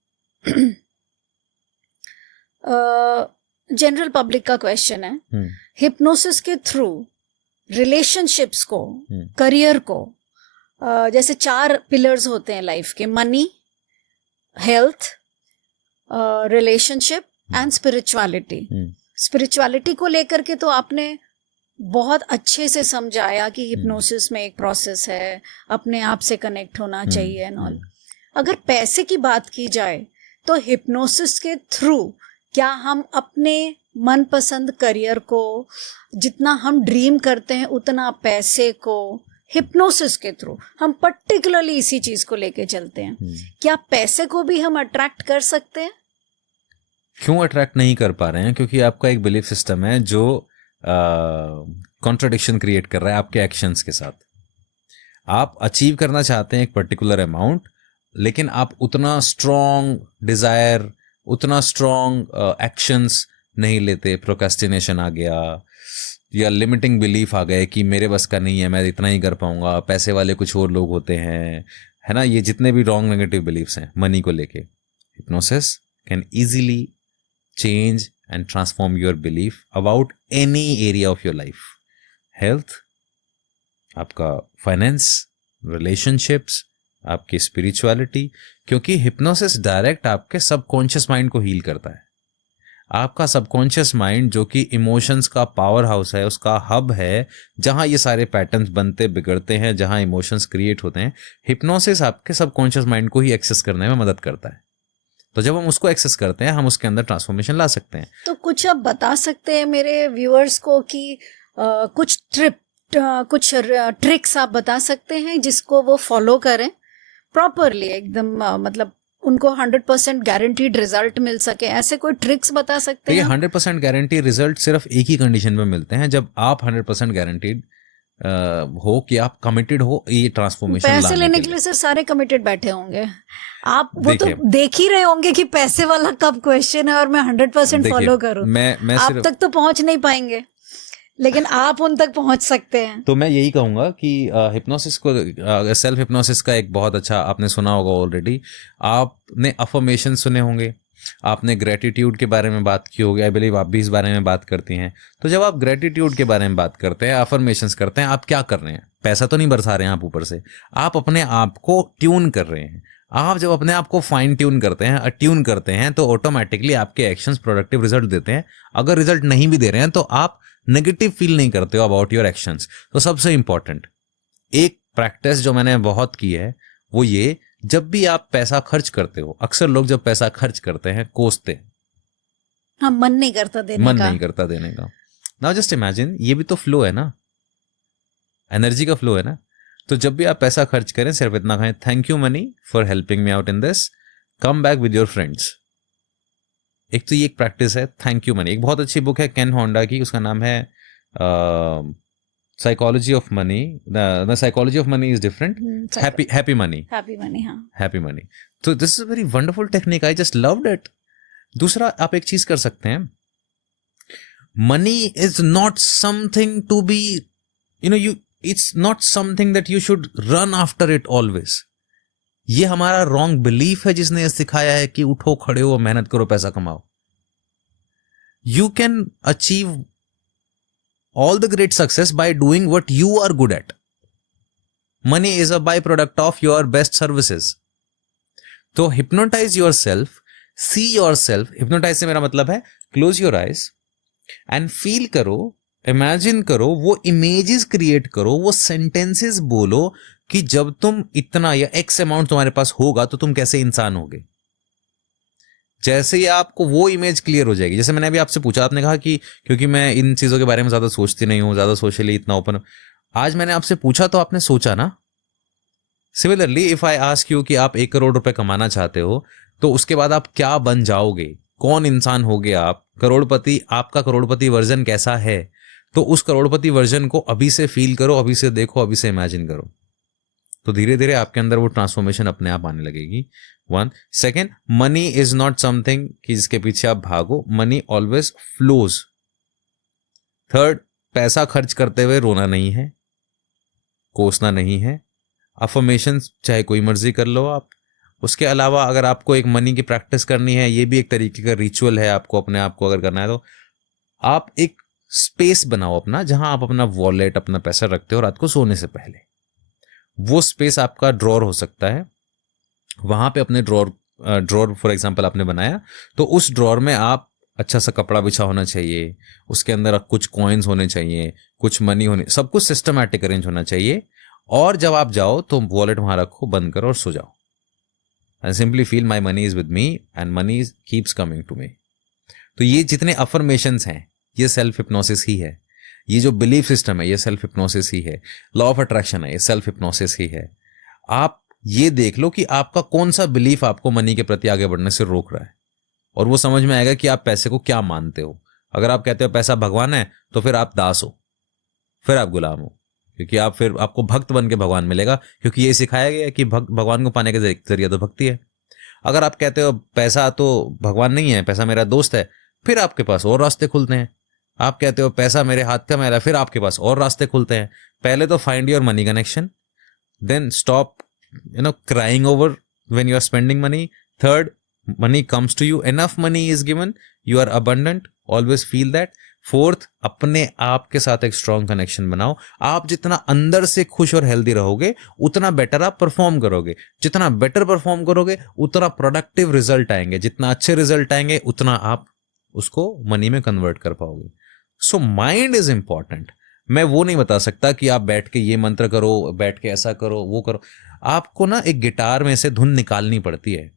जनरल पब्लिक का क्वेश्चन है, हिप्नोसिस के थ्रू रिलेशनशिप्स को, करियर को, जैसे 4 पिलर्स होते हैं लाइफ के, money, health, relationship and spirituality. Spirituality को लेकर के तो आपने बहुत अच्छे से समझाया कि हिप्नोसिस में एक प्रोसेस है, अपने आप से कनेक्ट होना चाहिए एंड ऑल। अगर पैसे की बात की जाए तो हिप्नोसिस के थ्रू क्या हम अपने मनपसंद करियर को, जितना हम ड्रीम करते हैं उतना पैसे को, हिप्नोसिस के थ्रू हम पर्टिकुलरली इसी चीज को लेके चलते हैं, क्या पैसे को भी हम अट्रैक्ट कर सकते हैं? क्यों अट्रैक्ट नहीं कर पा रहे हैं? क्योंकि आपका एक बिलीफ सिस्टम है जो कॉन्ट्रडिक्शन क्रिएट कर रहा है आपके एक्शंस के साथ। आप अचीव करना चाहते हैं एक पर्टिकुलर अमाउंट, लेकिन आप उतना स्ट्रॉन्ग डिजायर, उतना स्ट्रॉन्ग एक्शंस नहीं लेते। प्रोक्रेस्टिनेशन आ गया, या लिमिटिंग बिलीफ आ गए कि मेरे बस का नहीं है, मैं इतना ही कर पाऊंगा, पैसे वाले कुछ और लोग होते हैं, है ना। ये जितने भी रॉन्ग नेगेटिव बिलीफ्स हैं मनी को लेके, hypnosis can easily change and transform your belief about any area of your life. Health, आपका फाइनेंस, रिलेशनशिप्स, आपकी स्पिरिचुअलिटी, क्योंकि हिप्नोसिस डायरेक्ट आपके सबकॉन्शियस माइंड को हील करता है. आपका सबकॉन्शियस माइंड जो कि इमोशंस का पावर हाउस है, उसका हब है, जहां ये सारे पैटर्न्स बनते बिगड़ते हैं, जहां इमोशंस क्रिएट होते हैं. हिप्नोसिस आपके सबकॉन्शियस माइंड को ही एक्सेस करने में मदद करता है. तो जब हम उसको एक्सेस करते हैं, हम उसके अंदर ट्रांसफॉर्मेशन ला सकते हैं. तो कुछ आप बता सकते हैं मेरे व्यूअर्स को कि कुछ ट्रिक्स आप बता सकते हैं जिसको वो फॉलो करें प्रॉपरली, एकदम मतलब उनको 100% गारंटीड रिजल्ट मिल सके, ऐसे कोई ट्रिक्स बता सकते तो ये हैं? 100% गारंटी रिजल्ट सिर्फ एक ही कंडीशन में मिलते हैं, जब आप 100% गारंटीड हो कि आप कमिटेड हो ये ट्रांसफॉर्मेशन पैसे लेने लाने के लिए सर सारे कमिटेड बैठे होंगे. आप वो तो देखिए, देख ही रहे होंगे कि पैसे वाला कब क्वेश्चन है और मैं 100% देखिए, फॉलो करूं. मैं आप सिर्फ तक तो पहुंच नहीं पाएंगे, लेकिन आप उन तक पहुंच सकते हैं. तो मैं यही कहूंगा कि हिप्नोसिस को, सेल्फ हिप्नोसिस का एक बहुत अच्छा आपने सुना होगा ऑलरेडी. आपने अफर्मेशन सुने होंगे, आपने ग्रेटिट्यूड के बारे में बात की होगी. आई बिलीव आप भी इस बारे में बात करती हैं. तो जब आप ग्रेटिट्यूड के बारे में बात करते हैं, अफर्मेशंस करते हैं, आप क्या कर रहे हैं? पैसा तो नहीं बरसा रहे हैं आप ऊपर से, आप अपने आप को ट्यून कर रहे हैं. आप जब अपने आप को फाइन ट्यून करते हैं, अट्यून करते हैं, तो ऑटोमेटिकली आपके एक्शंस प्रोडक्टिव रिजल्ट देते हैं. अगर रिजल्ट नहीं भी दे रहे हैं तो आप नेगेटिव फील नहीं करते हो अबाउट योर एक्शंस. तो सबसे इंपॉर्टेंट एक प्रैक्टिस जो मैंने बहुत की है वो ये, जब भी आप पैसा खर्च करते हो, अक्सर लोग जब पैसा खर्च करते हैं कोसते हैं, हाँ, मन नहीं करता देने मन का. नहीं करता देने का. नाउ जस्ट इमेजिन, ये भी तो फ्लो है ना, एनर्जी का फ्लो है ना. तो जब भी आप पैसा खर्च करें, सिर्फ इतना कहें, thank you money for helping me out in this, come back with your friends. एक तो ये एक प्रैक्टिस है, थैंक यू मनी. एक बहुत अच्छी बुक है केन होंडा की, उसका नाम है psychology of money. The psychology of money is different. Happy money. Happy money, हाँ. Happy money. तो this is very wonderful technique, I just loved it. दूसरा आप एक चीज कर सकते हैं, money is not something to be, it's not something that you should run after it always. ये हमारा रॉन्ग बिलीफ है जिसने सिखाया है कि उठो, खड़े हो, मेहनत करो, पैसा कमाओ. You can achieve all the great success by doing what you are good at. Money is a by product of your best services. तो hypnotize yourself, see yourself. Hypnotize से मेरा मतलब है close your eyes and feel करो, imagine करो, वो images create करो, वो सेंटेंसेस बोलो कि जब तुम इतना या एक्स अमाउंट तुम्हारे पास होगा तो तुम कैसे इंसान होगे. जैसे ही आपको वो इमेज क्लियर हो जाएगी, जैसे मैंने अभी आपसे पूछा, आपने कहा कि क्योंकि मैं इन चीजों के बारे में ज्यादा सोचती नहीं हूं, ज्यादा सोशली इतना ओपन. आज मैंने आपसे पूछा तो आपने सोचा ना. Similarly if I ask you कि आप 1 करोड़ रुपए कमाना चाहते हो, तो उसके बाद आप क्या बन जाओगे, कौन इंसान होगे आप, करोड़पति, आपका करोड़पति वर्जन कैसा है, तो उस करोड़पति वर्जन को अभी से फील करो, अभी से देखो, अभी से इमेजिन करो. तो धीरे धीरे आपके अंदर वो ट्रांसफॉर्मेशन अपने आप आने लगेगी. 1. Second, money is not something कि जिसके पीछे आप भागो. Money always flows. 3rd, पैसा खर्च करते हुए रोना नहीं है, कोसना नहीं है. अफर्मेशन चाहे कोई मर्जी कर लो आप. उसके अलावा अगर आपको एक मनी की प्रैक्टिस करनी है, ये भी एक तरीके का रिचुअल है आपको अपने आप को अगर करना है, तो आप एक स्पेस बनाओ अपना, जहां आप अपना वॉलेट, अपना पैसा रखते हो रात को सोने से पहले. वो स्पेस आपका ड्रॉर हो सकता है. वहां पे अपने ड्रॉर फॉर एग्जांपल आपने बनाया, तो उस ड्रॉर में आप अच्छा सा कपड़ा बिछा होना चाहिए, उसके अंदर कुछ कॉइन्स होने चाहिए, कुछ मनी होने, सब कुछ सिस्टमैटिक अरेंज होना चाहिए. और जब आप जाओ तो वॉलेट वहां रखो, बंद करो और सो जाओ. And simply feel my money is with me and money keeps coming to me. तो ये जितने अफर्मेशंस हैं, ये सेल्फ हिप्नोसिस ही है. ये जो बिलीफ सिस्टम है, ये सेल्फ हिप्नोसिस ही है. लॉ ऑफ अट्रैक्शन है, ये सेल्फ हिप्नोसिस ही है. आप ये देख लो कि आपका कौन सा बिलीफ आपको मनी के प्रति आगे बढ़ने से रोक रहा है, और वो समझ में आएगा कि आप पैसे को क्या मानते हो. अगर आप कहते हो पैसा भगवान है, तो फिर आप दास हो, फिर आप गुलाम हो, क्योंकि आप फिर आपको भक्त बन के भगवान मिलेगा, क्योंकि ये सिखाया गया है कि भगवान को पाने का जरिया तो भक्ति है. अगर आप कहते हो पैसा तो भगवान नहीं है, पैसा मेरा दोस्त है, फिर आपके पास और रास्ते खुलते हैं. आप कहते हो पैसा मेरे हाथ का मैला, फिर आपके पास और रास्ते खुलते हैं. पहले तो find your money connection, then stop crying over when you are spending money. 3rd, money comes to you, enough money is given, you are abundant, always feel that. Fourth, अपने आप के साथ एक स्ट्रॉन्ग कनेक्शन बनाओ. आप जितना अंदर से खुश और हेल्दी रहोगे उतना बेटर आप परफॉर्म करोगे. जितना बेटर परफॉर्म करोगे उतना प्रोडक्टिव रिजल्ट आएंगे. जितना अच्छे रिजल्ट आएंगे उतना आप उसको मनी में कन्वर्ट कर पाओगे. So mind is important. मैं वो नहीं बता सकता कि आप बैठ के ये मंत्र करो, बैठ के ऐसा करो, वो करो. आपको ना एक गिटार में से धुन निकालनी पड़ती है.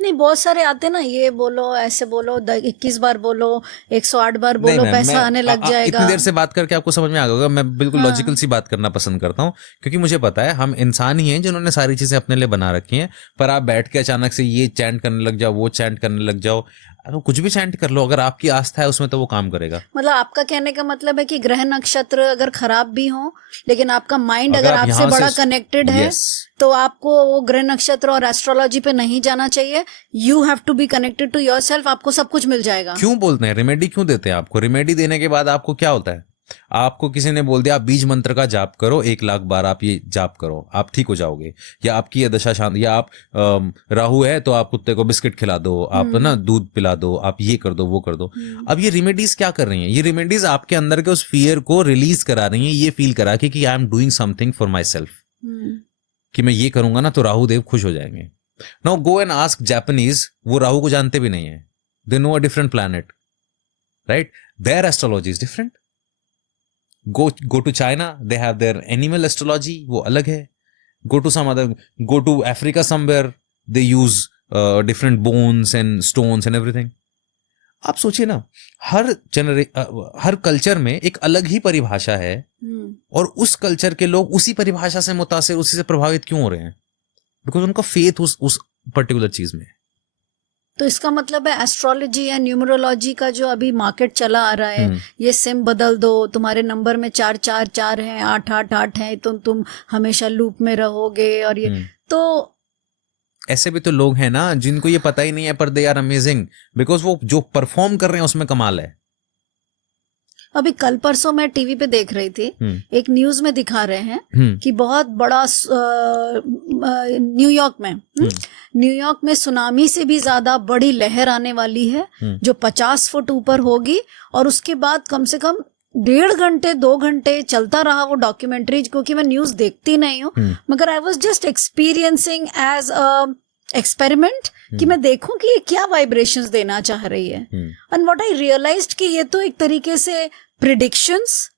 नहीं, बहुत सारे आते ना, ये बोलो, ऐसे बोलो, 21 बार बोलो, 108 बार बोलो, पैसा आने लग जाएगा. इतनी देर से बात करके आपको समझ में आ गया होगा. मैं बिल्कुल हाँ. लॉजिकल सी बात करना पसंद करता हूँ क्योंकि मुझे पता है हम इंसान ही हैं जिन्होंने सारी चीजें अपने लिए बना रखी हैं. पर आप बैठ के अचानक से ये चैंट करने लग जाओ, वो चैंट करने लग जाओ, तो कुछ भी चैंट कर लो, अगर आपकी आस्था है उसमें तो वो काम करेगा. मतलब आपका कहने का मतलब है कि ग्रह नक्षत्र अगर खराब भी हो लेकिन आपका माइंड अगर आप आपसे यहाँ बड़ा से- कनेक्टेड है Yes. तो आपको वो ग्रह नक्षत्र और एस्ट्रोलॉजी पे नहीं जाना चाहिए. You have to be connected to yourself. आपको सब कुछ मिल जाएगा. क्यों बोलते हैं रेमेडी, क्यों देते हैं आपको? रेमेडी देने के बाद आपको क्या होता है? आपको किसी ने बोल दिया आप बीज मंत्र का जाप करो, 1,00,000 बार आप ये जाप करो, आप ठीक हो जाओगे. या आपकी ये दशा शांत, या आप राहु है तो आप कुत्ते को बिस्किट खिला दो, आप ना दूध पिला दो, आप ये कर दो, वो कर दो. अब ये रेमेडीज क्या कर रही हैं? ये रेमेडीज आपके अंदर के उस फियर को रिलीज करा रही हैं, ये फील करा के कि आई am doing something for my self, कि मैं ये करूंगा ना तो राहु देव खुश हो जाएंगे. Now go and ask Japanese, वो राहु को जानते भी नहीं है. They know a different planet, right? There astrology is different. go to China, they have their animal astrology, वो अलग है. go to Africa somewhere, they use different bones and stones and everything. आप सोचिए ना, हर कल्चर में एक अलग ही परिभाषा है और उस कल्चर के लोग उसी परिभाषा से मुतासिर, उसी से प्रभावित क्यों हो रहे हैं? बिकॉज उनका फेथ उस पर्टिकुलर चीज में है. तो इसका मतलब है एस्ट्रोलॉजी या न्यूमरोलॉजी का जो अभी मार्केट चला आ रहा है, ये सिम बदल दो, तुम्हारे नंबर में 4 हैं, 8 हैं, तो तुम हमेशा लूप में रहोगे. और ये तो ऐसे भी तो लोग हैं ना जिनको ये पता ही नहीं है, पर दे आर अमेजिंग बिकॉज वो जो परफॉर्म कर रहे हैं उसमें कमाल है. अभी कल परसों मैं टीवी पे देख रही थी, एक न्यूज में दिखा रहे हैं कि बहुत बड़ा न्यूयॉर्क में सुनामी से भी ज्यादा बड़ी लहर आने वाली है जो 50 फुट ऊपर होगी. और उसके बाद कम से कम 1.5 घंटे 2 घंटे चलता रहा वो डॉक्यूमेंट्री, क्योंकि मैं न्यूज देखती नहीं हूँ, मगर I was just experiencing as a experiment कि मैं देखूं कि ये क्या वाइब्रेशंस देना चाह रही है. एंड व्हाट आई रियलाइज्ड कि ये तो एक तरीके से प्रिडिक्शंस,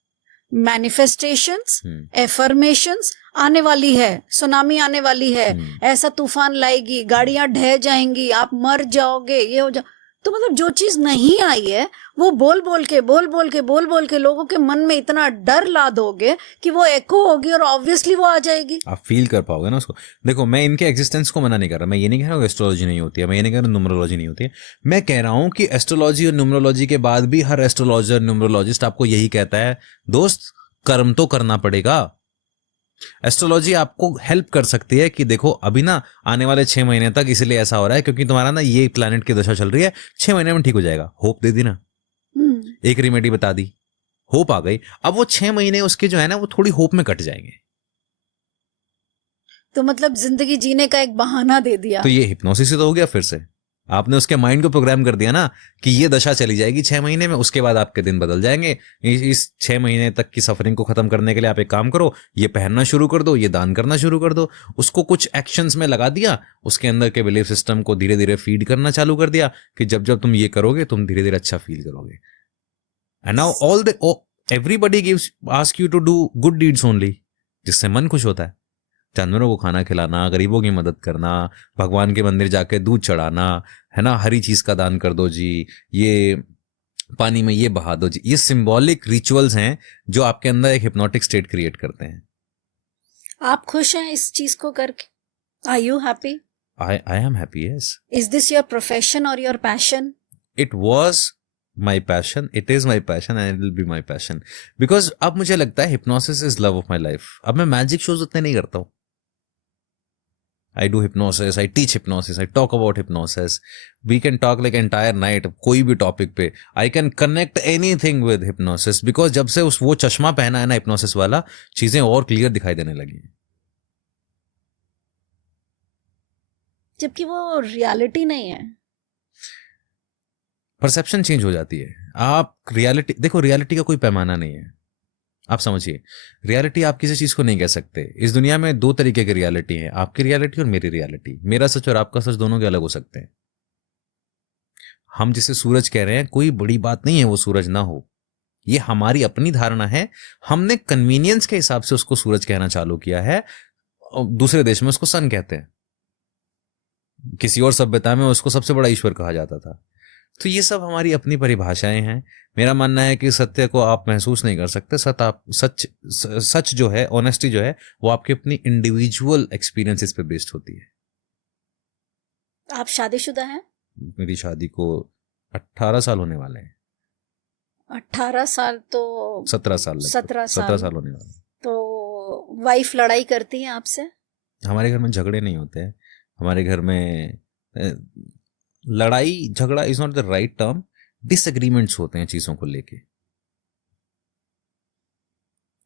मैनिफेस्टेशंस, एफर्मेशंस आने वाली है, सुनामी आने वाली है, ऐसा तूफान लाएगी, गाड़ियां ढह जाएंगी, आप मर जाओगे, ये हो जाओ. तो मतलब जो चीज नहीं आई है वो बोल बोल के लोगों के मन में इतना डर ला दोगे कि वो एको होगी और ऑब्वियसली वो आ जाएगी. आप फील कर पाओगे ना उसको. देखो, मैं इनके एग्जिस्टेंस को मना नहीं कर रहा. मैं ये नहीं कह रहा हूँ एस्ट्रोलॉजी नहीं होती है, मैं ये नहीं कह रहा हूँ न्यूमरोलॉजी नहीं होती है. मैं कह रहा हूँ कि एस्ट्रोलॉजी और न्यूमरोलॉजी के बाद भी हर एस्ट्रोलॉजर, न्यूमरोलॉजिस्ट आपको यही कहता है, दोस्त कर्म तो करना पड़ेगा. एस्ट्रोलॉजी आपको हेल्प कर सकती है कि देखो अभी ना आने वाले 6 महीने तक इसलिए ऐसा हो रहा है क्योंकि तुम्हारा ना ये प्लैनेट की दशा चल रही है, 6 महीने में ठीक हो जाएगा. होप दे दी ना, एक रेमेडी बता दी, होप आ गई. अब वो 6 महीने उसके जो है ना वो थोड़ी होप में कट जाएंगे. तो मतलब जिंदगी जीने का एक बहाना दे दिया. तो ये हिप्नोसिस ही तो हो गया. फिर से आपने उसके माइंड को प्रोग्राम कर दिया ना कि ये दशा चली जाएगी 6 महीने में, उसके बाद आपके दिन बदल जाएंगे. इस 6 महीने तक की सफरिंग को खत्म करने के लिए आप एक काम करो, ये पहनना शुरू कर दो, ये दान करना शुरू कर दो. उसको कुछ एक्शंस में लगा दिया, उसके अंदर के बिलीफ सिस्टम को धीरे धीरे फीड करना चालू कर दिया कि जब जब तुम ये करोगे तुम धीरे धीरे अच्छा फील करोगे. And now everybody gives ask you to do good deeds only, जिससे मन खुश होता है. जानवरों को खाना खिलाना, गरीबों की मदद करना, भगवान के मंदिर जाके दूध चढ़ाना, है ना, हरी चीज का दान कर दो जी, ये पानी में ये बहा दो जी. ये सिंबॉलिक रिचुअल्स हैं जो आपके अंदर एक हिप्नोटिक स्टेट क्रिएट करते हैं. आप खुश हैं इस चीज को करके? Are you happy? I am happy. Yes. Is this your profession और your passion? It was my passion, it is my passion and it will be my passion. Because अब मुझे लगता है hypnosis is love of my life. अब मैं magic shows उतने नहीं करता हूँ. I do hypnosis, I teach hypnosis, I talk about hypnosis. We can talk like entire night, कोई भी टॉपिक पे. I can connect anything with hypnosis because जब से वो चश्मा पहना है ना hypnosis वाला, चीजें और क्लियर दिखाई देने लगी. जबकि वो रियलिटी नहीं है। परसेप्शन चेंज हो जाती है। आप रियलिटी देखो, रियलिटी का कोई पैमाना नहीं है। आप समझिए, रियलिटी आप किसी चीज को नहीं कह सकते। इस दुनिया में दो तरीके की रियलिटी है, आपकी रियलिटी और मेरी रियलिटी। मेरा सच और आपका सच दोनों के अलग हो सकते हैं। हम जिसे सूरज कह रहे हैं, कोई बड़ी बात नहीं है वो सूरज ना हो, ये हमारी अपनी धारणा है। हमने कन्वीनियंस के हिसाब से उसको सूरज कहना चालू किया है। और दूसरे देश में उसको सन कहते हैं, किसी और सभ्यता में उसको सबसे बड़ा ईश्वर कहा जाता था। तो ये सब हमारी अपनी परिभाषाएं हैं। मेरा मानना है कि सत्य को आप महसूस नहीं कर सकते। सच जो है, ऑनेस्टी जो है, वो आपकी अपनी इंडिविजुअल एक्सपीरियंसेस पे बेस्ड होती है। आप शादीशुदा हैं? मेरी शादी को 18 साल होने वाले हैं। 18 साल तो 17 साल 17 17 साल होने वाले हैं। तो वाइफ लड़ाई करती है आपसे? हमारे घर में झगड़े नहीं होते हैं। हमारे घर में लड़ाई झगड़ा is not the right term, disagreements होते हैं चीजों को लेके।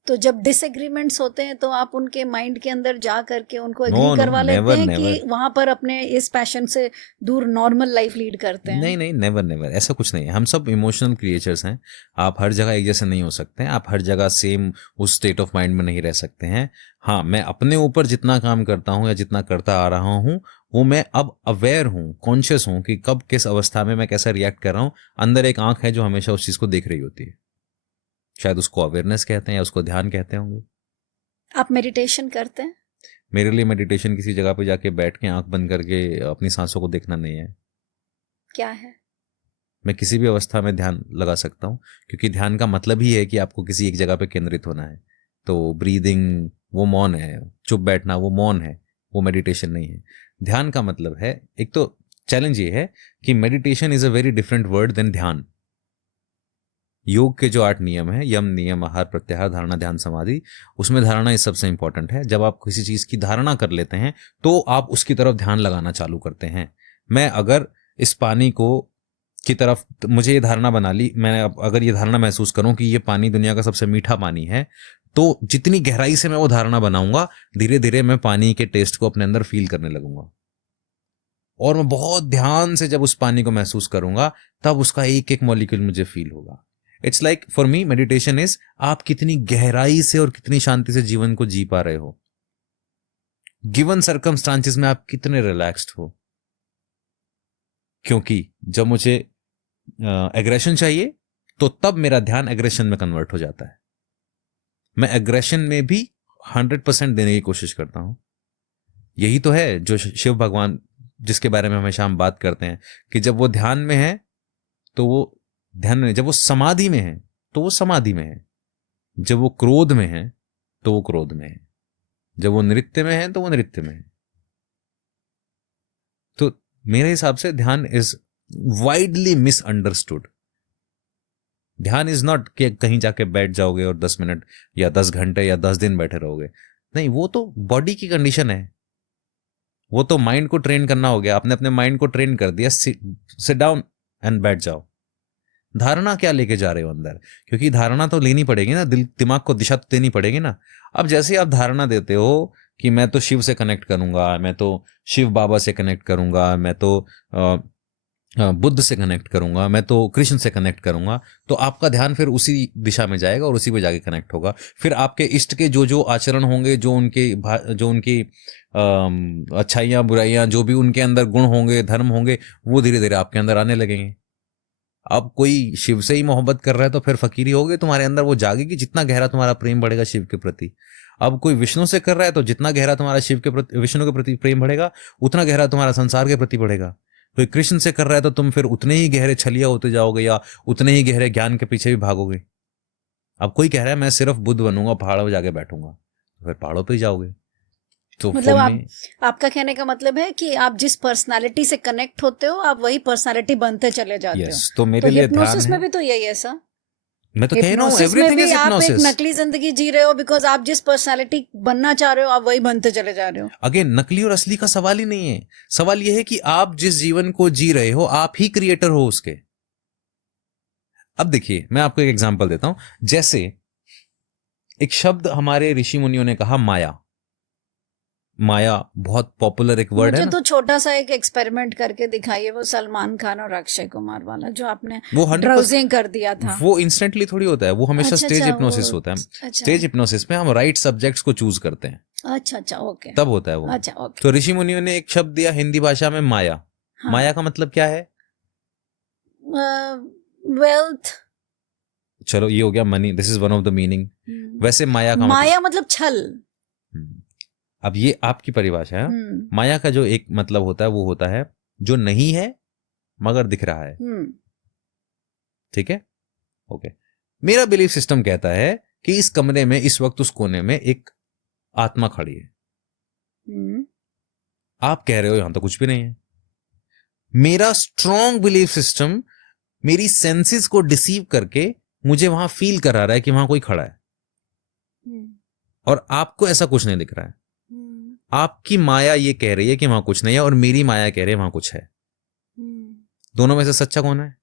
तो जब डिसएग्रीमेंट्स होते हैं तो आप उनके माइंड के अंदर जा करके उनको No, एग्री no, करवा लेते never, हैं never. कि वहां पर अपने इस पैशन से दूर नॉर्मल लाइफ लीड करते हैं? नहीं नहीं, नेवर नेवर, ऐसा कुछ नहीं है। हम सब इमोशनल क्रिएचर्स हैं। आप हर जगह एक जैसे नहीं हो सकते हैं। आप हर जगह सेम उस स्टेट ऑफ माइंड में नहीं रह सकते हैं। हाँ, मैं अपने ऊपर जितना काम करता हूँ या जितना करता आ रहा हूँ, वो मैं अब अवेयर हूँ, कॉन्शियस हूँ कि कब किस अवस्था में मैं कैसा रिएक्ट कर रहा हूँ। अंदर एक आंख है जो हमेशा उस चीज को देख रही होती है। शायद उसको अवेयरनेस कहते हैं या उसको ध्यान कहते होंगे। आप मेडिटेशन करते हैं? मेरे लिए मेडिटेशन किसी जगह पे जाके बैठ के आंख बंद करके अपनी सांसों को देखना नहीं है। क्या है? मैं किसी भी अवस्था में ध्यान लगा सकता हूँ, क्योंकि ध्यान का मतलब ही है कि आपको किसी एक जगह पे केंद्रित होना है। तो ब्रीदिंग वो मौन है, चुप बैठना वो मौन है, वो मेडिटेशन नहीं है। ध्यान का मतलब है, एक तो चैलेंज ये है कि meditation is a very different word than dhyan. योग के जो 8 नियम है, यम नियम आहार प्रत्याहार धारणा ध्यान समाधि, उसमें धारणा इस सबसे इंपॉर्टेंट है। जब आप किसी चीज की धारणा कर लेते हैं तो आप उसकी तरफ ध्यान लगाना चालू करते हैं। मैं अगर इस पानी को की तरफ, मुझे ये धारणा बना ली, मैं अगर ये धारणा महसूस करूं कि ये पानी दुनिया का सबसे मीठा पानी है, तो जितनी गहराई से मैं वो धारणा बनाऊंगा, धीरे धीरे मैं पानी के टेस्ट को अपने अंदर फील करने लगूंगा। और मैं बहुत ध्यान से जब उस पानी को महसूस करूंगा, तब उसका एक एक मॉलिक्यूल मुझे फील होगा। It's like for me meditation is आप कितनी गहराई से और कितनी शांति से जीवन को जी पा रहे हो, गिवन सर्कमस्टांसेस में आप कितने रिलैक्स्ड हो। क्योंकि जब मुझे एग्रेशन चाहिए तो तब मेरा ध्यान एग्रेशन में कन्वर्ट हो जाता है। मैं एग्रेशन में भी 100% देने की कोशिश करता हूं। यही तो है जो शिव भगवान, जिसके बारे में हमेशा हम बात करते हैं, कि जब वो ध्यान में है तो वो ध्यान में, जब वो समाधि में है तो वो समाधि में है, जब वो क्रोध में है तो वो क्रोध में है, जब वो नृत्य में है तो वो नृत्य में है। तो मेरे हिसाब से ध्यान इज वाइडली मिसअंडरस्टूड। ध्यान इज नॉट कि कहीं जाके बैठ जाओगे और 10 मिनट या 10 घंटे या 10 दिन बैठे रहोगे। नहीं, वो तो बॉडी की कंडीशन है। वो तो माइंड को ट्रेन करना हो गया। आपने अपने माइंड को ट्रेन कर दिया, सिट डाउन एंड बैठ जाओ। धारणा क्या लेके जा रहे हो अंदर? क्योंकि धारणा तो लेनी पड़ेगी ना, दिमाग को दिशा तो देनी पड़ेगी ना। अब जैसे आप धारणा देते हो कि मैं तो शिव से कनेक्ट करूंगा, मैं तो शिव बाबा से कनेक्ट करूंगा, मैं तो बुद्ध से कनेक्ट करूंगा, मैं तो कृष्ण से कनेक्ट करूंगा, तो आपका ध्यान फिर उसी दिशा में जाएगा और उसी पे जाके कनेक्ट होगा। फिर आपके इष्ट के जो जो आचरण होंगे, जो उनकी अच्छाइयाँ बुराइयाँ, जो भी उनके अंदर गुण होंगे, धर्म होंगे, वो धीरे धीरे आपके अंदर आने लगेंगे। अब कोई शिव से ही मोहब्बत कर रहा है तो फिर फकीरी होगे, तुम्हारे अंदर वो जागेगी जितना गहरा तुम्हारा प्रेम बढ़ेगा शिव के प्रति। अब कोई विष्णु से कर रहा है तो जितना गहरा तुम्हारा शिव के प्रति, विष्णु के प्रति प्रेम बढ़ेगा, उतना गहरा तुम्हारा संसार के प्रति बढ़ेगा। कोई कृष्ण से कर रहा है तो तुम फिर उतने ही गहरे छलिया होते जाओगे या उतने ही गहरे ज्ञान के पीछे भी भागोगे। अब कोई कह रहा है मैं सिर्फ बुद्ध बनूंगा, पहाड़ों पर जाके बैठूंगा, तो फिर पहाड़ों पे ही जाओगे। तो मतलब आपका कहने का मतलब है कि आप जिस पर्सनालिटी से कनेक्ट होते हो, आप वही पर्सनालिटी बनते चले जाते हो। तो मेरे लिए हिप्नोसिस में भी तो यही है सर। मैं तो कह रहा हूँ एवरीथिंग इज हिप्नोसिस। आप एक नकली जिंदगी जी रहे हो बिकॉज आप जिस पर्सनालिटी बनना चाह रहे हो आप वही बनते चले जा रहे हो। अगेन, नकली और असली का सवाल ही नहीं है। सवाल यह है कि आप जिस जीवन को जी रहे हो आप ही क्रिएटर हो उसके। अब देखिए, मैं आपको एक एग्जांपल देता हूं। जैसे एक शब्द हमारे ऋषि मुनियों ने कहा, माया। माया बहुत पॉपुलर एक वर्ड है मुझे ना, तो छोटा सा एक एक्सपेरिमेंट करके दिखाइए, वो सलमान खान और अक्षय कुमार वाला जो आपने वो 100% ड्राउजिंग कर दिया था। वो इंस्टेंटली थोड़ी होता है, वो हमेशा अच्छा, स्टेज अच्छा, हिप्नोसिस वो- होता है। अच्छा स्टेज हिप्नोसिस में हम राइट सब्जेक्ट्स को चूज करते हैं, अच्छा ओके, तब होता है वो। अच्छा ओके। तो ऋषि मुनियों ने एक शब्द दिया हिंदी भाषा में, माया। हाँ। माया का मतलब क्या है? वेल्थ। चलो ये हो गया money, this is one of the meaning. वैसे माया का माया मतलब छल। मतलब, अब ये आपकी परिभाषा है। हम्म, माया का जो एक मतलब होता है वो होता है जो नहीं है मगर दिख रहा है। हम्म, ठीक है, ओके। मेरा बिलीफ सिस्टम कहता है कि इस कमरे में इस वक्त उस कोने में एक आत्मा खड़ी है। हम्म, आप कह रहे हो यहां तो कुछ भी नहीं है। मेरा स्ट्रॉन्ग बिलीफ सिस्टम मेरी सेंसेस को डिसीव करके मुझे वहां फील करा रहा है कि वहां कोई खड़ा है, हम्म, और आपको ऐसा कुछ नहीं दिख रहा है। हम्म, आपकी माया ये कह रही है कि वहां कुछ नहीं है, और मेरी माया कह रही है वहां कुछ है। हम्म। दोनों में से सच्चा कौन है?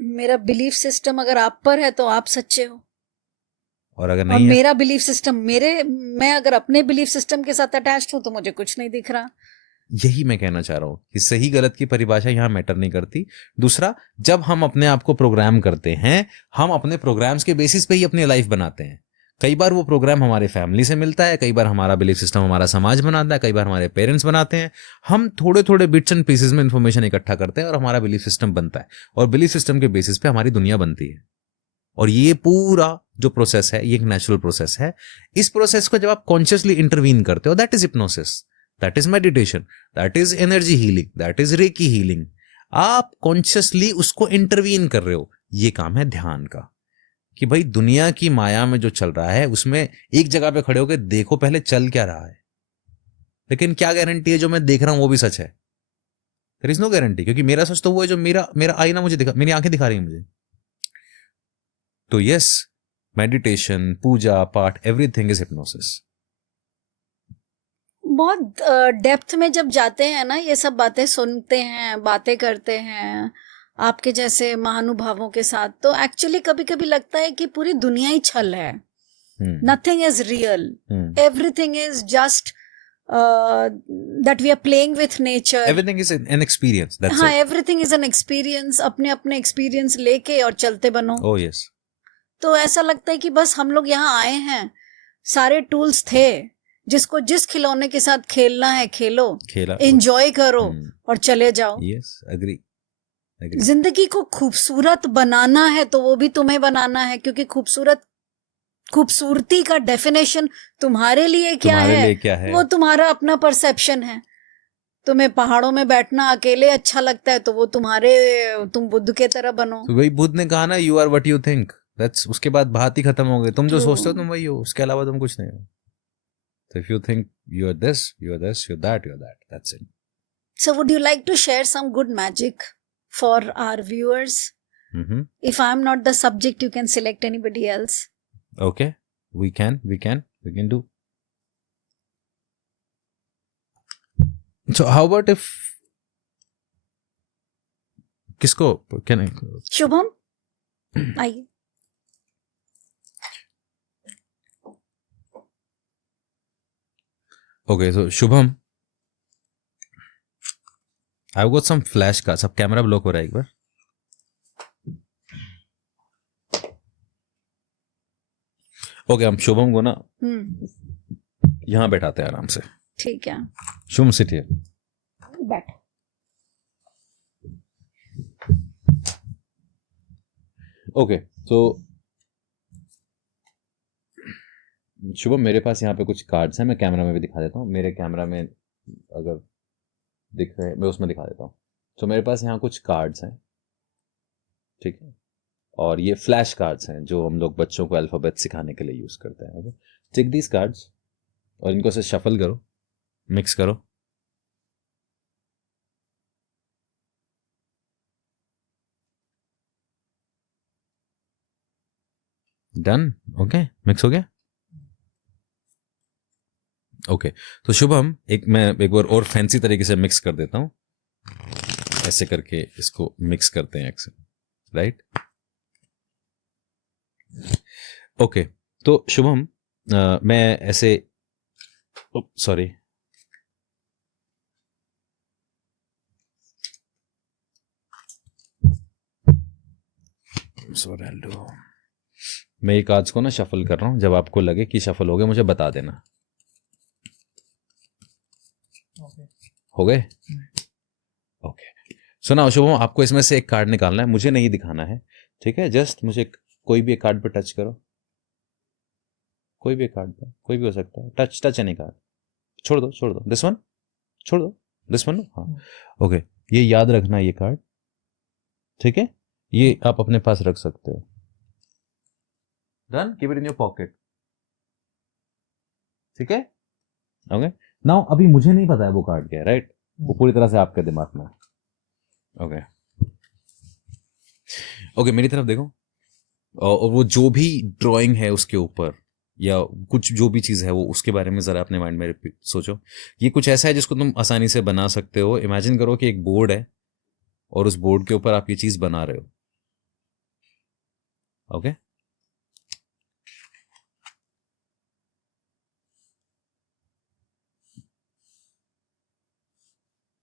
मेरा बिलीफ सिस्टम अगर आप पर है तो आप सच्चे हो, और अगर और नहीं है? मेरा बिलीफ सिस्टम मैं अगर अपने बिलीफ सिस्टम के साथ अटैच्ड हूं तो मुझे कुछ नहीं दिख रहा। यही मैं कहना चाह रहा हूं कि सही गलत की परिभाषा यहां मैटर नहीं करती। दूसरा, जब हम अपने आप को प्रोग्राम करते हैं, हम अपने प्रोग्राम्स के बेसिस पे ही अपनी लाइफ बनाते हैं। कई बार वो प्रोग्राम हमारे फैमिली से मिलता है, कई बार हमारा बिलीफ सिस्टम हमारा समाज बनाता है, कई बार हमारे पेरेंट्स बनाते हैं। हम थोड़े थोड़े बिट्स एंड पीसेस में इंफॉर्मेशन इकट्ठा करते हैं और हमारा बिलीफ सिस्टम बनता है, और बिलीफ सिस्टम के बेसिस पे हमारी दुनिया बनती है। और ये पूरा जो प्रोसेस है ये एक नेचुरल प्रोसेस है। इस प्रोसेस को जब आप कॉन्शियसली इंटरवीन करते हो, that is hypnosis, that is meditation, that is energy healing, that is recce healing. आप कॉन्शियसली उसको इंटरवीन कर रहे हो। ये काम है ध्यान का, कि भाई दुनिया की माया में जो चल रहा है उसमें एक जगह पे खड़े होकर देखो पहले चल क्या रहा है। लेकिन क्या गारंटी है जो मैं देख रहा हूं वो भी सच है? देयर इज नो गारंटी, क्योंकि मेरा सच तो वो है जो मेरा मेरा आईना मुझे दिखा, मेरी आंखें दिखा रही हैं मुझे। तो यस, मेडिटेशन, पूजा पाठ, एवरीथिंग इज हिप्नोसिस। बहुत डेप्थ में जब जाते हैं ना, ये सब बातें सुनते हैं, बातें करते हैं आपके जैसे महानुभावों के साथ, तो एक्चुअली कभी कभी लगता है कि पूरी दुनिया ही छल है। Nothing is real, everything is just that we are playing with nature. Everything is an experience, that's हाँ, it. everything is an experience. अपने अपने एक्सपीरियंस लेके और चलते बनो। Oh yes. तो ऐसा लगता है कि बस हम लोग यहाँ आए हैं, सारे टूल्स थे, जिसको जिस खिलौने के साथ खेलना है खेलो, खेला, एंजॉय करो और चले जाओ। Yes, agree. जिंदगी को खूबसूरत बनाना है तो वो भी तुम्हें बनाना है, क्योंकि खूबसूरती का डेफिनेशन तुम्हारे लिए क्या है, वो तुम्हारा अपना परसेप्शन है। तुम्हें पहाड़ों में बैठना अकेले अच्छा लगता है तो वो तुम बुद्ध के तरह बनो। तो वही बुद्ध ने कहा ना, you are what you think, that's, उसके बाद बात ही खत्म हो गई। तुम जो सोचते हो तुम वही हो, उसके अलावा तुम कुछ नहीं हो। So if you think you are this, you are this, you're that, that's it. So would you like to share some good magic for our viewers? Mm-hmm. If I'm not the subject, you can select anybody else. Okay, we can do. So how about if किसको can I? Shubham आइए। Okay, so Shubham, I've got some flash cards. अब camera block हो रहा है एक बार। Okay, हम शुभम को ना यहाँ बैठाते हैं आराम से। ठीक है, शुभम सिट हियर। बैठ। ओके, तो शुभम, मेरे पास यहाँ पे कुछ कार्ड्स हैं, मैं कैमरा में भी दिखा देता हूँ। मेरे कैमरा में अगर दिख रहे हैं मैं उसमें दिखा देता हूँ। तो मेरे पास यहाँ कुछ कार्ड्स हैं, ठीक है, और ये फ्लैश कार्ड्स हैं जो हम लोग बच्चों को अल्फ़ाबेट सिखाने के लिए यूज़ करते हैं। ओके, टेक दीज कार्ड्स और इनको से शफल करो, मिक्स करो। डन, ओके, मिक्स हो गया। ओके, तो शुभम, मैं एक बार और फैंसी तरीके से मिक्स कर देता हूँ। ऐसे करके इसको मिक्स करते हैं एक से, राइट? ओके, तो शुभम, मैं ऐसे, सॉरी, मैं ये कार्ड्स को ना शफल कर रहा हूँ, जब आपको लगे कि शफल हो गए मुझे बता देना। हो गए? ओके। सुना शुभम, आपको इसमें से एक कार्ड निकालना है, मुझे नहीं दिखाना है, ठीक है? जस्ट मुझे कोई भी एक कार्ड पे टच करो, कोई भी एक कार्ड पे, कोई भी हो सकता है, टच टच एनी कार्ड, छोड़ दो, दिस वन, छोड़ दो, दिस वन, हाँ, ओके। ये याद रखना, ये कार्ड, ठीक है? ये आप अपने पास रख सकते हो। Done, keep it in your pocket, ठीक है? ओके। नाउ अभी मुझे नहीं पता है वो कार्ड क्या है, राइट? वो पूरी तरह से आपके दिमाग में। ओके ओके, मेरी तरफ देखो, और वो जो भी ड्राइंग है उसके ऊपर या कुछ जो भी चीज़ है वो, उसके बारे में ज़रा अपने माइंड में सोचो। ये कुछ ऐसा है जिसको तुम आसानी से बना सकते हो। इमेजिन करो कि एक बोर्ड है और उस बोर्ड के ऊपर आप ये चीज़ बना रहे हो, ओके?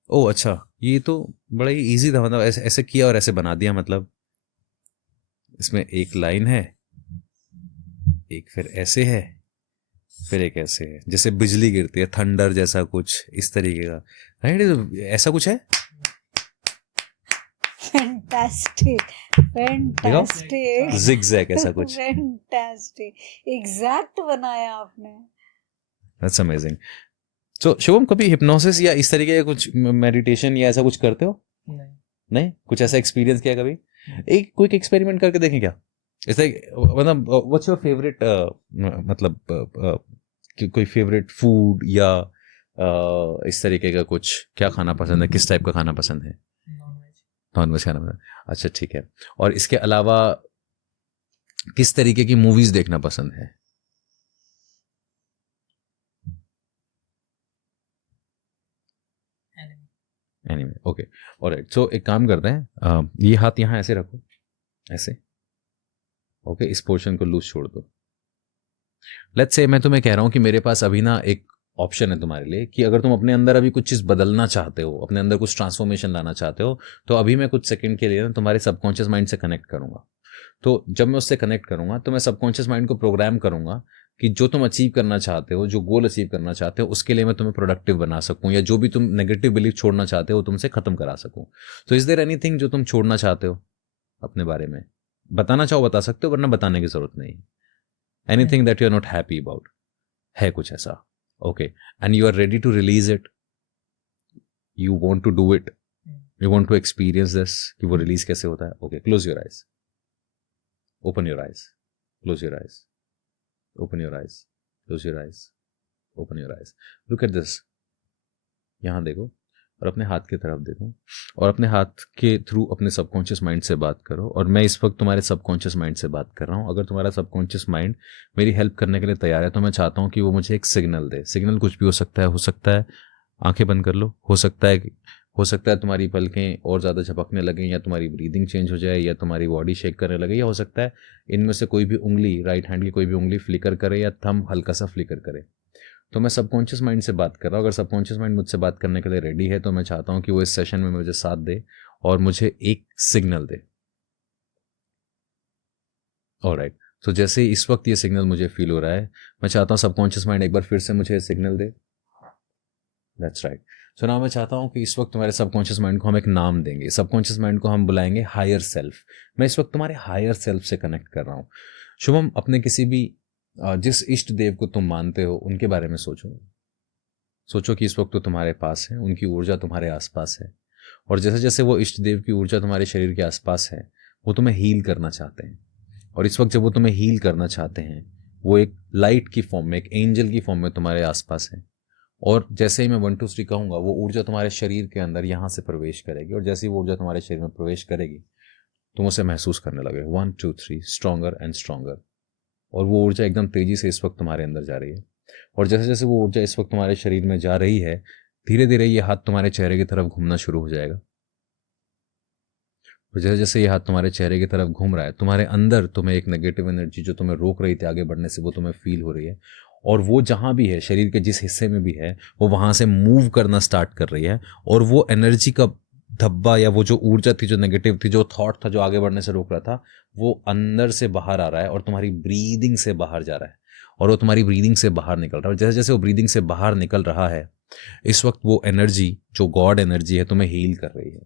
ओह अच्छा, ये तो बड़ा ही इजी था, मतलब ऐसे ऐसे किया और ऐसे बना दिया। मतलब इसमें एक लाइन है, एक फिर ऐसे है, फिर एक ऐसे है, जैसे बिजली गिरती है, थंडर जैसा कुछ इस तरीके का, राइट? ऐसा कुछ है। फैंटास्टिक, फैंटास्टिक, जिगजैग ऐसा कुछ। फैंटास्टिक, एग्जैक्ट बनाया आपने। That's amazing. सो शुभम, कभी हिप्नोसिस या इस तरीके का कुछ मेडिटेशन या ऐसा कुछ करते हो? नहीं। नहीं, कुछ ऐसा एक्सपीरियंस किया कभी? एक क्विक एक्सपेरिमेंट करके देखें क्या? इट्स लाइक, मतलब व्हाट्स योर फेवरेट, मतलब कोई फेवरेट फूड या इस तरीके का कुछ, क्या खाना पसंद है, किस टाइप का खाना पसंद है? नॉनवेज खाना पसंद है, अच्छा ठीक है। और इसके अलावा किस तरीके की मूवीज देखना पसंद है? Anime, okay, alright. सो एक काम करते हैं, ये हाथ यहाँ ऐसे रखो, ऐसे, ओके, इस पोर्शन को लूज छोड़ दो। लेट्स से मैं तुम्हें कह रहा हूँ कि मेरे पास अभी ना एक ऑप्शन है तुम्हारे लिए, कि अगर तुम अपने अंदर अभी कुछ चीज़ बदलना चाहते हो, अपने अंदर कुछ ट्रांसफॉर्मेशन लाना चाहते हो, तो अभी मैं कुछ सेकंड के लिए ना तुम्हारे सबकॉन्शियस माइंड से कनेक्ट करूंगा। तो जब मैं उससे कनेक्ट करूंगा तो मैं सबकॉन्शियस माइंड को प्रोग्राम करूंगा कि जो तुम अचीव करना चाहते हो, जो गोल अचीव करना चाहते हो, उसके लिए मैं तुम्हें प्रोडक्टिव बना सकूं, या जो भी तुम नेगेटिव बिलीफ छोड़ना चाहते हो तुमसे खत्म करा सकूं। तो इज देयर एनीथिंग जो तुम छोड़ना चाहते हो अपने बारे में? बताना चाहो बता सकते हो, वरना बताने की जरूरत नहीं। Anything that you are not happy about, है कुछ ऐसा? Okay, and you are ready to release it, you want to do it, you want to experience this, कि वो रिलीज कैसे होता है। Okay, close your eyes, open your eyes, close your eyes, open your eyes, close your eyes, open your eyes, look at this, यहाँ देखो और अपने हाथ की तरफ देखो, और अपने हाथ के थ्रू अपने सबकॉन्शियस माइंड से बात करो। और मैं इस वक्त तुम्हारे सबकॉन्शियस माइंड से बात कर रहा हूँ। अगर तुम्हारा सबकॉन्शियस माइंड मेरी हेल्प करने के लिए तैयार है तो मैं चाहता हूँ कि वो मुझे एक सिग्नल दे। सिग्नल कुछ भी हो सकता है, आंखें बंद कर लो, हो सकता है तुम्हारी पलकें और ज़्यादा झपकने लगें, या तुम्हारी ब्रीदिंग चेंज हो जाए, या तुम्हारी बॉडी शेक करने लगे, या हो सकता है इनमें से कोई भी उंगली, राइट हैंड की कोई भी उंगली फ्लिकर करे या थंब हल्का सा फ्लिकर करे। तो मैं सबकॉन्शियस माइंड से बात कर रहा हूँ। अगर सबकॉन्शियस माइंड मुझसे बात करने के लिए रेडी है तो मैं चाहता हूँ कि वो इस सेशन में मुझे साथ दे और मुझे एक सिग्नल दे। ऑलराइट, तो जैसे इस वक्त ये सिग्नल मुझे फील हो रहा है, मैं चाहता हूँ सबकॉन्शियस माइंड एक बार फिर से मुझे signal they. That's right. So now मैं चाहता हूँ कि इस वक्त तुम्हारे सबकॉन्शियस माइंड को हम एक नाम देंगे। सबकॉन्शियस माइंड को हम बुलाएंगे हायर सेल्फ। मैं इस वक्त तुम्हारे हायर सेल्फ से कनेक्ट कर रहा हूँ। शुभम, अपने किसी भी जिस इष्ट देव को तुम मानते हो उनके बारे में सोचो कि इस वक्त तो तुम्हारे पास है, उनकी ऊर्जा तुम्हारे आसपास है, और जैसे जैसे वो इष्ट देव की ऊर्जा तुम्हारे शरीर के आसपास है, वो तुम्हें हील करना चाहते हैं। और इस वक्त जब वो तुम्हें हील करना चाहते हैं, वो एक लाइट की फॉर्म में, एक एंजल की फॉर्म में तुम्हारे आसपास है। और जैसे ही मैं 1 2 3 कहूँगा, वो ऊर्जा तुम्हारे शरीर के अंदर यहाँ से प्रवेश करेगी, और जैसे ही वो ऊर्जा तुम्हारे शरीर में प्रवेश करेगी तुम उसे महसूस करने लगे 1 2 3 स्ट्रॉन्गर एंड स्ट्रॉन्गर। और वो ऊर्जा एकदम तेजी से इस वक्त तुम्हारे अंदर जा रही है। और जैसे जैसे वो ऊर्जा इस वक्त तुम्हारे शरीर में जा रही है, धीरे धीरे ये हाथ तुम्हारे चेहरे की तरफ घूमना शुरू हो जाएगा। और जैसे जैसे ये हाथ तुम्हारे चेहरे की तरफ घूम रहा है, तुम्हारे अंदर तुम्हें एक नेगेटिव एनर्जी जो तुम्हें रोक रही थी आगे बढ़ने से, वो तुम्हें फील हो रही है। और वो जहाँ भी है, शरीर के जिस हिस्से में भी है, वो वहाँ से मूव करना स्टार्ट कर रही है। और वो एनर्जी का धब्बा या वो जो ऊर्जा थी, जो नेगेटिव थी, जो थॉट था, जो आगे बढ़ने से रोक रहा था, वो अंदर से बाहर आ रहा है और तुम्हारी ब्रीदिंग से बाहर जा रहा है। और वो तुम्हारी ब्रीदिंग से बाहर निकल रहा है। और जैसे जैसे वो ब्रीदिंग से बाहर निकल रहा है, इस वक्त वो एनर्जी जो गॉड एनर्जी है तुम्हें हील कर रही है।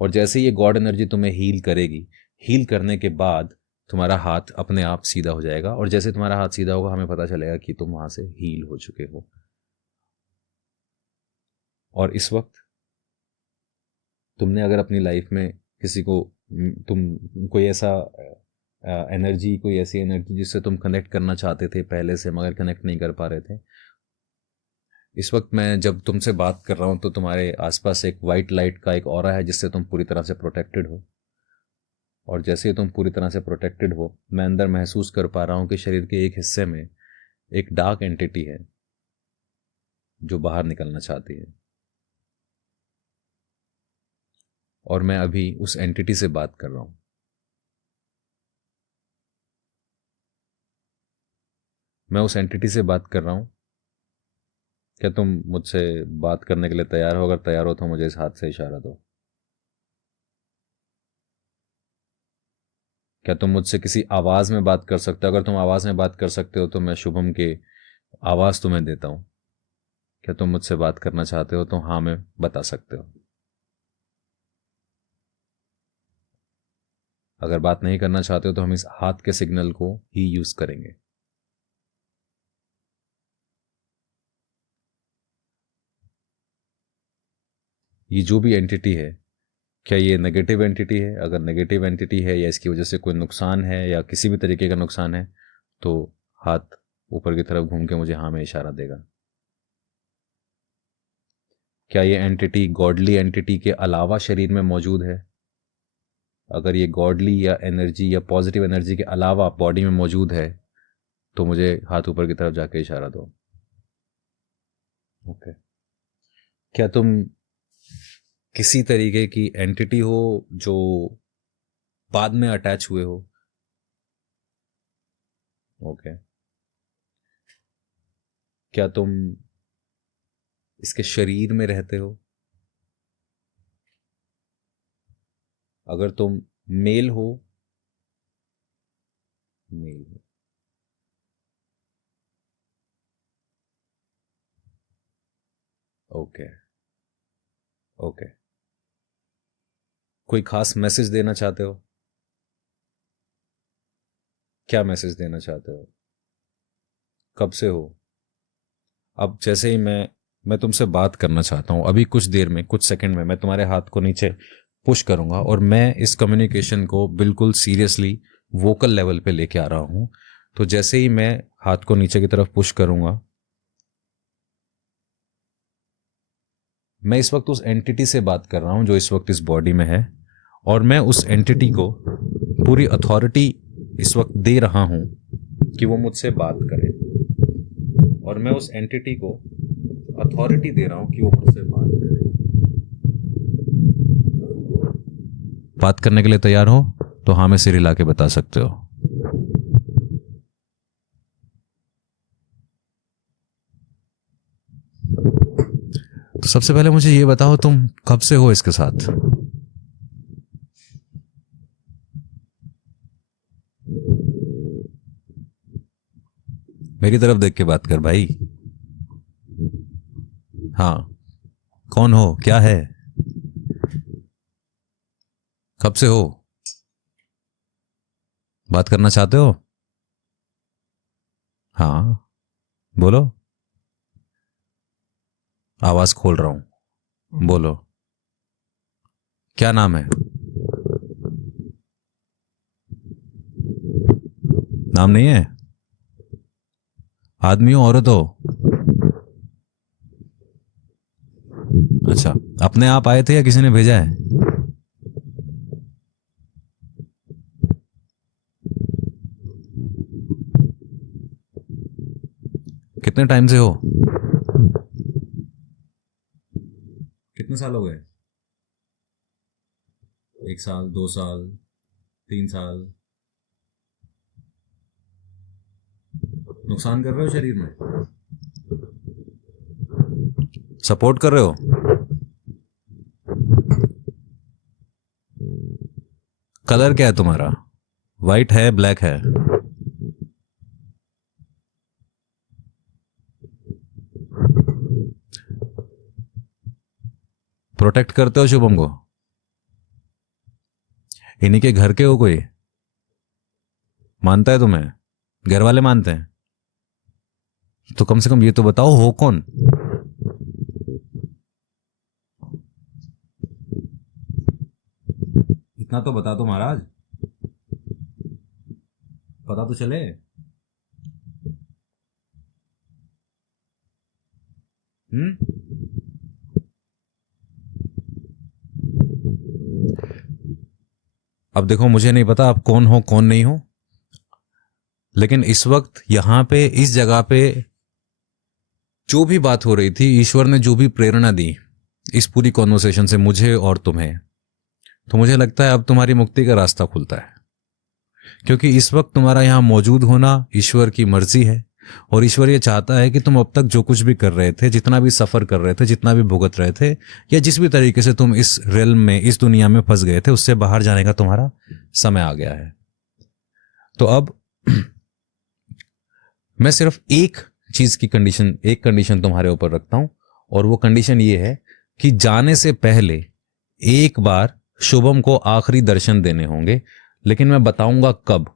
और जैसे ये गॉड एनर्जी तुम्हें हील करेगी, हील करने के बाद तुम्हारा हाथ अपने आप सीधा हो जाएगा। और जैसे तुम्हारा हाथ सीधा होगा, हमें पता चलेगा कि तुम वहां से हील हो चुके हो। और इस वक्त तुमने अगर अपनी लाइफ में किसी को, तुम कोई ऐसा एनर्जी, कोई ऐसी एनर्जी जिससे तुम कनेक्ट करना चाहते थे पहले से मगर कनेक्ट नहीं कर पा रहे थे, इस वक्त मैं जब तुमसे बात कर रहा हूं तो तुम्हारे आसपास एक वाइट लाइट का एक ऑरा है जिससे तुम पूरी तरह से प्रोटेक्टेड हो। और जैसे ही तुम पूरी तरह से प्रोटेक्टेड हो, मैं अंदर महसूस कर पा रहा हूं कि शरीर के एक हिस्से में एक डार्क एंटिटी है जो बाहर निकलना चाहती है। और मैं अभी उस एंटिटी से बात कर रहा हूं। मैं उस एंटिटी से बात कर रहा हूं। क्या तुम मुझसे बात करने के लिए तैयार हो? अगर तैयार हो तो मुझे इस हाथ से इशारा दो। क्या तुम मुझसे किसी आवाज में बात कर सकते हो? अगर तुम आवाज में बात कर सकते हो तो मैं शुभम की आवाज तुम्हें देता हूं। क्या तुम मुझसे बात करना चाहते हो? तो हाँ में बता सकते हो। अगर बात नहीं करना चाहते हो तो हम इस हाथ के सिग्नल को ही यूज करेंगे। ये जो भी एंटिटी है, क्या ये नेगेटिव एंटिटी है? अगर नेगेटिव एंटिटी है या इसकी वजह से कोई नुकसान है या किसी भी तरीके का नुकसान है, तो हाथ ऊपर की तरफ घूम के मुझे हाँ में इशारा देगा। क्या ये एंटिटी गॉडली एंटिटी के अलावा शरीर में मौजूद है? अगर ये गॉडली या एनर्जी या पॉजिटिव एनर्जी के अलावा बॉडी में मौजूद है तो मुझे हाथ ऊपर की तरफ जाके इशारा दो। ओके। क्या तुम किसी तरीके की एंटिटी हो जो बाद में अटैच हुए हो? ओके। क्या तुम इसके शरीर में रहते हो? अगर तुम मेल हो, मेल हो। Okay, okay. कोई खास मैसेज देना चाहते हो? क्या मैसेज देना चाहते हो? कब से हो? अब जैसे ही मैं तुमसे बात करना चाहता हूं, अभी कुछ देर में, कुछ सेकंड में मैं तुम्हारे हाथ को नीचे पुश करूंगा और मैं इस कम्युनिकेशन को बिल्कुल सीरियसली वोकल लेवल पे लेके आ रहा हूं। तो जैसे ही मैं हाथ को नीचे की तरफ पुश करूंगा, मैं इस वक्त उस एंटिटी से बात कर रहा हूं जो इस वक्त इस बॉडी में है। और मैं उस एंटिटी को पूरी अथॉरिटी इस वक्त दे रहा हूं कि वो मुझसे बात करे। और मैं उस एंटिटी को अथॉरिटी दे रहा हूं कि वो मुझसे बात करे। बात करने के लिए तैयार हो तो हाँ में सिर हिला के बता सकते हो। तो सबसे पहले मुझे ये बताओ, तुम कब से हो इसके साथ? मेरी तरफ देख के बात कर भाई। हाँ, कौन हो, क्या है, कब से हो, बात करना चाहते हो? हाँ बोलो। आवाज खोल रहा हूं, बोलो। क्या नाम है? नाम नहीं है? आदमी हो, औरत हो? अच्छा, अपने आप आए थे या किसी ने भेजा है? कितने टाइम से हो? कितने साल हो गए? 1 साल, 2 साल, 3 साल नुकसान कर रहे हो शरीर में, सपोर्ट कर रहे हो। कलर क्या है तुम्हारा? वाइट है, ब्लैक है? प्रोटेक्ट करते हो शुभम को? इन्हीं के घर के हो? कोई मानता है तुम्हें? घर वाले मानते हैं? तो कम से कम ये तो बताओ हो कौन? इतना तो बता दो महाराज, पता तो चले। अब देखो, मुझे नहीं पता आप कौन हो कौन नहीं हो, लेकिन इस वक्त यहां पे इस जगह पे जो भी बात हो रही थी, ईश्वर ने जो भी प्रेरणा दी इस पूरी कॉन्वर्सेशन से मुझे और तुम्हें, तो मुझे लगता है अब तुम्हारी मुक्ति का रास्ता खुलता है। क्योंकि इस वक्त तुम्हारा यहां मौजूद होना ईश्वर की मर्जी है, और ईश्वर ये चाहता है कि तुम अब तक जो कुछ भी कर रहे थे, जितना भी सफर कर रहे थे, जितना भी भुगत रहे थे, या जिस भी तरीके से तुम इस रेल्म में, इस दुनिया में फंस गए थे, उससे बाहर जाने का तुम्हारा समय आ गया है। तो अब मैं सिर्फ एक चीज की कंडीशन, एक कंडीशन तुम्हारे ऊपर रखता हूं, और वो कंडीशन ये है कि जाने से पहले एक बार शुभम को आखिरी दर्शन देने होंगे। लेकिन मैं बताऊंगा कब,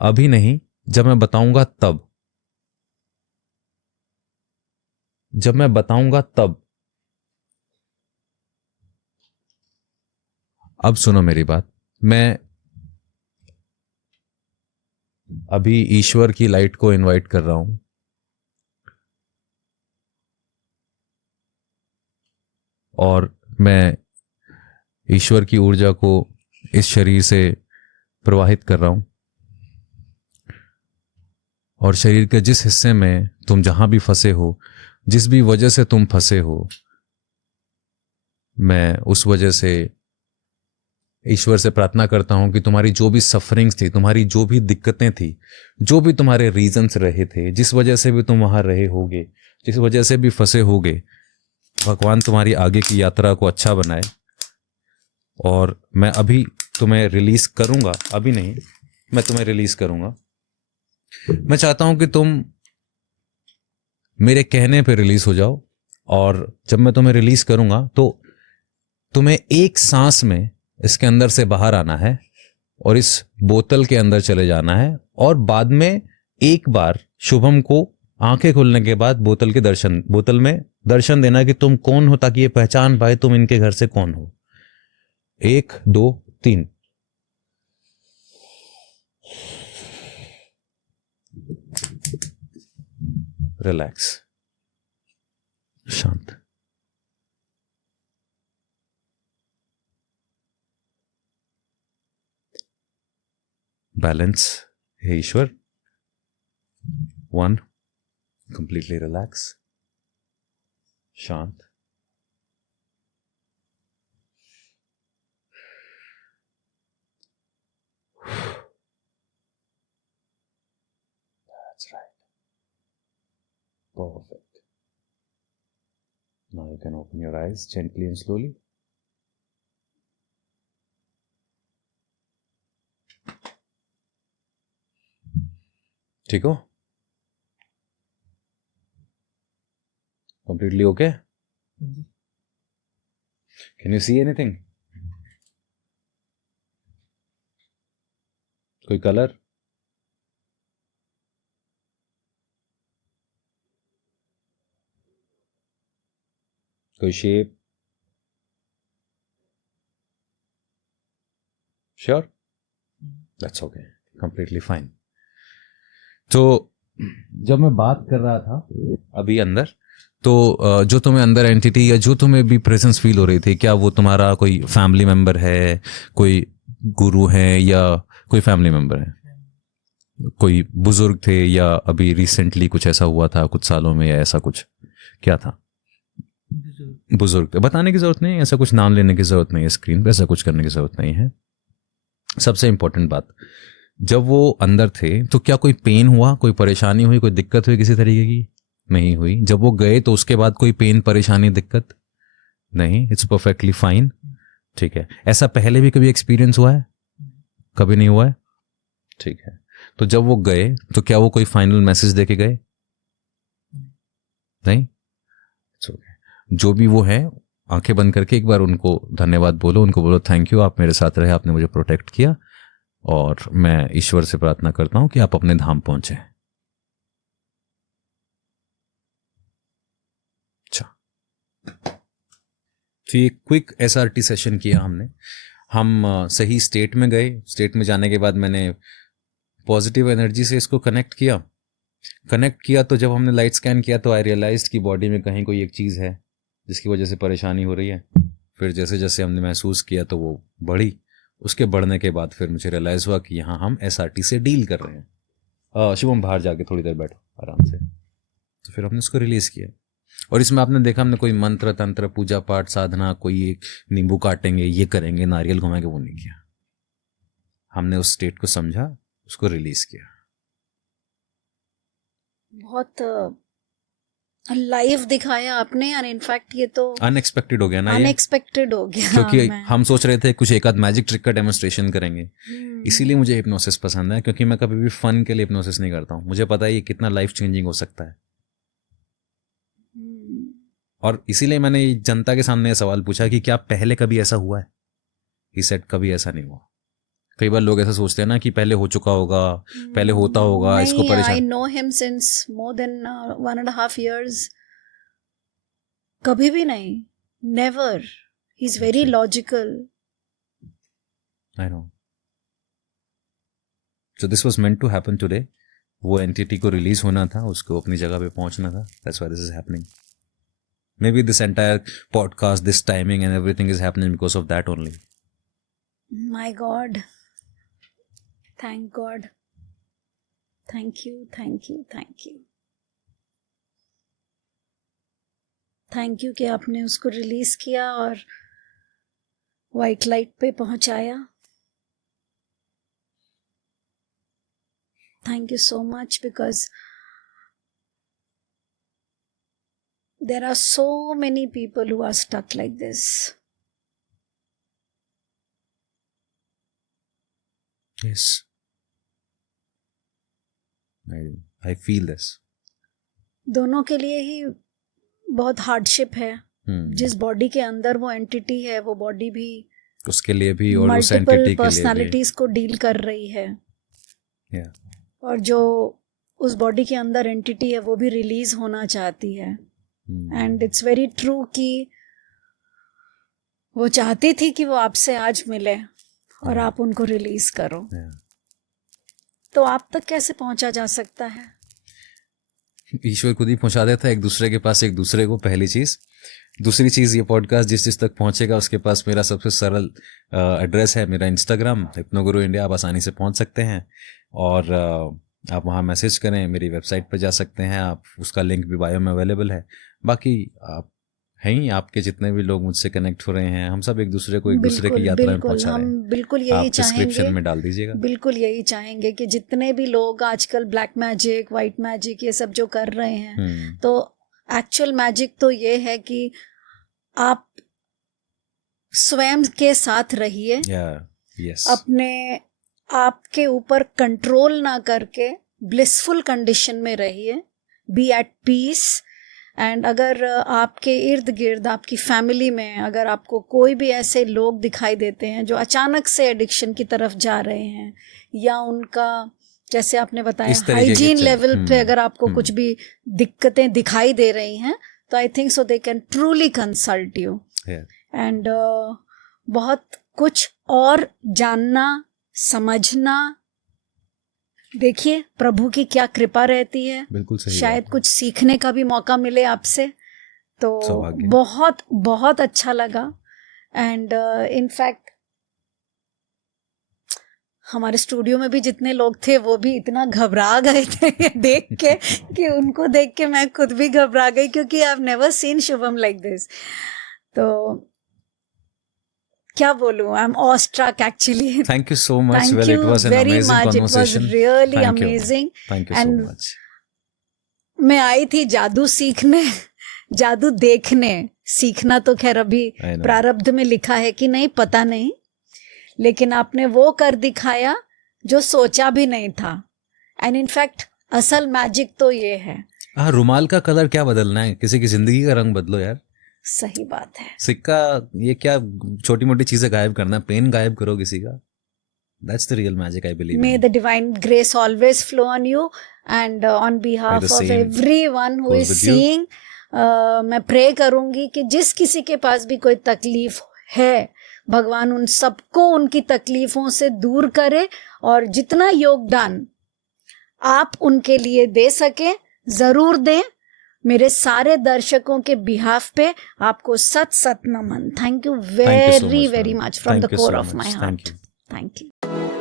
अभी नहीं, जब मैं बताऊंगा तब। जब मैं बताऊंगा तब। अब सुनो मेरी बात, मैं अभी ईश्वर की लाइट को इनवाइट कर रहा हूं, और मैं ईश्वर की ऊर्जा को इस शरीर से प्रवाहित कर रहा हूं, और शरीर के जिस हिस्से में तुम जहां भी फंसे हो, जिस भी वजह से तुम फंसे हो, मैं उस वजह से ईश्वर से प्रार्थना करता हूं कि तुम्हारी जो भी सफरिंग्स थी, तुम्हारी जो भी दिक्कतें थी, जो भी तुम्हारे रीजंस रहे थे, जिस वजह से भी तुम वहां रहे होगे, जिस वजह से भी फंसे होगे, भगवान तुम्हारी आगे की यात्रा को अच्छा बनाए। और मैं अभी तुम्हें रिलीज करूंगा, अभी नहीं, मैं तुम्हें रिलीज करूंगा। मैं चाहता हूं कि तुम मेरे कहने पे रिलीज हो जाओ, और जब मैं तुम्हें रिलीज करूंगा तो तुम्हें एक सांस में इसके अंदर से बाहर आना है, और इस बोतल के अंदर चले जाना है, और बाद में एक बार शुभम को आंखें खुलने के बाद बोतल में दर्शन देना कि तुम कौन हो, ताकि ये पहचान पाए तुम इनके घर से कौन हो। 1 2 3। रिलैक्स, शांत। बैलेंस है ईश्वर। 1, कंप्लीटली रिलैक्स, शांत। That's right. Perfect. Now you can open your eyes gently and slowly. ठीक हो? Completely okay? Can you see anything? कोई कलर? कोई shape? Sure? That's okay. Completely fine. तो जब मैं बात कर रहा था अभी अंदर, तो जो तुम्हें अंदर एंटिटी या जो तुम्हें भी प्रेजेंस फील हो रही थी, क्या वो तुम्हारा कोई फैमिली मेंबर है, कोई गुरु है, या कोई फैमिली मेंबर है, कोई बुजुर्ग थे, या अभी रिसेंटली कुछ ऐसा हुआ था कुछ सालों में, या ऐसा कुछ क्या था? बुजुर्ग बताने की जरूरत नहीं है, ऐसा कुछ नाम लेने की जरूरत नहीं है, स्क्रीन पे ऐसा कुछ करने की जरूरत नहीं है। सबसे इंपॉर्टेंट बात, जब वो अंदर थे तो क्या कोई पेन हुआ, कोई परेशानी हुई, कोई दिक्कत हुई किसी तरीके की? नहीं हुई। जब वो गए तो उसके बाद कोई पेन, परेशानी, दिक्कत? नहीं, इट्स परफेक्टली फाइन। ठीक है, ऐसा पहले भी कभी एक्सपीरियंस हुआ है? कभी नहीं हुआ है। ठीक है, तो जब वो गए तो क्या वो कोई फाइनल मैसेज दे के गए? नहीं। It's okay. जो भी वो है, आंखें बंद करके एक बार उनको धन्यवाद बोलो, उनको बोलो थैंक यू, आप मेरे साथ रहे, आपने मुझे प्रोटेक्ट किया, और मैं ईश्वर से प्रार्थना करता हूं कि आप अपने धाम पहुंचे। अच्छा, तो ये क्विक SRT सेशन किया हमने। हम सही स्टेट में गए। स्टेट में जाने के बाद मैंने पॉजिटिव एनर्जी से इसको कनेक्ट किया तो जब हमने लाइट स्कैन किया तो आई रियलाइज्ड कि बॉडी में कहीं कोई एक चीज़ है जिसकी वजह से परेशानी हो रही है। फिर जैसे जैसे हमने महसूस किया तो वो बढ़ी। उसके बढ़ने के बाद फिर मुझे रियलाइज़ हुआ कि यहाँ हम SRT से डील कर रहे हैं। शुभम बाहर जाके थोड़ी देर बैठो आराम से। तो फिर हमने उसको रिलीज़ किया, और इसमें आपने देखा हमने कोई मंत्र तंत्र, पूजा पाठ, साधना, कोई एक नींबू काटेंगे, ये करेंगे, नारियल घुमाएंगे, वो नहीं किया। हमने उस स्टेट को समझा, उसको रिलीज़ किया। बहुत लाइव दिखाया आपने, और इनफैक्ट ये तो अनएक्सपेक्टेड हो गया ना, अनएक्सपेक्टेड हो गया। क्योंकि मैं हम सोच रहे थे कुछ एक आध मैजिक ट्रिक का डेमोन्स्ट्रेशन करेंगे। इसीलिए मुझे हिप्नोसिस पसंद है, क्योंकि मैं कभी भी फन के लिए हिप्नोसिस नहीं करता हूँ। मुझे पता है ये कितना लाइफ चेंजिंग हो सकता है, और इसीलिए मैंने जनता के सामने ये सवाल पूछा कि क्या पहले कभी ऐसा हुआ है? ही सेड कभी ऐसा नहीं हुआ। कई बार लोग ऐसा सोचते हैं ना कि पहले हो चुका होगा, पहले होता होगा, इसको आई परेशान। Know him since more than 1.5 years। कभी भी नहीं, never. He is very logical. I know. So this was meant to happen today. वो एंटिटी को रिलीज होना था, उसको अपनी जगह पे पहुंचना था। That's why this is happening. Maybe this entire podcast, this timing and everything is happening because of that only. My God. Thank God. Thank you, thank you, thank you. Thank you कि आपने उसको release किया और white light पे पहुंचाया। Thank you so much, because there are so many people who are stuck like this. Yes. I feel this. दोनों के लिए ही बहुत हार्डशिप है। जिस बॉडी के अंदर वो एंटिटी है, वो बॉडी भी उसके लिए भी और उस एंटिटी मल्टीपल के लिए पर्सनालिटीज को डील कर रही है। Yeah. और जो उस बॉडी के अंदर एंटिटी है वो भी रिलीज होना चाहती है। एंड इट्स वेरी ट्रू कि वो चाहती थी कि वो आपसे आज मिले और आप उनको रिलीज करो। तो आप तक कैसे पहुंचा जा सकता है? ईश्वर खुद ही पहुंचा देता है एक दूसरे के पास, एक दूसरे को। पहली चीज़। दूसरी चीज़, ये पॉडकास्ट जिस तक पहुंचेगा उसके पास मेरा सबसे सरल एड्रेस है, मेरा इंस्टाग्राम हिप्नोगुरु इंडिया। आप आसानी से पहुंच सकते हैं, और आप वहाँ मैसेज करें, मेरी वेबसाइट पर जा सकते हैं आप, उसका लिंक भी बायो में अवेलेबल है। बाकी आप हैं ही, आपके जितने भी लोग मुझसे कनेक्ट हो रहे हैं, हम सब एक दूसरे को एक दूसरे की यात्रा में पहुंचा रहे हैं। हम बिल्कुल यही आप डिस्क्रिप्शन चाहेंगे, में डाल दीजिएगा। बिल्कुल यही चाहेंगे कि जितने भी लोग आजकल ब्लैक मैजिक, वाइट मैजिक, ये सब जो कर रहे हैं, तो एक्चुअल मैजिक तो ये है कि आप स्वयं के साथ रहिए। yes. अपने आपके ऊपर कंट्रोल ना करके ब्लिसफुल कंडीशन में रहिए, बी एट पीस। एंड अगर आपके इर्द गिर्द, आपकी फैमिली में अगर आपको कोई भी ऐसे लोग दिखाई देते हैं जो अचानक से एडिक्शन की तरफ जा रहे हैं, या उनका जैसे आपने बताया हाइजीन लेवल पे अगर आपको कुछ भी दिक्कतें दिखाई दे रही हैं, तो I think so they can truly consult you. And बहुत कुछ और जानना, समझना, देखिए प्रभु की क्या कृपा रहती है। बिल्कुल सही। शायद कुछ सीखने का भी मौका मिले आपसे, तो बहुत बहुत अच्छा लगा। एंड इनफैक्ट हमारे स्टूडियो में भी जितने लोग थे वो भी इतना घबरा गए थे ये देख के कि उनको देख के मैं खुद भी घबरा गई, क्योंकि I have never seen Shubham like this. तो क्या बोलूं, I am awestruck actually. Thank you so much. Thank Well, it you was an very amazing much. It was conversation. really Thank you. amazing. Thank you so And much. मैं आई थी जादू सीखने, जादू देखने. सीखना तो खैर अभी I know. प्रारब्ध में लिखा है कि नहीं पता नहीं, लेकिन आपने वो कर दिखाया जो सोचा भी नहीं था. एंड इनफैक्ट असल मैजिक तो ये है. हाँ, रुमाल का कलर क्या बदलना है, किसी की जिंदगी का रंग बदलो यार. सही बात है. सिक्का ये क्या छोटी मोटी चीजें गायब करना, पेन गायब करो किसी का. That's the real magic, I believe. May in. the divine grace always flow on you and on behalf the of same everyone who goes is with you. seeing, मैं प्रे करूंगी कि जिस किसी के पास भी कोई तकलीफ है, भगवान उन सबको उनकी तकलीफों से दूर करे, और जितना योगदान आप उनके लिए दे सके जरूर दें. मेरे सारे दर्शकों के बिहाफ पे आपको सत सत नमन. Thank you Thank you so very much, very ma'am. Much from the Thank you core so of my much. Heart. Thank you. Thank you.